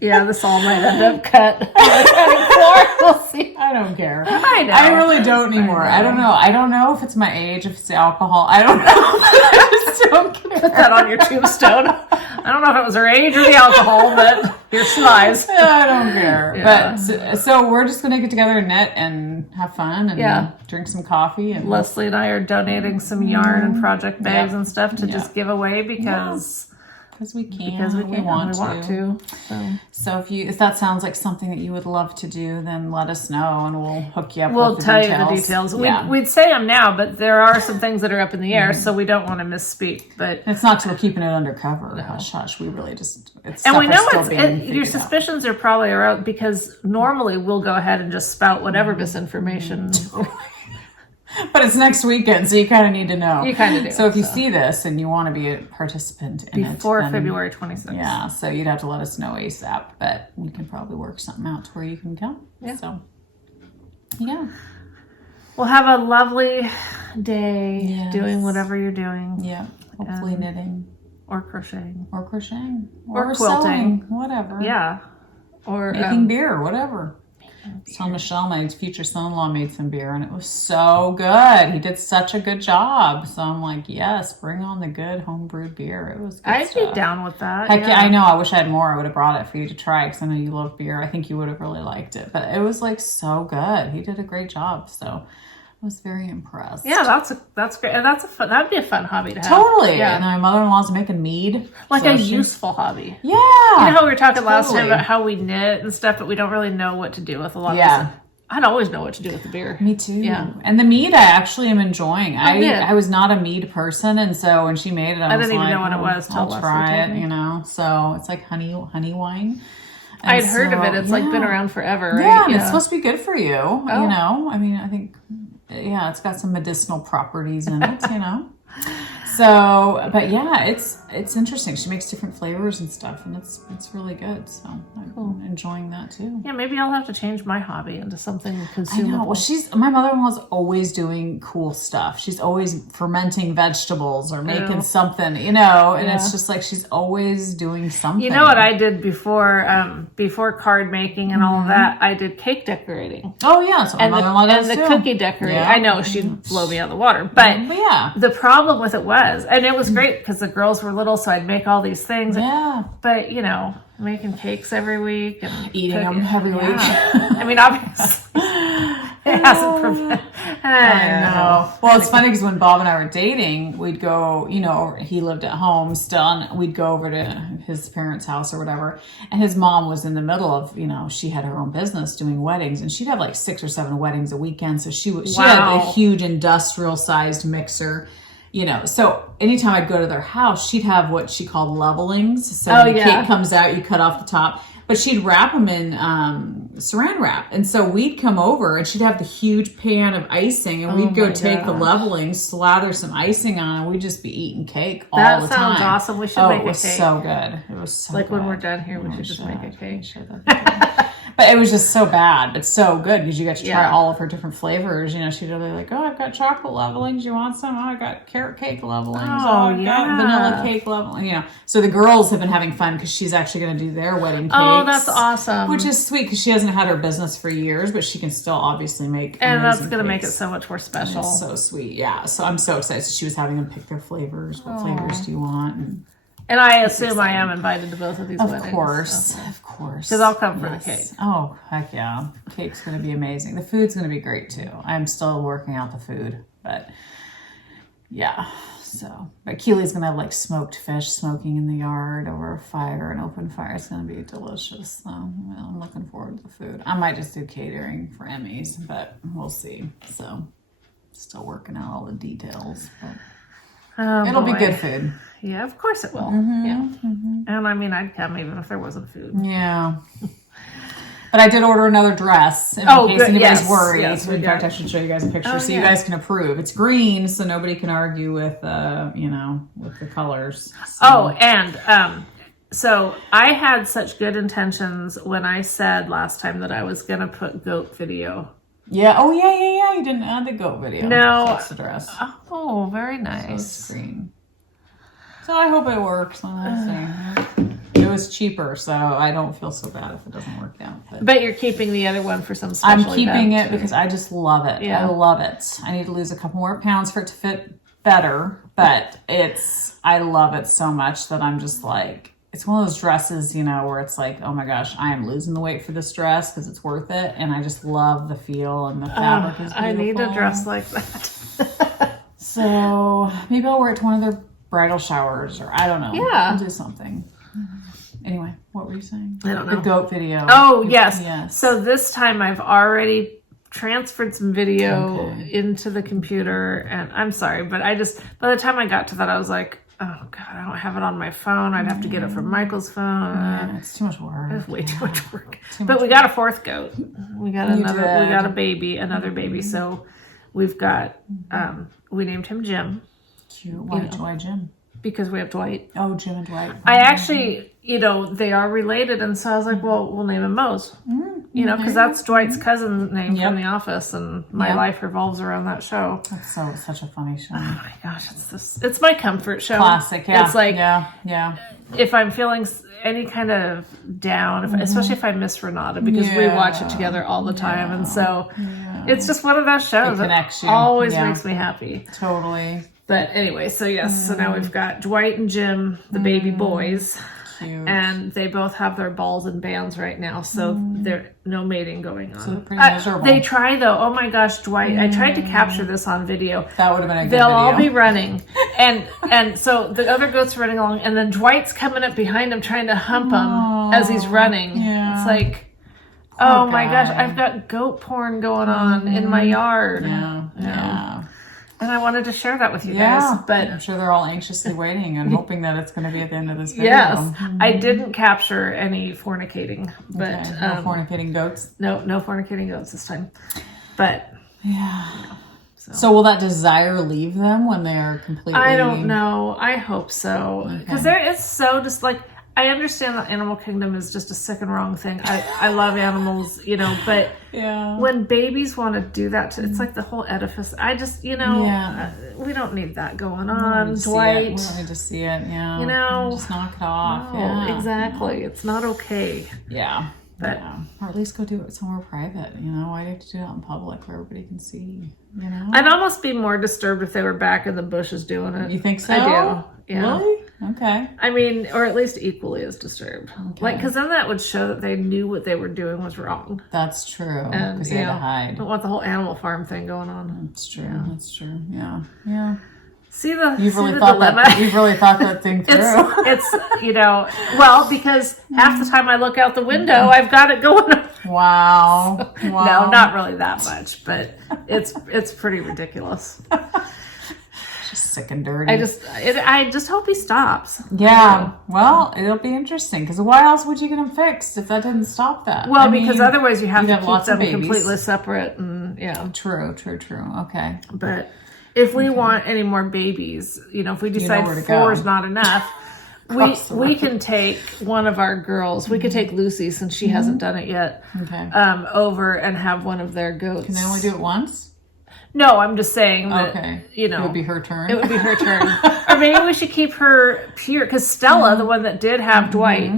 Yeah, this all might end up cut on the cutting floor. We'll see. I don't care. I know. I really don't anymore. I don't know. I don't know if it's my age, if it's the alcohol. I don't know. I just don't care. Put that on your tombstone. I don't know if it was her age or the alcohol, but your size. I don't care. Yeah. But so we're just going to get together and knit and have fun and drink some coffee. And Leslie and I are donating some yarn and project bags and stuff to just give away because we can. Because we want to. So if that sounds like something that you would love to do, then let us know and we'll hook you up. We'll tell you the details. Yeah. We'd say them now, but there are some things that are up in the air, so we don't want to misspeak. But it's not till we're keeping it undercover. No. Hush, hush. We really just. And we know your suspicions are probably around, because normally we'll go ahead and just spout whatever misinformation. But it's next weekend, so you kind of need to know. You kind of do. So if you see this and you want to be a participant in before February 26th. Yeah, so you'd have to let us know ASAP, but we can probably work something out to where you can come. Yeah. So, yeah. Well, have a lovely day doing whatever you're doing. Yeah. Hopefully knitting. Or crocheting. Or quilting. Sewing, whatever. Yeah. Or making beer, whatever. So Michelle, my future son-in-law, made some beer, and it was so good. He did such a good job. So I'm like, yes, bring on the good home-brewed beer. It was good I'd be down with that. Heck yeah, I know. I wish I had more. I would have brought it for you to try, because I know you love beer. I think you would have really liked it. But it was, like, so good. He did a great job. So I was very impressed. Yeah, that's great. And that'd be a fun hobby to have. Totally. Yeah. And then my mother-in-law's making mead. Like a useful hobby. Yeah. You know how we were talking last time about how we knit and stuff, but we don't really know what to do with a lot of this. I'd always know what to do with the beer. Me too. Yeah. And the mead I actually am enjoying. I was not a mead person, and so when she made it, I didn't even know what it was. I'll try it, So it's like honey wine. And I'd heard of it. It's like been around forever, right? Yeah, and it's supposed to be good for you. Oh. You know, I mean, I think, it's got some medicinal properties in it, So So, but yeah, it's interesting. She makes different flavors and stuff, and it's really good. So I'm enjoying that too. Yeah, maybe I'll have to change my hobby into something I consumable. know. Well, my mother-in-law's always doing cool stuff. She's always fermenting vegetables or making something, and it's just like she's always doing something. You know what I did before card making and all of that? I did cake decorating. Oh yeah, so my mother-in-law does and the too. Cookie decorating. Yeah. I know she'd blow me out of the water, but yeah, the problem with it was, and it was great because the girls were little, so I'd make all these things. Yeah, but making cakes every week and eating them every week. I mean, obviously, it hasn't prevented. I know. Well, it's funny because when Bob and I were dating, we'd go, he lived at home still, and we'd go over to his parents' house or whatever. And his mom was in the middle of, she had her own business doing weddings, and she'd have like 6 or 7 weddings a weekend. So she had a huge industrial sized mixer. So anytime I'd go to their house, she'd have what she called levelings. So the cake comes out, you cut off the top, but she'd wrap them in saran wrap. And so we'd come over and she'd have the huge pan of icing, and we'd go take the levelings, slather some icing on, and we'd just be eating cake all the time. That sounds awesome. We should make a cake. It was so good. It was so good. When we're done here, we should just make a cake. But it was just so bad, but so good because you got to try all of her different flavors. She'd really like, oh, I've got chocolate levelings. You want some? Oh, I got carrot cake levelings. I've got vanilla cake leveling. So the girls have been having fun because she's actually going to do their wedding cakes. Oh, that's awesome. Which is sweet because she hasn't had her business for years, but she can still obviously make and that's going to make it so much more special. It's so sweet. Yeah. So I'm so excited. So she was having them pick their flavors. What flavors do you want? And I assume I am invited to both of these weddings. Of course. Because I'll come for the cake. Oh, heck yeah. Cake's going to be amazing. The food's going to be great too. I'm still working out the food, but yeah. But Keely's going to have like smoked fish smoking in the yard over a fire, an open fire. It's going to be delicious. So I'm looking forward to the food. I might just do catering for Emmy's, but we'll see. So still working out all the details, but it'll be good food. Yeah, of course it will. And I mean, I'd come even if there wasn't food. Yeah. But I did order another dress in case anybody's worried. In fact, I should show you guys a picture so you guys can approve. It's green, so nobody can argue with, with the colors. So. So I had such good intentions when I said last time that I was going to put goat video. Yeah. Oh, yeah. You didn't add the goat video. No. That's the dress. Oh, very nice. So it's green. So I hope it works. We'll see. It was cheaper, so I don't feel so bad if it doesn't work out. But you're keeping the other one for some special I'm keeping it because I just love it. Yeah. I love it. I need to lose a couple more pounds for it to fit better, but I love it so much that I'm just like, it's one of those dresses, where it's like, oh my gosh, I am losing the weight for this dress because it's worth it. And I just love the feel and the fabric is beautiful. I need a dress like that. So maybe I'll wear it to one of their bridal showers, or I don't know. Yeah. I'll do something. Anyway, what were you saying? I don't know. The goat video. Oh, yes. So this time I've already transferred some video into the computer, and I'm sorry, but by the time I got to that, I was like, oh God, I don't have it on my phone. I'd have to get it from Michael's phone. Yeah, it's too much work. It's way too much work. But we got a fourth goat. We got a baby, another baby. So we've got, we named him Jim. Cute. Why Jim? Because we have Dwight. Oh, Jim and Dwight. I actually, they are related. And so I was like, well, we'll name him Mose. Because that's Dwight's cousin name from The Office. And my life revolves around that show. That's such a funny show. Oh my gosh. It's my comfort show. Classic, yeah. It's like, yeah. If I'm feeling any kind of down, especially if I miss Renata, because we watch it together all the time. And so it's just one of those shows that always makes me happy. Totally. But anyway, so yes, so now we've got Dwight and Jim, the baby boys. Cute. And they both have their balls and bands right now, so there's no mating going on. So they're pretty miserable. They try though. Oh my gosh, Dwight! I tried to capture this on video. That would have been a good They'll video. all be running, and so the other goat's running along, and then Dwight's coming up behind him trying to hump him as he's running. Yeah. It's like, oh my gosh, I've got goat porn going on in my yard. Yeah. And I wanted to share that with you guys. But I'm sure they're all anxiously waiting and hoping that it's going to be at the end of this video. Yes. I didn't capture any fornicating. But no fornicating goats? No fornicating goats this time. But yeah. So will that desire leave them when they are completely... I don't know. I hope so. Because it's so just like, I understand that animal kingdom is just a sick and wrong thing. I love animals, you know, but when babies want to do that, it's like the whole edifice. I just, you know, we don't need that going on, Dwight. We don't need to see it, You know. Just knock it off. No, exactly. It's not okay. Yeah. But, or at least go do it somewhere private, you know. Why do you have to do it out in public where everybody can see, you know? I'd almost be more disturbed if they were back in the bushes doing it. You think so? I do. Yeah. Really? Okay. I mean, or at least equally as disturbed. Okay. Like, because then that would show that they knew what they were doing was wrong. That's true. And because they had to hide. Don't want the whole animal farm thing going on. That's true. Yeah. That's true. Yeah. Yeah. You've really thought that thing through. It's you know, well, because half the time I look out the window, I've got it going on. Wow. No, not really that much, but it's pretty ridiculous. Just sick and dirty. I just hope he stops. Yeah. Well, it'll be interesting because why else would you get him fixed if that didn't stop that? Well, because otherwise you have to keep them babies. completely separate and True. Okay. But if we want any more babies, you know, if we decide 4 is not enough, we can take one of our girls. We could take Lucy since she hasn't done it yet. Okay. Over and have one of their goats. Can they only do it once? No, I'm just saying that, you know. It would be her turn. It would be her turn. Or maybe we should keep her pure. Because Stella, the one that did have Dwight,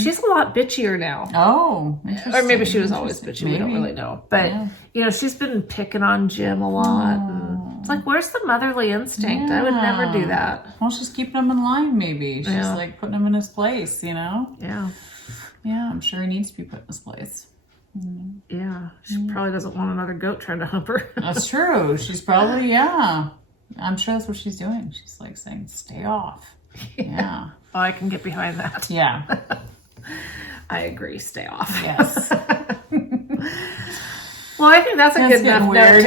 she's a lot bitchier now. Oh, or maybe she was always bitchy. Maybe. We don't really know. But, you know, she's been picking on Jim a lot. And it's like, where's the motherly instinct? I would never do that. Well, she's keeping him in line, maybe. She's like putting him in his place, you know? Yeah. Yeah, I'm sure he needs to be put in his place. Yeah, she probably doesn't want another goat trying to hump her. That's true. She's probably, I'm sure that's what she's doing. She's like saying, stay off. Yeah. Oh, I can get behind that. Yeah. I agree. Stay off. Yes. Well, I think that's a good enough weird.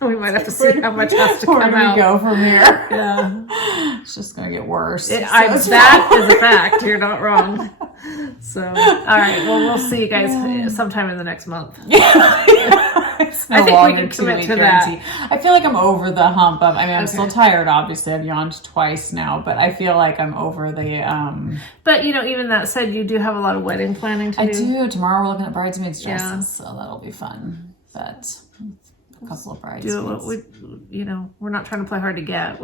We might have to see how much has to come out. Where do we go from here? Yeah. It's just going to get worse. That is a fact. You're not wrong. So, all right. Well, we'll see you guys sometime in the next month. It's no I think longer we can 2 commit week to guarantee. that. I feel like I'm over the hump of, I'm still tired, obviously. I've yawned twice now, but I feel like I'm over the... But, you know, even that said, you do have a lot of wedding planning to do. I do. Tomorrow we're looking at bridesmaids dresses, so that'll be fun. But... a couple of bridesmaids. We're not trying to play hard to get.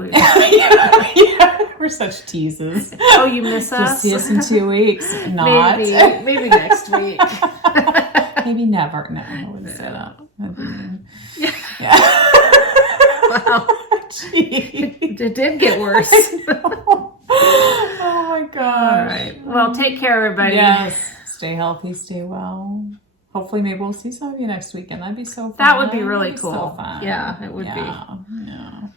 We're such teasers. Oh, you miss us? You'll see us in 2 weeks. Not. Maybe next week. Maybe never. No, I wouldn't say that. Yeah. Wow. It did get worse. Oh my gosh. All right. Well, take care, everybody. Yes. Stay healthy. Stay well. Hopefully, maybe we'll see some of you next weekend. That'd be so fun. That would be really cool. So fun. Yeah, it would be. Yeah.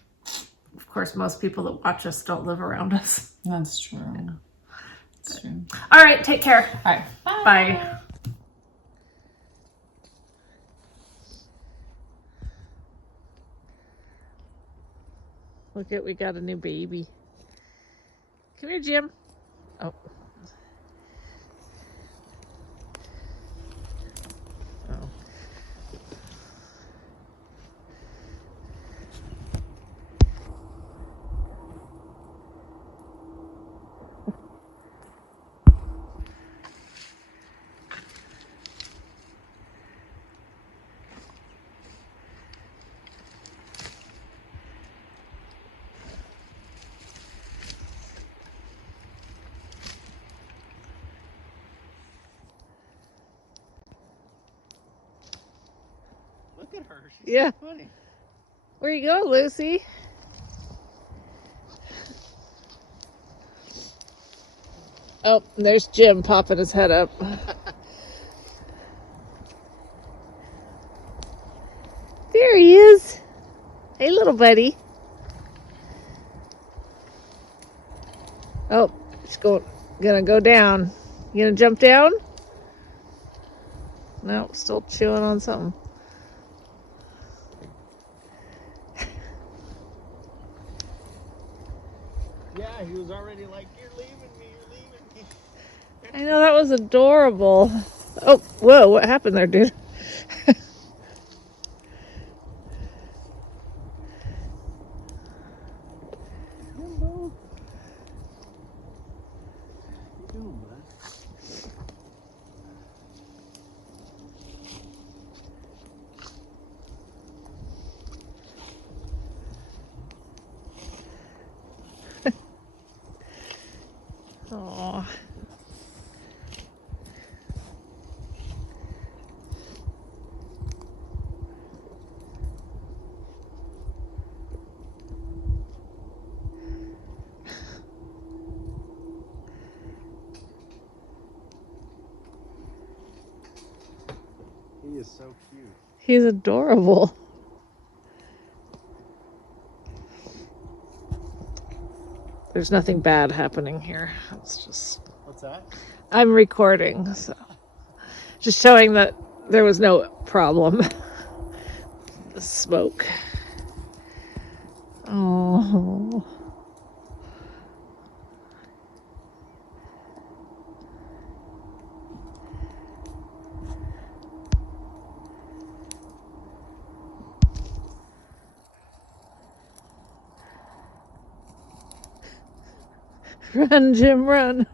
Of course, most people that watch us don't live around us. That's true. That's true. All right, take care. All right. Bye. Bye. Look at, we got a new baby. Come here, Jim. Oh. Look at her. She's so funny. Where you go, Lucy? Oh, there's Jim popping his head up. There he is. Hey, little buddy. Oh, it's gonna go down. You gonna jump down? No, still chewing on something. Yeah, he was already like, you're leaving me. I know, that was adorable. Oh, whoa, what happened there, dude? Aww. He is so cute. He's adorable. There's nothing bad happening here. It's just... What's that? I'm recording, so just showing that there was no problem. The smoke. Oh. Run, Jim, run.